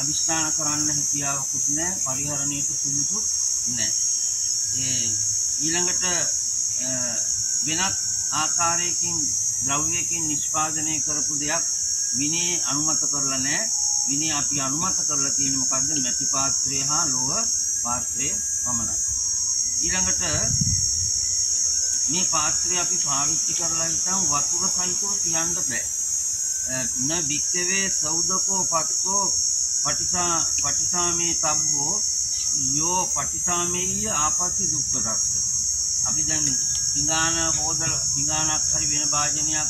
අදිෂ්ඨාන කරන්න හැකියාවකුත් නැහැ, පරිහරණයට සුදුසු නැහැ. ඊළඟට වෙනත් ආකාරයකින් ද්‍රව්‍යකින් නිෂ්පාදනය කරපු දෙයක් විනය අනුමත කරලා නැහැ. විනය අපි අනුමත කරලා තියෙන්නේ මොකද්ද? මැටි පාත්‍රය හා ලෝහ පාත්‍රය පමණයි. ඊළඟට මේ පාත්‍රය අපි පාවිච්චි කරලා හිටන් වතුර සහිතව තියන්න බෑ. න වික්කවේ සෞදකෝ පත්තෝ පටිසාමේ තබ්බෝ යෝ පටිසාමේය ආපස්සි දුක්ඛදස්ස. අපි දැන් පිඟානක් හරි වෙන භාජනයක්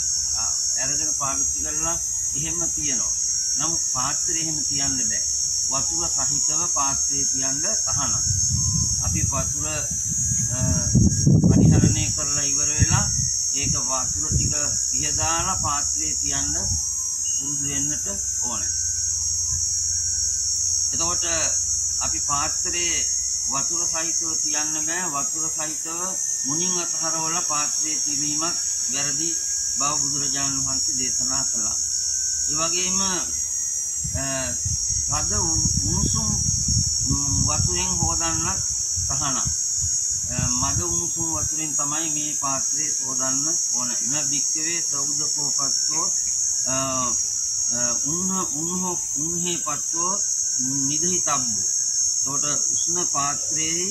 අරගෙන පාවිච්චි කරලා එහෙම තියනවා. නමුත් පාත්‍රය එහෙම තියන්න බෑ. වතුර සහිතව පාත්‍රයේ තියන්න තහනම්. අපි වතුර පරිහරණය කරලා ඉවර වෙලා ඒක වතුර ටික පිහදාලා පාත්‍රයේ තියන්න පුරුදු වෙන්නට ඕනේ. එතකොට අපි පාත්‍රයේ වතුර සහිතව තියන්න බෑ. වතුර සහිතව මුණින් අතහරවලා පාත්‍රයේ තිබීමත් වැරදි බව බුදුරජාණන් වහන්සේ දේශනා කළා. ඒ වගේම පද උණුසුම් වතුරෙන් හොදන්නත් තහනම්. මද උණුසුම් වතුරෙන් තමයි මේ පාත්‍රය හොදන්න ඕන. ඉම බික්කවේ සෞදකෝ පත්තෝ උන්හේ පත්තෝ නිදහිතබ්බෝ. එතකොට උෂ්ණ පාත්‍රයේ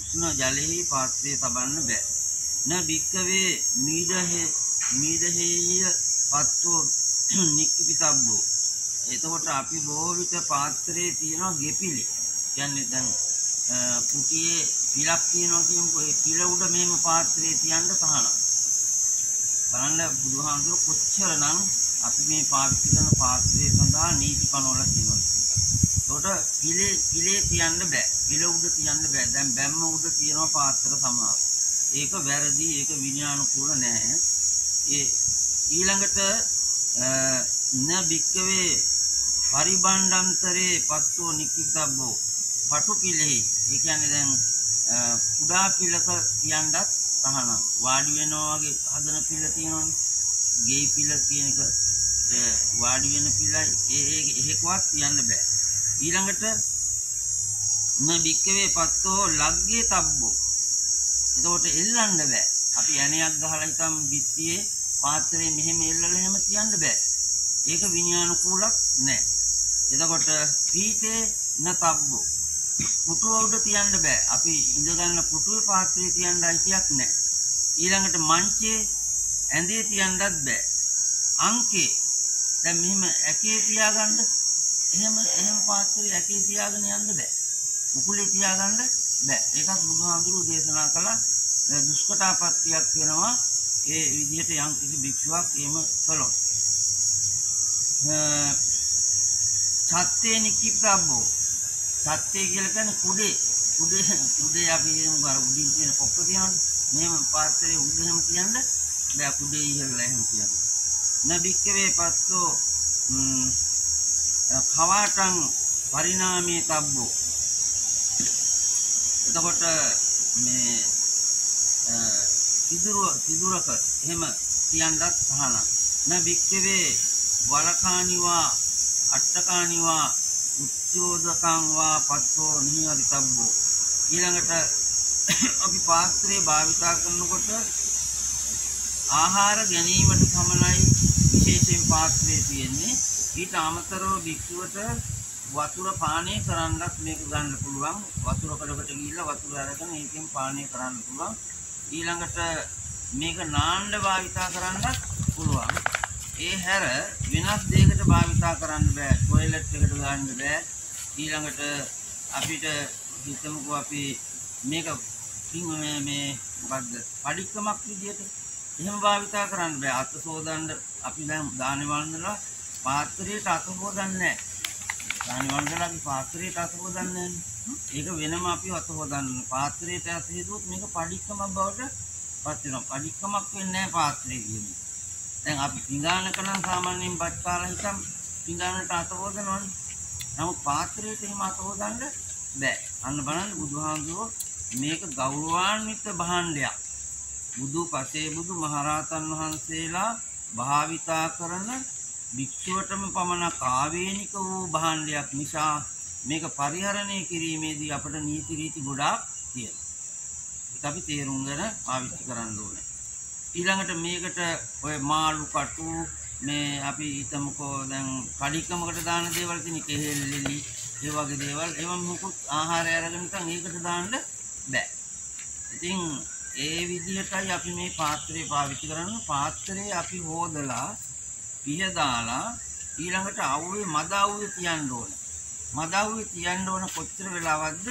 උෂ්ණ ජලයේ පාත්‍රය තබන්න බෑ. න බික්කවේ මීදහෙය පත්තෝ නික්කිපිතබ්බෝ. එතකොට අපි බොහෝ විට පාත්‍රයේ තියෙනවා ගෙපිලි. කියන්නේ දැන් කුටියේ පිලක් තියෙනවා කියමුකෝ. ඒ පිල උඩ මෙහෙම පාත්‍රයේ තියන්න තහනම්. බලන්න බුදුහාමුදුර කොච්චරනම් අපි මේ පාවිච්චි කරන පාත්‍රය සඳහා නීති පනවලා තියෙනවා. ඒකට පිලේ තියන්න බෑ. පිල උඩ තියන්න බෑ. දැන් බැම්ම උඩ තියෙනවා පාත්‍ර සමාව. ඒක වැරදි. ඒක විනයානුකූල නෑ. ඒ ඊළඟට න බික්කවේ පරිබණ්ඩන්තරේ පත්තෝ නික්කිතබ්බෝ පටු පිලෙහි. ඒ කියන්නේ දැන් කුඩා පිලක තියන්නත් තහනම්. වාඩි වෙනවා වගේ හදන පිල තියෙනවනේ. ගේ පිල කියන එක වාඩි වෙන පිලයි එහෙකවත් තියන්න බෑ. ඊළඟට න බික්කවේ පත්තෝ ලග්ගේ තබ්බෝ. එතකොට එල්ලන්න බෑ. අපි ඇණයක් ගහලා හිටම් බිත්තියේ පාත්‍රයේ මෙහෙම එල්ලලා එහෙම තියන්න බෑ. ඒක විනයානුකූලක් නෑ. එතකොට පීතේ න තබ්බෝ. පුටුව උඩ තියන්න බෑ. අපි ඉඳ ගන්න පුටුවේ පාත්‍රයේ තියන්න අයිතියක් නෑ. ඊළඟට මංචේ ඇඳේ තියන්නත් බෑ. අංකේ දැන් මෙහෙම ඇකේ තියාගන්න එහෙම පාත්‍රයේ ඇකේ තියාගෙන යන්න බෑ. මුකුලේ තියාගන්න බෑ. ඒකත් බුදුහාමුදුරුවෝ දේශනා කළා. දුෂ්කටාපත්තියක් වෙනවා ඒ විදිහට යම් කිසි භික්ෂුවක් එහෙම කළොත්. සත්‍යේ නික්කිප්පබ්බෝ. සත්‍යේ කියලා කියන්නේ කුඩේ අපි එහෙම උඩින් තියෙන කොක්ක තියනවනේ. මෙහෙම පාත්‍රයේ උඩ එහෙම තියන්න බෑ. කුඩේ ඉහළලා එහෙම තියන්න. නබික්කවේ පත්තෝ කවාටං පරිණාමේ තබ්බෝ. එතකොට මේ සිදුරක එහෙම තියන්නත් තහනම්. නබික්කවේ වලකානිවා අට්ටකානිවා උච්චෝදකං වා පත්තෝ නිහරිතබ්බෝ. ඊළඟට අපි පාත්‍රය භාවිතා කරනකොට ආහාර ගැනීමට පමණයි විශේෂයෙන් පාත්‍රයේ තියෙන්නේ. ඊට අමතරව භික්ෂුවට වතුර පානය කරන්නත් මේක ගන්න පුළුවන්. වතුර කඩකට ගිහිල්ලා වතුර අරගෙන ඒකෙන් පානය කරන්න පුළුවන්. ඊළඟට මේක නාන්න භාවිතා කරන්නත් පුළුවන්. ඒ හැර වෙනස් දෙයකට භාවිතා කරන්න බෑ. টয়ලට් එකට ගන්න බෑ. ඊළඟට අපිට හිතමුකෝ අපි මේක මේ මොකද්ද පඩික්කමක් විදියට එහෙම භාවිතා කරන්න බෑ. අත සෝදන්න අපි දැන් දානේ වන්දනලා පාත්‍රයට අත හොදන්නේ නැහැ. දානේ වන්දනලා අපි පාත්‍රයට අත හොදන්නේ නැහැ. ඒක වෙනම අපි අත හොදන්නේ. පාත්‍රයට අත හේතුවත් මේක පඩික්කමක් බවට පත් වෙනවා. පඩික්කමක් වෙන්නේ නැහැ පාත්‍රය කියන්නේ. දැන් අපි පිඟානක නම් සාමාන්‍යයෙන් බත් කාලා හිටම් පිඟානට අත හොදනවනේ. නමුත් පාත්‍රයට එහෙම අත හොදන්න බෑ. අන්න බලන්න බුදුහාමුදුරුවෝ මේක ගෞරවාන්විත භාණ්ඩයක්. බුදු පසේ බුදු මහරහතන් වහන්සේලා භාවිතා කරන භික්ෂුවටම පමණක් ආවේනික වූ භාණ්ඩයක් නිසා මේක පරිහරණය කිරීමේදී අපට නීති රීති ගොඩාක් තියෙනවා. ඒක අපි තේරුම් ගන්න පාවිච්චි කරන්න ඕනේ. ඊළඟට මේකට ඔය මාළු කටු මේ අපි හිතමුකෝ දැන් කඩිකමකට දාන දේවල් තියෙන කෙහෙල් ලෙලි ඒ වගේ දේවල් ඒවම මොකුත් ආහාරය අරගෙන නිකන් ඒකට දාන්න බෑ. ඉතින් ඒ විදිහටයි අපි මේ පාත්‍රය පාවිච්චි කරන්නේ. පාත්‍රය අපි හොදලා පිහ දාලා ඊළඟට අවුවේ මද අවුවේ තියන්න ඕනේ. මද අවුවේ තියන්න ඕන කොච්චර වෙලාවක්ද?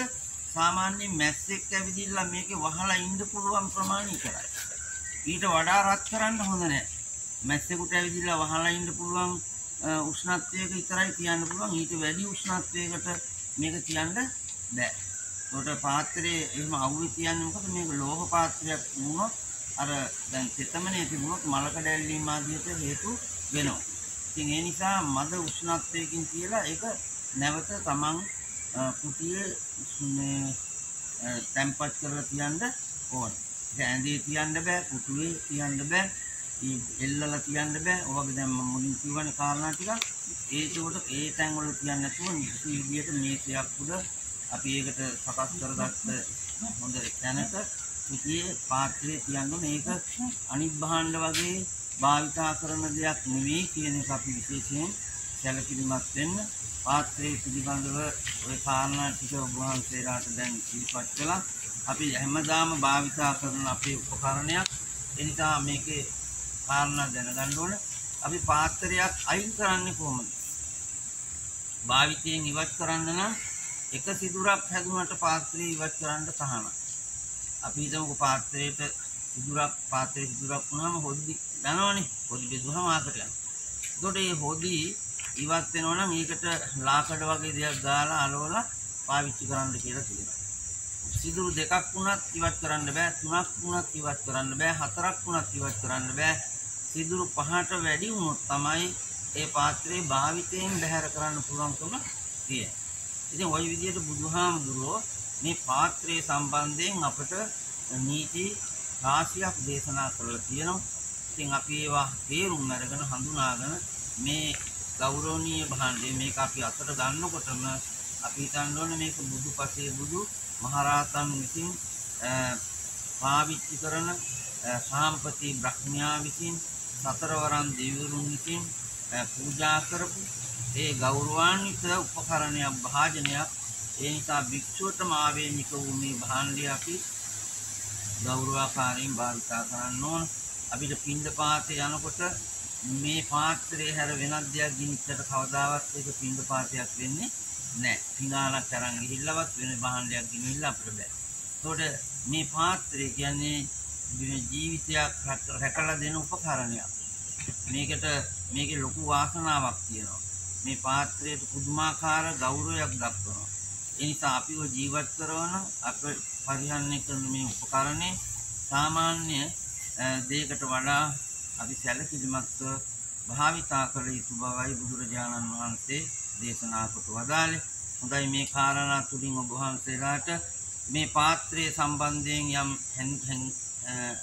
සාමාන්‍යයෙන් මැස්සෙක් ඇවිදින්න මේකේ වහලා ඉන්න පුළුවන් ප්‍රමාණය කරයි. ඊට වඩා රත් කරන්න හොඳ නැහැ. මැස්සෙකුට ඇවිදින්න වහලා ඉන්න පුළුවන් උෂ්ණත්වයක විතරයි තියන්න පුළුවන්. ඊට වැඩි උෂ්ණත්වයකට මේක තියන්න බෑ. ඒකට පාත්‍රයේ එහෙම අවුවේ තියන්නේ මොකද? මේක ලෝහ පාත්‍රයක් වුණොත් අර දැන් තෙතමනේ තිබුණොත් මලකඩ ඇල්ලීම ආදියට හේතු වෙනවා. ඉතින් ඒ නිසා මද උෂ්ණත්වයකින් තියලා ඒක නැවත තමන් කුටියේ මේ ටෙම්පරේචර් කරලා තියන්න ඕනේ. ඇඳේ තියන්න බෑ, කුටුවේ තියන්න බෑ, එල්ලලා තියන්න බෑ. ඔයගේ දැන් මම මුලින් කියවනේ කාරණා ටික. ඒකට ඒ තැන් වල තියන්න නැතුව නිසි විදියට මේසයක් උඩ අපි ඒකට සකස් කරගත්ත හොඳ තැනක කුටියේ පාත්‍රයේ තියන්න ඕනේ. ඒක අනිත් භාණ්ඩ වගේ භාවිතා කරන දෙයක් නෙවෙයි කියන එක අපි විශේෂයෙන් සැලකිලිමත් වෙන්න. පාත්‍රයේ පිළිබඳව ওই කාරණා ටික ඔබ වහන්සේලාට දැන් ඉස්පත් කළා. අපි හැමදාම භාවිතා කරන අපේ උපකරණයක්. ඒ නිසා මේකේ කාරණා දැනගන්න ඕන. අපි පාත්‍රයක් අයින් කරන්නේ කොහොමද? භාවිතයෙන් ඉවත් කරන්න නම් එක සිදුරක් හැදුනට පාත්‍රය ඉවත් කරන්න තහනම්. අපි හිතමුකෝ පාත්‍රයේ සිදුරක් වුණාම හොද්දි යනවනේ. හොද්දි බෙදුවම ආකට යනවා. එතකොට මේ හොද්දි ඉවත් වෙනවා නම් ඒකට ලාකඩ වගේ දෙයක් දාලා අලවලා පාවිච්චි කරන්න කියලා කියනවා. සිදුරු දෙකක් වුණත් ඉවත් කරන්න බෑ, තුනක් වුණත් ඉවත් කරන්න බෑ, හතරක් වුණත් ඉවත් කරන්න බෑ. සිදුරු 5ට වැඩි වුණොත් තමයි ඒ පාත්‍රයේ භාවිතයෙන් බැහැර කරන්න පුළුවන්කම තියෙන්නේ. ඉතින් ওই විදිහට බුදුහාමුදුරුවෝ මේ පාත්‍රයේ සම්බන්ධයෙන් අපට නීති රාශියක් දේශනා කරලා තියෙනවා. ඉතින් අපි ඒවා තේරුම් අරගෙන හඳුනාගෙන මේ ගෞරවනීය භාණ්ඩය මේක අපි අතට ගන්නකොටම අපි හිතන්න ඕනේ මේක බුදුපසේ බුදු මහරහතන් විසින් පාවිච්චි කරන සාම්පති බ්‍රහ්මයා විසින් සතරවරන් දෙවිවරුන් විසින් පූජා කරපු ඒ ගෞරවාන්විත උපකරණයක් භාජනයක්. ඒ නිසා භික්ෂුවටම ආවේනික වූ මේ භාණ්ඩය අපි ගෞරවාකාරයෙන් භාවිතා කරන්න ඕන. අපිට පින්ඩපාතේ යනකොට මේ පාත්‍රයේ හැර වෙනත් දෙයක් ගිනිච්චට කවදාවත් ඒක පින්ඩපාතයක් වෙන්නේ නැහැ. පිඟානක් අරන් ගිහිල්ලවත් වෙන භාණ්ඩයක් ගිනින්න අපිට බෑ. ඒතකොට මේ පාත්‍රය කියන්නේ ජීවිතයක් රැකලා දෙන උපකරණයක්. මේකේ ලොකු වාසනාවක් තියෙනවා. මේ පාත්‍රයට පුදුමාකාර ගෞරවයක් දක්වනවා. ඒ නිසා අපිව ජීවත් කරන අප පරිහරණය කරන මේ උපකරණේ සාමාන්‍ය දෙයකට වඩා අපි සැලකිලිමත්ව භාවිතා කළ යුතු බවයි බුදුරජාණන් වහන්සේ දේශනා කොට වදාළේ. හොඳයි මේ කාරණා තුලින් ඔබ වහන්සේලාට මේ පාත්‍රයේ සම්බන්ධයෙන් යම්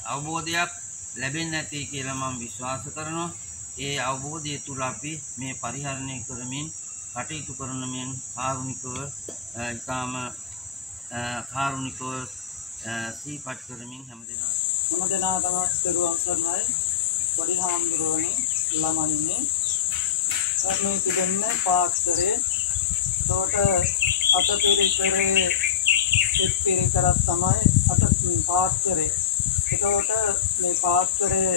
අවබෝධයක් ලැබෙන්නේ නැති කියලා මම විශ්වාස කරනවා. ඒ අවබෝධය තුල අපි මේ පරිහරණය කරමින් කටයුතු කරන මෙන් කාරුණිකව ඊටාම කාරුණිකව සීපත් කරමින් හැමදෙනාටම දරුවන් සරණයි. පොඩි හාමුදුරුවනේ ළමයිනේ මේ තිබෙන්නේ පාත්‍රයේ තෝට අතපෙරිකරේ එක්පෙරිකරක් තමයි අත පාත්‍රයේ. එතකොට මේ පාත්‍රයේ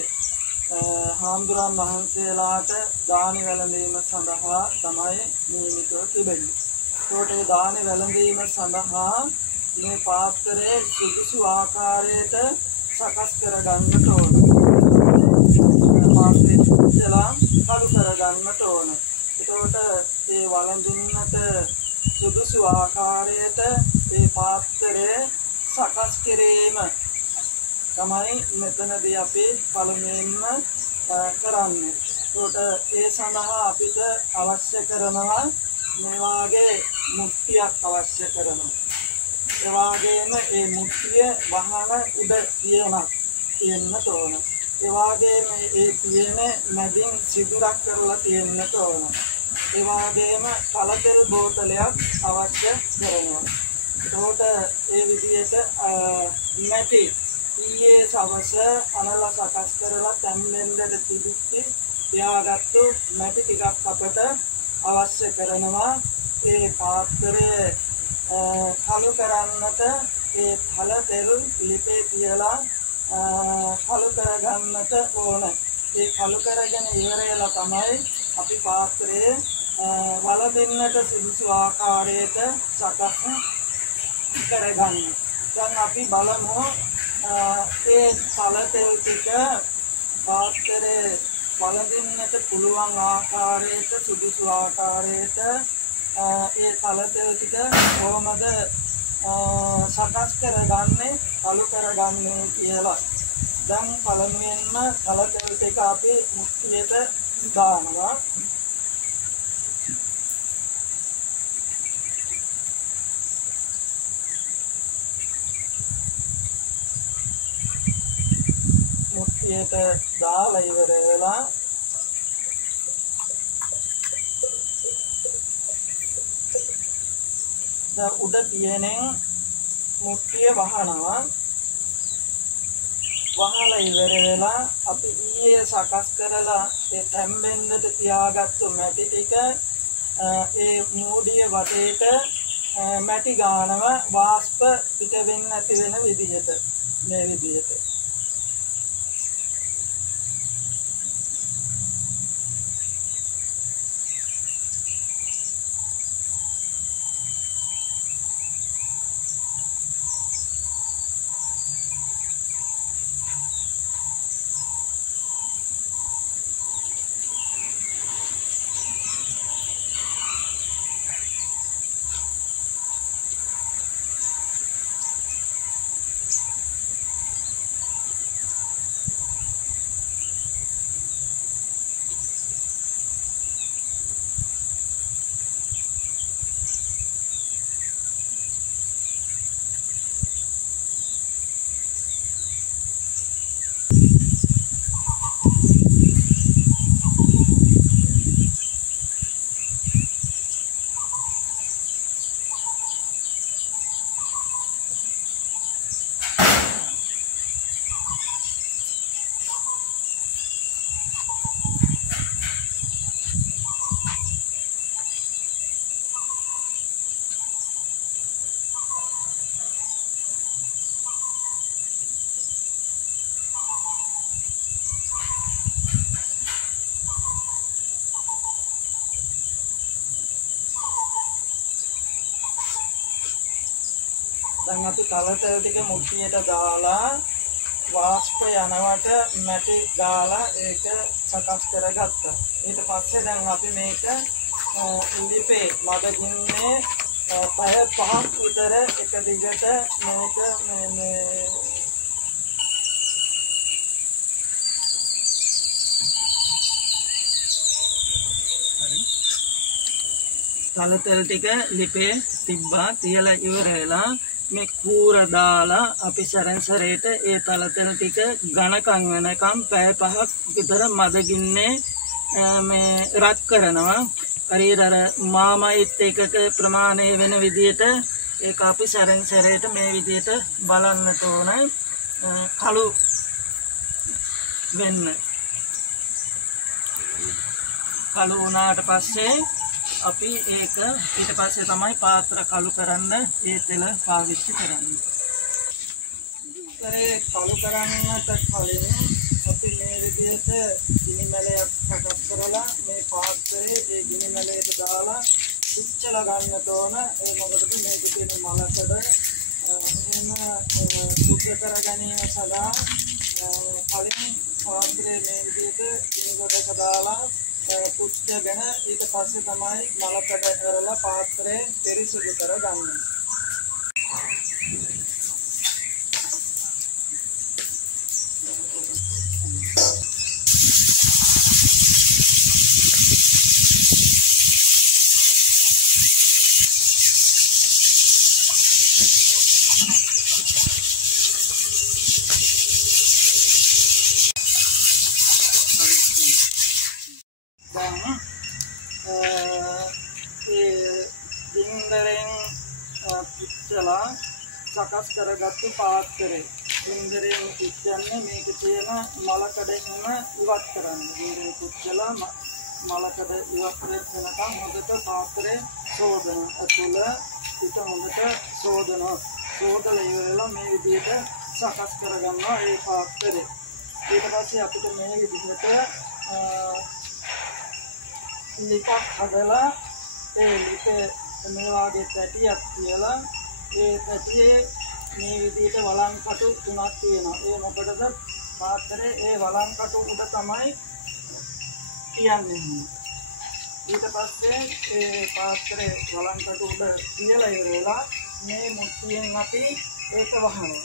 හාමුදුරන් වහන්සේලාට දානි වැළඳීම සඳහා තමයි නියමිතව තිබෙන්නේ. ඒකට ඒ දානි වැළඳීම සඳහා මේ පාත්‍රයේ සුදුසු ආකාරයට සකස් කර ගන්නට ඕන. පාත්‍රය ඉස්සලා කළු කර ගන්නට ඕන. ඒකට ඒ වළඳින්නට සුදුසු ආකාරයට මේ පාත්‍රය සකස් කිරීම තමයි මෙතනදී අපි පළමුවෙන්ම කරන්නේ. ඒකට ඒ සඳහා අපිට අවශ්‍ය කරනවා මේ වාගේ මුට්ටියක් අවශ්‍ය කරනවා. ඒ වගේම මේ මුට්ටිය වහන උඩ තියෙන්න ඕන. ඒ වගේම ඒ තියෙන මැදින් සිදුරක් කරලා තියෙන්නට ඕන. ඒ වගේම කලතෙල් බෝතලයක් අවශ්‍ය කරනවා. ඒකට ඒ විදිහට නැටි ඊයේ සවස අනලා සකස් කරලා තැම්බෙන්නට තිබිච්ච තියාගත්තු මැටි ටිකක් අපට අවශ්‍ය කරනවා. ඒ පාත්‍රයේ කළු කරන්නට ඒ කල තෙල් පිළිපේ තියලා කළු කරගන්නට ඕන. ඒ කළු කරගෙන ඉවරලා තමයි අපි පාත්‍රයේ වළඳින්නට සුදුසු ආකාරයට සකස් කරගන්නේ. දැන් අපි බලමු ඒ කල තෙල් ටික පාත්‍රයේ වළඳින්නට පුළුවන් ආකාරයට සුදුසු ආකාරයට ඒ කල තෙල් ටික කොහොමද සකස් කරගන්නේ කළු කරගන්නේ කියලා. දැන් පළමුවෙන්ම කල තෙල් ටික අපි මුට්ටියට දානවා. මුට්ටියට දාලා ඉවර වෙලා දැන් උඩ තියෙන මුට්ටිය වහනවා. වහලා ඉවර වෙලා අපි ඊයේ සකස් කරලා ඒ තැම්බෙන්නට තියාගත්තු මැටි ටික ඒ මූඩිය වටේට මැටි ගානව වාෂ්ප පිට වෙන්නේ නැති වෙන විදිහට මේ විදිහට දැන් අපි තලතෙල් ටික මුට්ටියට දාලා වාෂ්ප යනවට මැටි දාලා ඒක සකස් කරගත්තා. ඊට පස්සේ දැන් අපි මේක ලිපේ මඩගින්නේ පැය 5ක් විතර එක දිගට මේක තලතෙල් ටික ලිපේ තිබ්බා. තියලා ඉවරලා මේ කූර දාලා අපි සැරෙන්සරේට ඒ තලතෙල් ටික ඝනකම් වෙනකම් පැය 5ක් විතර මදගින්නේ මේ රත් කරනවා. හරියට අර මාමයිත් එකක ප්‍රමාණය වෙන විදිහට ඒක අපි සැරෙන්සරේට මේ විදිහට බලන්නට ඕන. කළු වෙන්න. කළු වුණාට පස්සේ අපි ඒක ඊට පස්සේ තමයි පාත්‍ර කළු කරන්න ඒ තෙල පාවිච්චි කරන්නේ. ඒ කළු කරන්නට කලින් අපි මේ විදිහට ගිනි මැලයක් සකස් කරලා මේ පාත්‍රයේ ඒ ගිනි මැලයට දාලා උච්චලා ගන්නට ඕන. ඒ මොකද මේක තියෙන මලකඩ එහෙම සුද්ධ කර ගැනීම සඳහා කලින් පාත්‍රයේ මේ විදිහට ගිනි ගොඩක දාලා පුච්චගෙන ඊට පස්සේ තමයි මලකඩ කරලා පාත්‍රයේ පිරිසිදු කරගන්නේ. සකස් කරගත්තු පාත්‍රේ ඉන්දරයෙන් පුච්චන්නේ මේක තියෙන මලකඩෙන්ම ඉවත් කරන්න. ඉන්දරේ පුච්චලා මලකඩ ඉවත් වෙනකම් හොඳට පාත්‍රේ සෝදන. අතුල පිට හොඳට සෝදනවා. සෝදලා ඉවරලා මේ විදිහට සකස් කරගන්නවා ඒ පාත්‍රේ. ඊට පස්සේ අපිට මේ විදිහට ලිපක් හදලා ඒ ලිපේ මේ වගේ පැටියක් තියලා ඒ පැටියේ මේ විදිහට වළංකටු 3ක් තියෙනවා. ඒ මොකටද? පාත්‍රයේ ඒ වළංකටු උඩ තමයි තියන්නේ. ඊට පස්සේ ඒ පාත්‍රයේ වළංකටු උඩ තියලා ඉවරලා මේ මුට්ටියෙන් අපි ඒක වහනවා.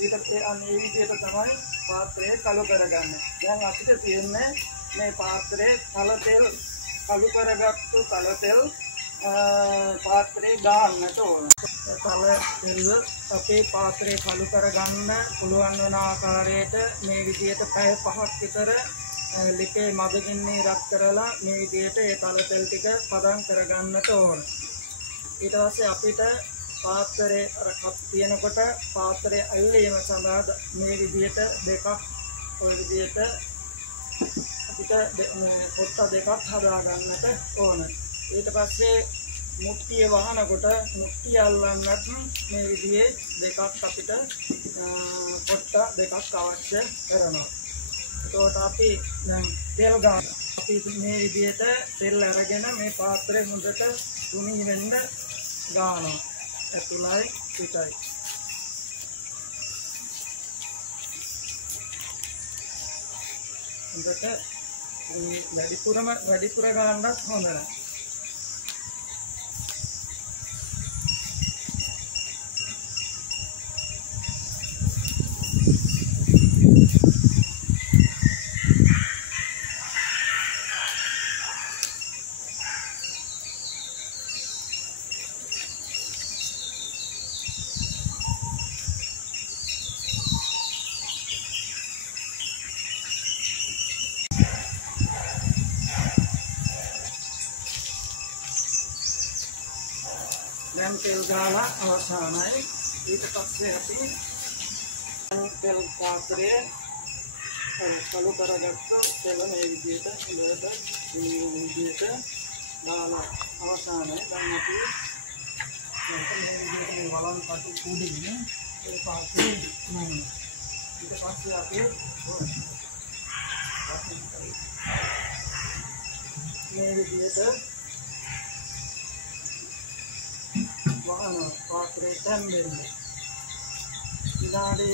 ඊට මේ විදිහට තමයි පාත්‍රය කළු කරගන්නේ. දැන් අපිට තියෙන්නේ මේ පාත්‍රයේ තලතෙල් කළු කරගත්තු තලතෙල් පාත්‍රේ ගන්නට ඕන. තල තෙල් අපේ පාත්‍රේ කළු කරගන්න පුළුවන් වෙන ආකාරයට මේ විදිහට පැය 5ක් විතර ලිපේ මදගින්නේ රත් කරලා මේ විදිහට ඒ තල තෙල් ටික පදම් කරගන්නට ඕන. ඊට පස්සේ අපිට පාත්‍රේ අර කප් තියනකොට පාත්‍රේ අල්ලීම සඳහා මේ විදිහට දෙකක් ඔය විදිහට අපිට පොත්ත දෙකක් හදා ගන්නට ඕන. ඊට පස්සේ මුට්ටිය වහනකොට මුට්ටිය අල්ලන්නත් මේ විදිහේ දෙකක් අපිට පොත්ත දෙකක් අවශ්‍ය කරනවා. ඒකට අපි දැන් තෙල් ගන්න. අපි මේ විදිහට තෙල් අරගෙන මේ පාත්‍රේ හොඳට තුනී වෙන්න ගන්නවා. ඇතුළයි පිටයි. හොඳට වැඩිපුර ගන්නත් හොඳ නැහැ. දැන් තෙල් ගාලා අවසానයි. ඊට පස්සේ අපි තෙල් පාත්‍රයේ කළු කරගත්තු තෙල මේ විදිහට හොඳට මේ විදිහට දාලා අවසానයි. දැන් අපි මේ විදිහට මේ වලන් කටු කුඩින්නේ ඒ පාත්‍රේ නෑ. ඊට පස්සේ අපි මේ විදිහට වහනවා පාත්‍රේ තැම්බෙන්න. විනාඩි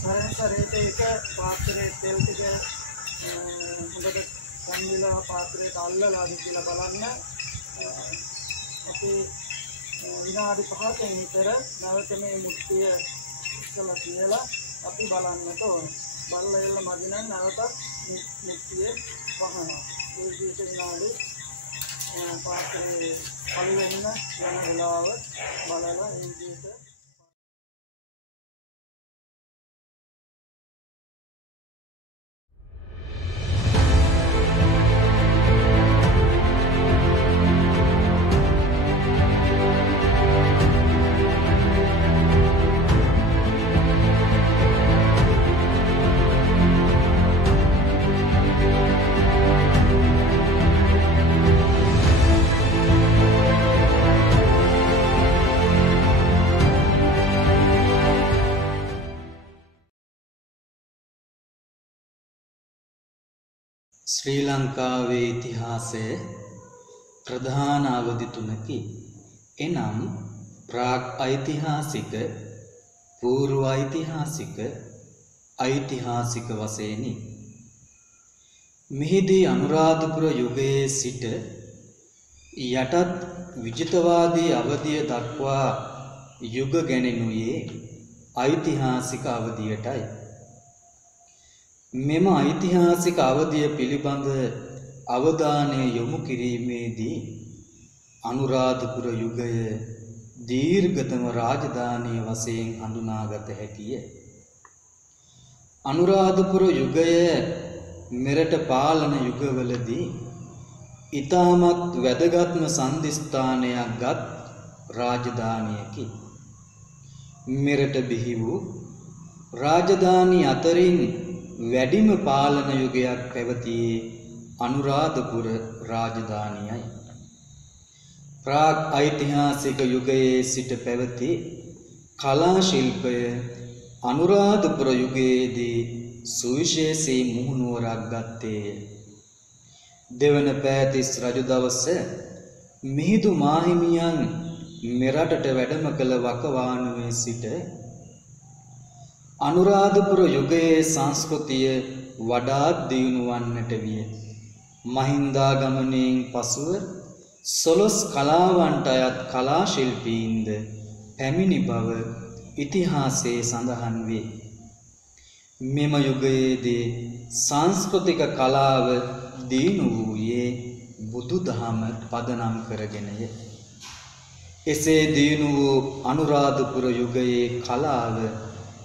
සරසරේට එක පාත්‍රයේ තෙල් ටික හොඳට තැම්බිලා පාත්‍රයට අල්ලලාද කියලා බලන්න. අපි විනාඩි 5කින් විතර නැවත මේ මුට්ටිය ඉස්සලා කියලා අපි බලන්නට ඕන. බලලා එල්ල මදි නම් නැවතත් මුට්ටිය වහනවා. ඒ විදිහට විනාඩි පාත්‍රයේ පළු වෙන්න යන වෙලාව බලලා ඒ විදිහට ශ්‍රී ලංකාවේ ඉතිහාසය ප්‍රධාන අවධි තුනකි. එනම් ප්‍රාග් ඓතිහාසික, පූර්ව ඓතිහාසික, ඓතිහාසික වශයෙනි. මෙහිදී අනුරාධපුර යුගයේ සිට යටත් විජිතවාදී අවධිය දක්වා යුග ගැනෙනුයේ ඓතිහාසික අවධියටයි. මෙම ඓතිහාසික අවධිය පිළිබඳ අවධානය යොමු කිරීමේදී අනුරාධපුර යුගය දීර්ඝතම රාජධානිය වශයෙන් හඳුනාගත හැකිය. අනුරාධපුර යුගය මෙරට පාලන යුගවලදී ඉතාමත් වැදගත්ම සන්ධිස්ථානයක් ගත් රාජධානියකි. මෙරට බිහි වූ රාජධානි අතරින් වැඩිම පාලන යුගයක් පැවතියේ අනුරාධපුර රාජධානියයි. ප්‍රාග් ඓතිහාසික යුගයේ සිට පැවති කලා ශිල්පය අනුරාධපුර යුගයේදී සුවිශේෂී මුහුණුවරක් ගත්තේය. දෙවන පෑතිස් රජු දවස මිහිඳු මාහිමියන් මෙරටට වැඩම කළ වකවානුවේ සිට අනුරාධපුර යුගයේ සංස්කෘතිය වඩාත් දියුණු වන්නට විය. මහින්දාගමනයෙන් පසුව සොළොස් කලාවන්ට අයත් කලා ශිල්පීන්ද පැමිණි බව ඉතිහාසයේ සඳහන් වේ. මෙම යුගයේදී සංස්කෘතික කලාව දියුණු වූයේ බුදුදහම පදනම් කරගෙනය. එසේ දියුණු වූ අනුරාධපුර යුගයේ කලාව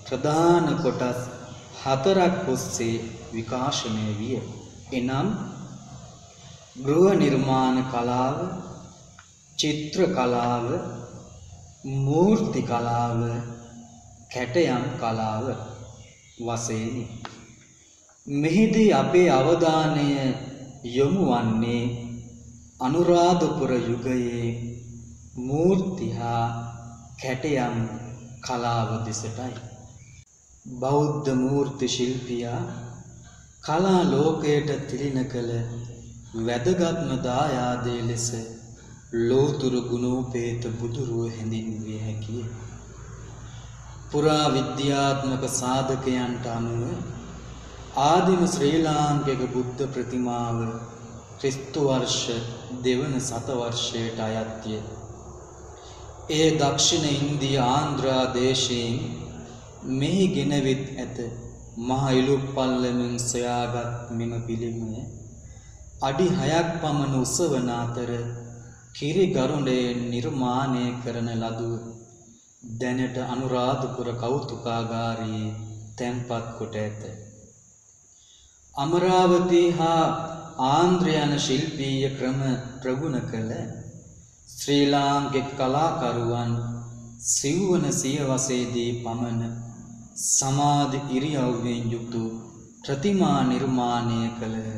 ප්‍රධාන කොටස් 4ක් ඔස්සේ විකාශනය විය. එනම් ගෘහ නිර්මාණ කලාව, චිත්‍ර කලාව, මූර්ති කලාව, කැටයම් කලාව වශයෙනි. මෙහිදී අපේ අවධානය යොමු වන්නේ අනුරාධපුර යුගයේ මූර්ති හා කැටයම් කලාව දෙසටයි. බෞද්ධ මූර්ති ශිල්පියා කලා ලෝකයට තිළින කළ වැදගත්ම දායාදය ලෙස ලෝතුරු ගුණෝපේත බුදුරුව හැඳින්විය හැකිය. පුරා විද්‍යාත්මක සාධකයන්ට අනුව ආදිම ශ්‍රී ලාංකික බුද්ධ ප්‍රතිමාව ක්‍රිස්තු වර්ෂ 2වන සතවර්ෂයට අයත්ය. එය දක්ෂිණ ඉන්දිය ආන්ද්‍රා දේශයෙන් මෙහි ගෙනවිත් ඇත. මහ ඉලුප්පල්ලමින් සොයාගත් මෙම පිළිමය අඩි 6ක් පමණ උස වන අතර කිරි ගරුඬයෙන් නිර්මාණය කරන ලදුව දැනට අනුරාධපුර කෞතුකාගාරයේ තැන්පත් කොට ඇත. අමරාවතී හා ආන්ද්‍ර යන ශිල්පීය ක්‍රම ප්‍රගුණ කළ ශ්‍රී ලාංකික කලාකරුවන් සිව්වන සියවසේදී පමණ සමාධි ඉරියව්වෙන් යුතු ප්‍රතිමා නිර්මාණය කළහ.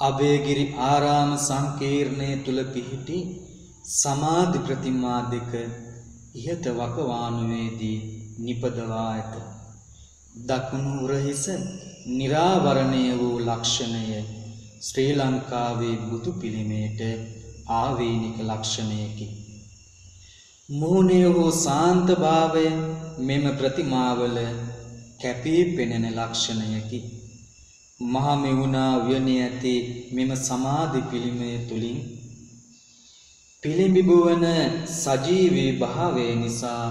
අබේගිරි ආරාම සංකීර්ණය තුල පිහිටි සමාධි ප්‍රතිමා දෙක ඉහත වකවානුවේදී නිපදවා ඇත. දකුණු උරහිස නිරාවරණය වූ ලක්ෂණය ශ්‍රී ලංකාවේ බුදු පිළිමයට ආවේනික ලක්ෂණයකි. මුහුණේ වූ සාන්ත භාවය මෙම ප්‍රතිමාවල කැපී පෙනෙන ලක්ෂණයකි. මහා මෙවුනා උයනේ ඇති මෙම සමාධි පිළිමය තුලින් පිළිඹුවන සජීවී භාවය නිසා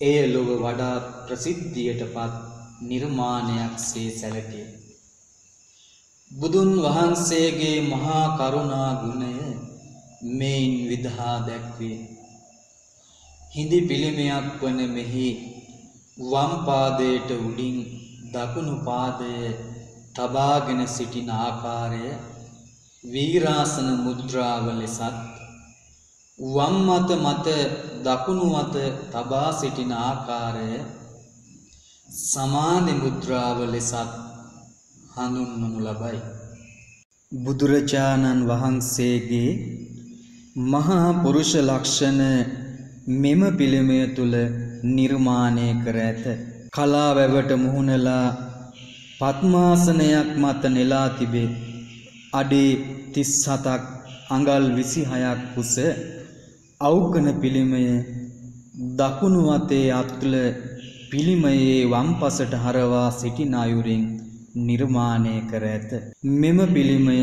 එය ලොව වඩා ප්‍රසිද්ධියටපත් නිර්මාණයක්සේ සැලකේ. බුදුන් වහන්සේගේ මහා කරුණා ගුණය මෙයින් විදහා දැක්වේ. හිඳි පිළිමයක් වන මෙහි වම් පාදයට උඩින් දකුණු පාදය තබාගෙන සිටින ආකාරය වීරාසන මුද්‍රාව ලෙසත් වම් අත මත දකුණු අත තබා සිටින ආකාරය සමාධි මුද්‍රාව ලෙසත් හඳුන්වනු ලබයි. බුදුරජාණන් වහන්සේගේ මහා පුරුෂ ලක්ෂණ මෙම පිළිමය තුල නිර්මාණය කර ඇත. කලාවැවට මුහුණලා පద్මාසනයක් මත නෙලා තිබේ. අඩි 37ක් අඟල් 26ක් කුස අවුගන පිළිමය දකුණු අතේ අත්ල පිළිමයේ වම් පසට හරවා සිටින අයුරින් නිර්මාණය කර ඇත. මෙම පිළිමය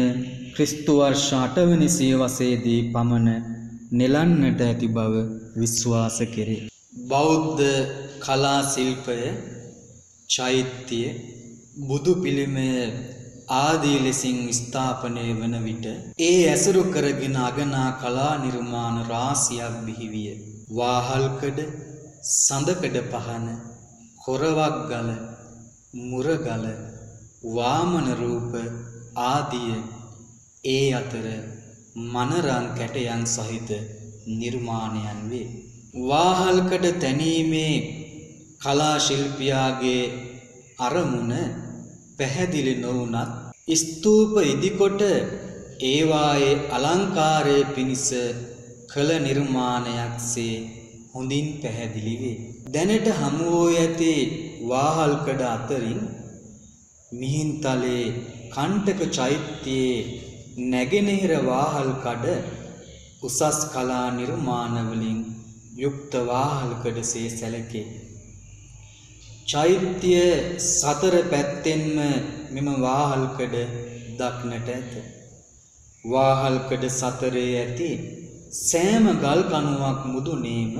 ක්‍රිස්තු වර්ෂ 8 වෙනි සියවසේදී පමණ නෙලන්නට ඇති බව විශ්වාස කෙරේ. බෞද්ධ කලා ශිල්පය, චෛත්‍ය, බුදු පිළිමය ආදී ලෙසින් ස්ථාපනය වන විට ඒ ඇසුරු කරගෙන අගනා කලා නිර්මාණ රාශියක් බිහිවිය. වාහල්කඩ, සඳකඩ පහන, කොරවක්ගල, මුරගල, වාමන රූප ආදිය ඒ අතර මනරං කැටයන් සහිත නිර්මාණයන් වේ. වාහල්කඩ තැනීමේ කලා ශිල්පියාගේ අරමුණ පැහැදිලි නොවුනත් ස්තූප ඉදිකොට ඒවායේ අලංකාරය පිණිස කළ නිර්මාණයක්සේ හොඳින් පැහැදිලි වේ. දැනට හමු වූ ඇති වාහල්කඩ අතරින් මිහින්තලේ කණ්ඨක චෛත්‍යයේ නැගෙනහිර වාහල්කඩ උසස් කලා නිර්මාණ වලින් යුක්ත වාහල්කඩසේ සැලකේ. චෛත්‍ය සතර පැත්තෙන්ම මෙම වාහල්කඩ දක්නට ඇත. වාහල්කඩ සතරේ ඇති සෑම ගල් කණුවක් මුදුනේම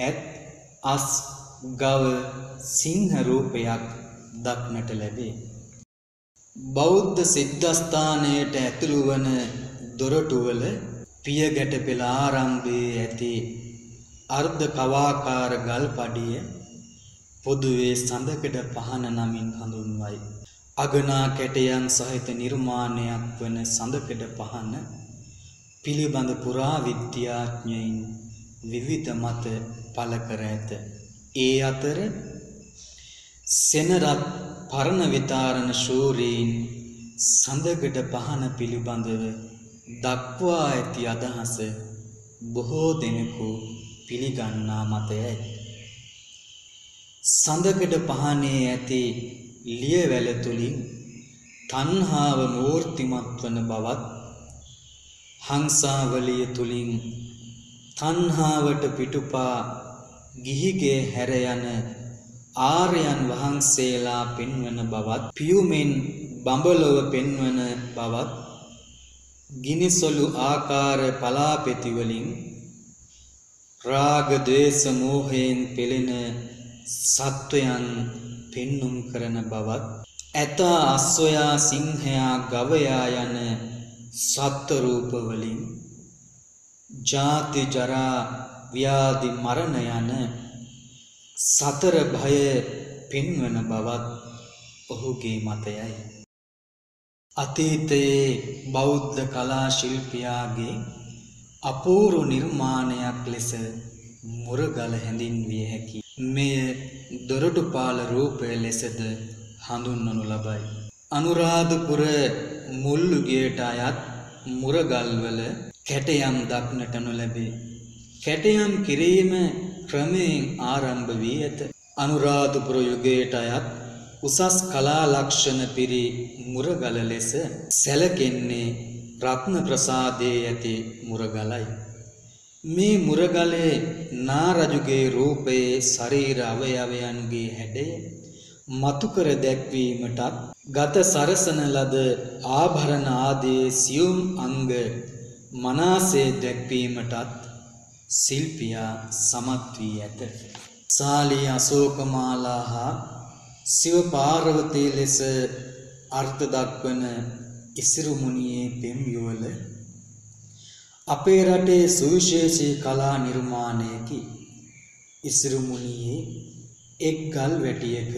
ඇත්, අස්, ගව, සිංහ රූපයක් දක්නට ලැබේ. බෞද්ධ සිද්ධාස්ථානයට ඇතුළු වන දොරටුවල පියගැට පෙළ ආරම්භයේ ඇති අර්ධ කවාකාර ගල් පඩිය පොදුවේ සඳකඩ පහන නමින් හඳුන්වයි. අගනා කැටයන් සහිත නිර්මාණයක් වන සඳකඩ පහන පිළිබඳ පුරා විද්‍යාඥයින් විවිධ මත පළ කර ඇත. ඒ අතර සෙනරත් පරණ විතාරණ ශූරීන් සඳකඩ පහන පිළිබඳව දක්වා ඇති අදහස බොහෝ දෙනෙකු පිළිගන්නා මතයයි. සඳකඩ පහනේ ඇති ලියවැල තුලින් තණ්හාව මූර්තිමත් වන බවත්, හංසාවලිය තුලින් තණ්හාවට පිටුපා ගිහිගේ හැර යන ආර්යයන් වහන්සේලා පෙන්වන බවත්, පියුමෙන් බඹලොව පෙන්වන බවත්, ගිනිසොළු ආකාර පලාපෙති වලින් රාග ද්වේෂ මෝහයෙන් පෙළෙන සත්වයන් පෙන්눔 කරන බවත්, ඇතා අස්සොයා සිංහයා ගවයා යන සත්ත්ව රූප වලින් ජාති ජරා ව්‍යාධි මරණ යන සතර භය පෙන්වන බවත් ඔහුගේ මතයයි. අතීතයේ බෞද්ධ කලා ශිල්පියාගේ අපූර්ව නිර්මාණයක් ලෙස මුරගල හැඳින්විය හැකි. මෙය දොරටුපාල රූපය ලෙසද හඳුන්වනු ලබයි. අනුරාධපුර මුල්ලුගේට අයත් මුරගල්වල කැටයම් දක්නට නොලැබේ. කැටයම් කිරීම ක්‍රමයෙන් ආරම්භ වී ඇත. අනුරාධපුර යුගයට අයත් උසස් කලා ලක්ෂණ පිරි මුරගල ලෙස සැලකෙන්නේ රත්න ප්‍රසාදයේ ඇති මුරගලයි. මේ මුරගලේ නාරජුගේ රූපයේ ශරීර අවයවයන්ගේ හැඩය මතු කර දැක්වීමටත් ගත සරසන ලද ආභරණ ආදී සියුම් අංග මනාසේ දැක්වීමටත් ශිල්පියා සමත් වී ඇත. සාලී අශෝකමාලා හා සිව පාර්වතී ලෙස අර්ථ දක්වන ඉසිරුමුණියේ පෙම් යුවල අපේ රටේ සුවිශේෂී කලා නිර්මාණයකි. ඉසිරුමුණියේ එක් ගල් වැටියක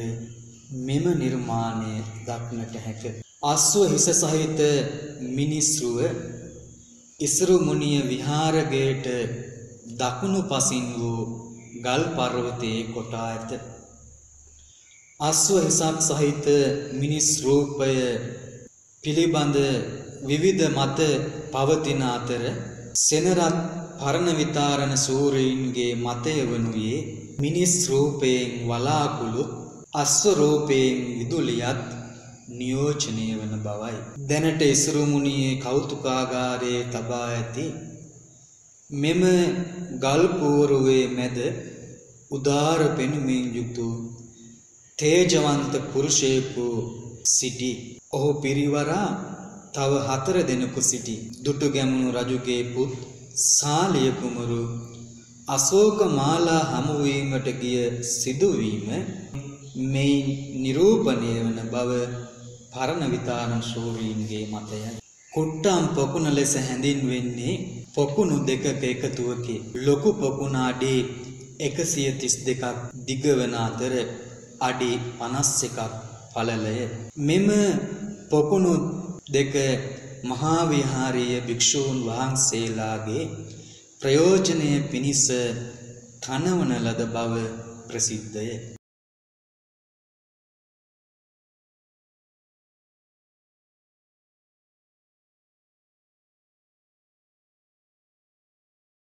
මෙම නිර්මාණය දක්නට හැක. අස්ව හිස සහිත මිනිස්රුව ඉසිරුමුණිය විහාරගේට දකුණු පසින් වූ ගල් පර්වතයේ කොටා ඇත. අස්ව හිසක් සහිත මිනිස් රූපය පිළිබඳ විවිධ මත පවතින අතර සෙනරත් පරණ විතාරණ සූරීන්ගේ මතය වනුයේ මිනිස් රූපයෙන් වලාකුළු අස්ව රූපයෙන් විදුලියත් නියෝජනය වන බවයි. දැනට ඉසුරුමුණියේ කෞතුකාගාරයේ තබා ඇති මෙම ගල්පූරුවේ මැද උදාර පෙනුමින් යුතු තේජවන්ත පුරුෂයෙකු සිටි. ඔහු පිරිවරා තව 4 දෙනෙකු සිටි. දුටු ගැමුණු රජුගේ පුත් සාලිය කුමරු අශෝක මාලා හමුවීමට ගිය සිදුවීම මේ නිරූපණය වන බව පරණ විතාරණ ශූරීන්ගේ මතයයි. කුට්ටම් පොකුණ ලෙස හැඳින්වෙන්නේ පොකුණු දෙකක එකතුවකි. ලොකු පොකුණ අඩි 132ක් දිග වන අතර අඩි 51ක් පළලය. මෙම පොකුණු දෙක මහා විහාරීය භික්ෂූන් වහන්සේලාගේ ප්‍රයෝජනය පිණිස තනවන ලද බව ප්‍රසිද්ධය.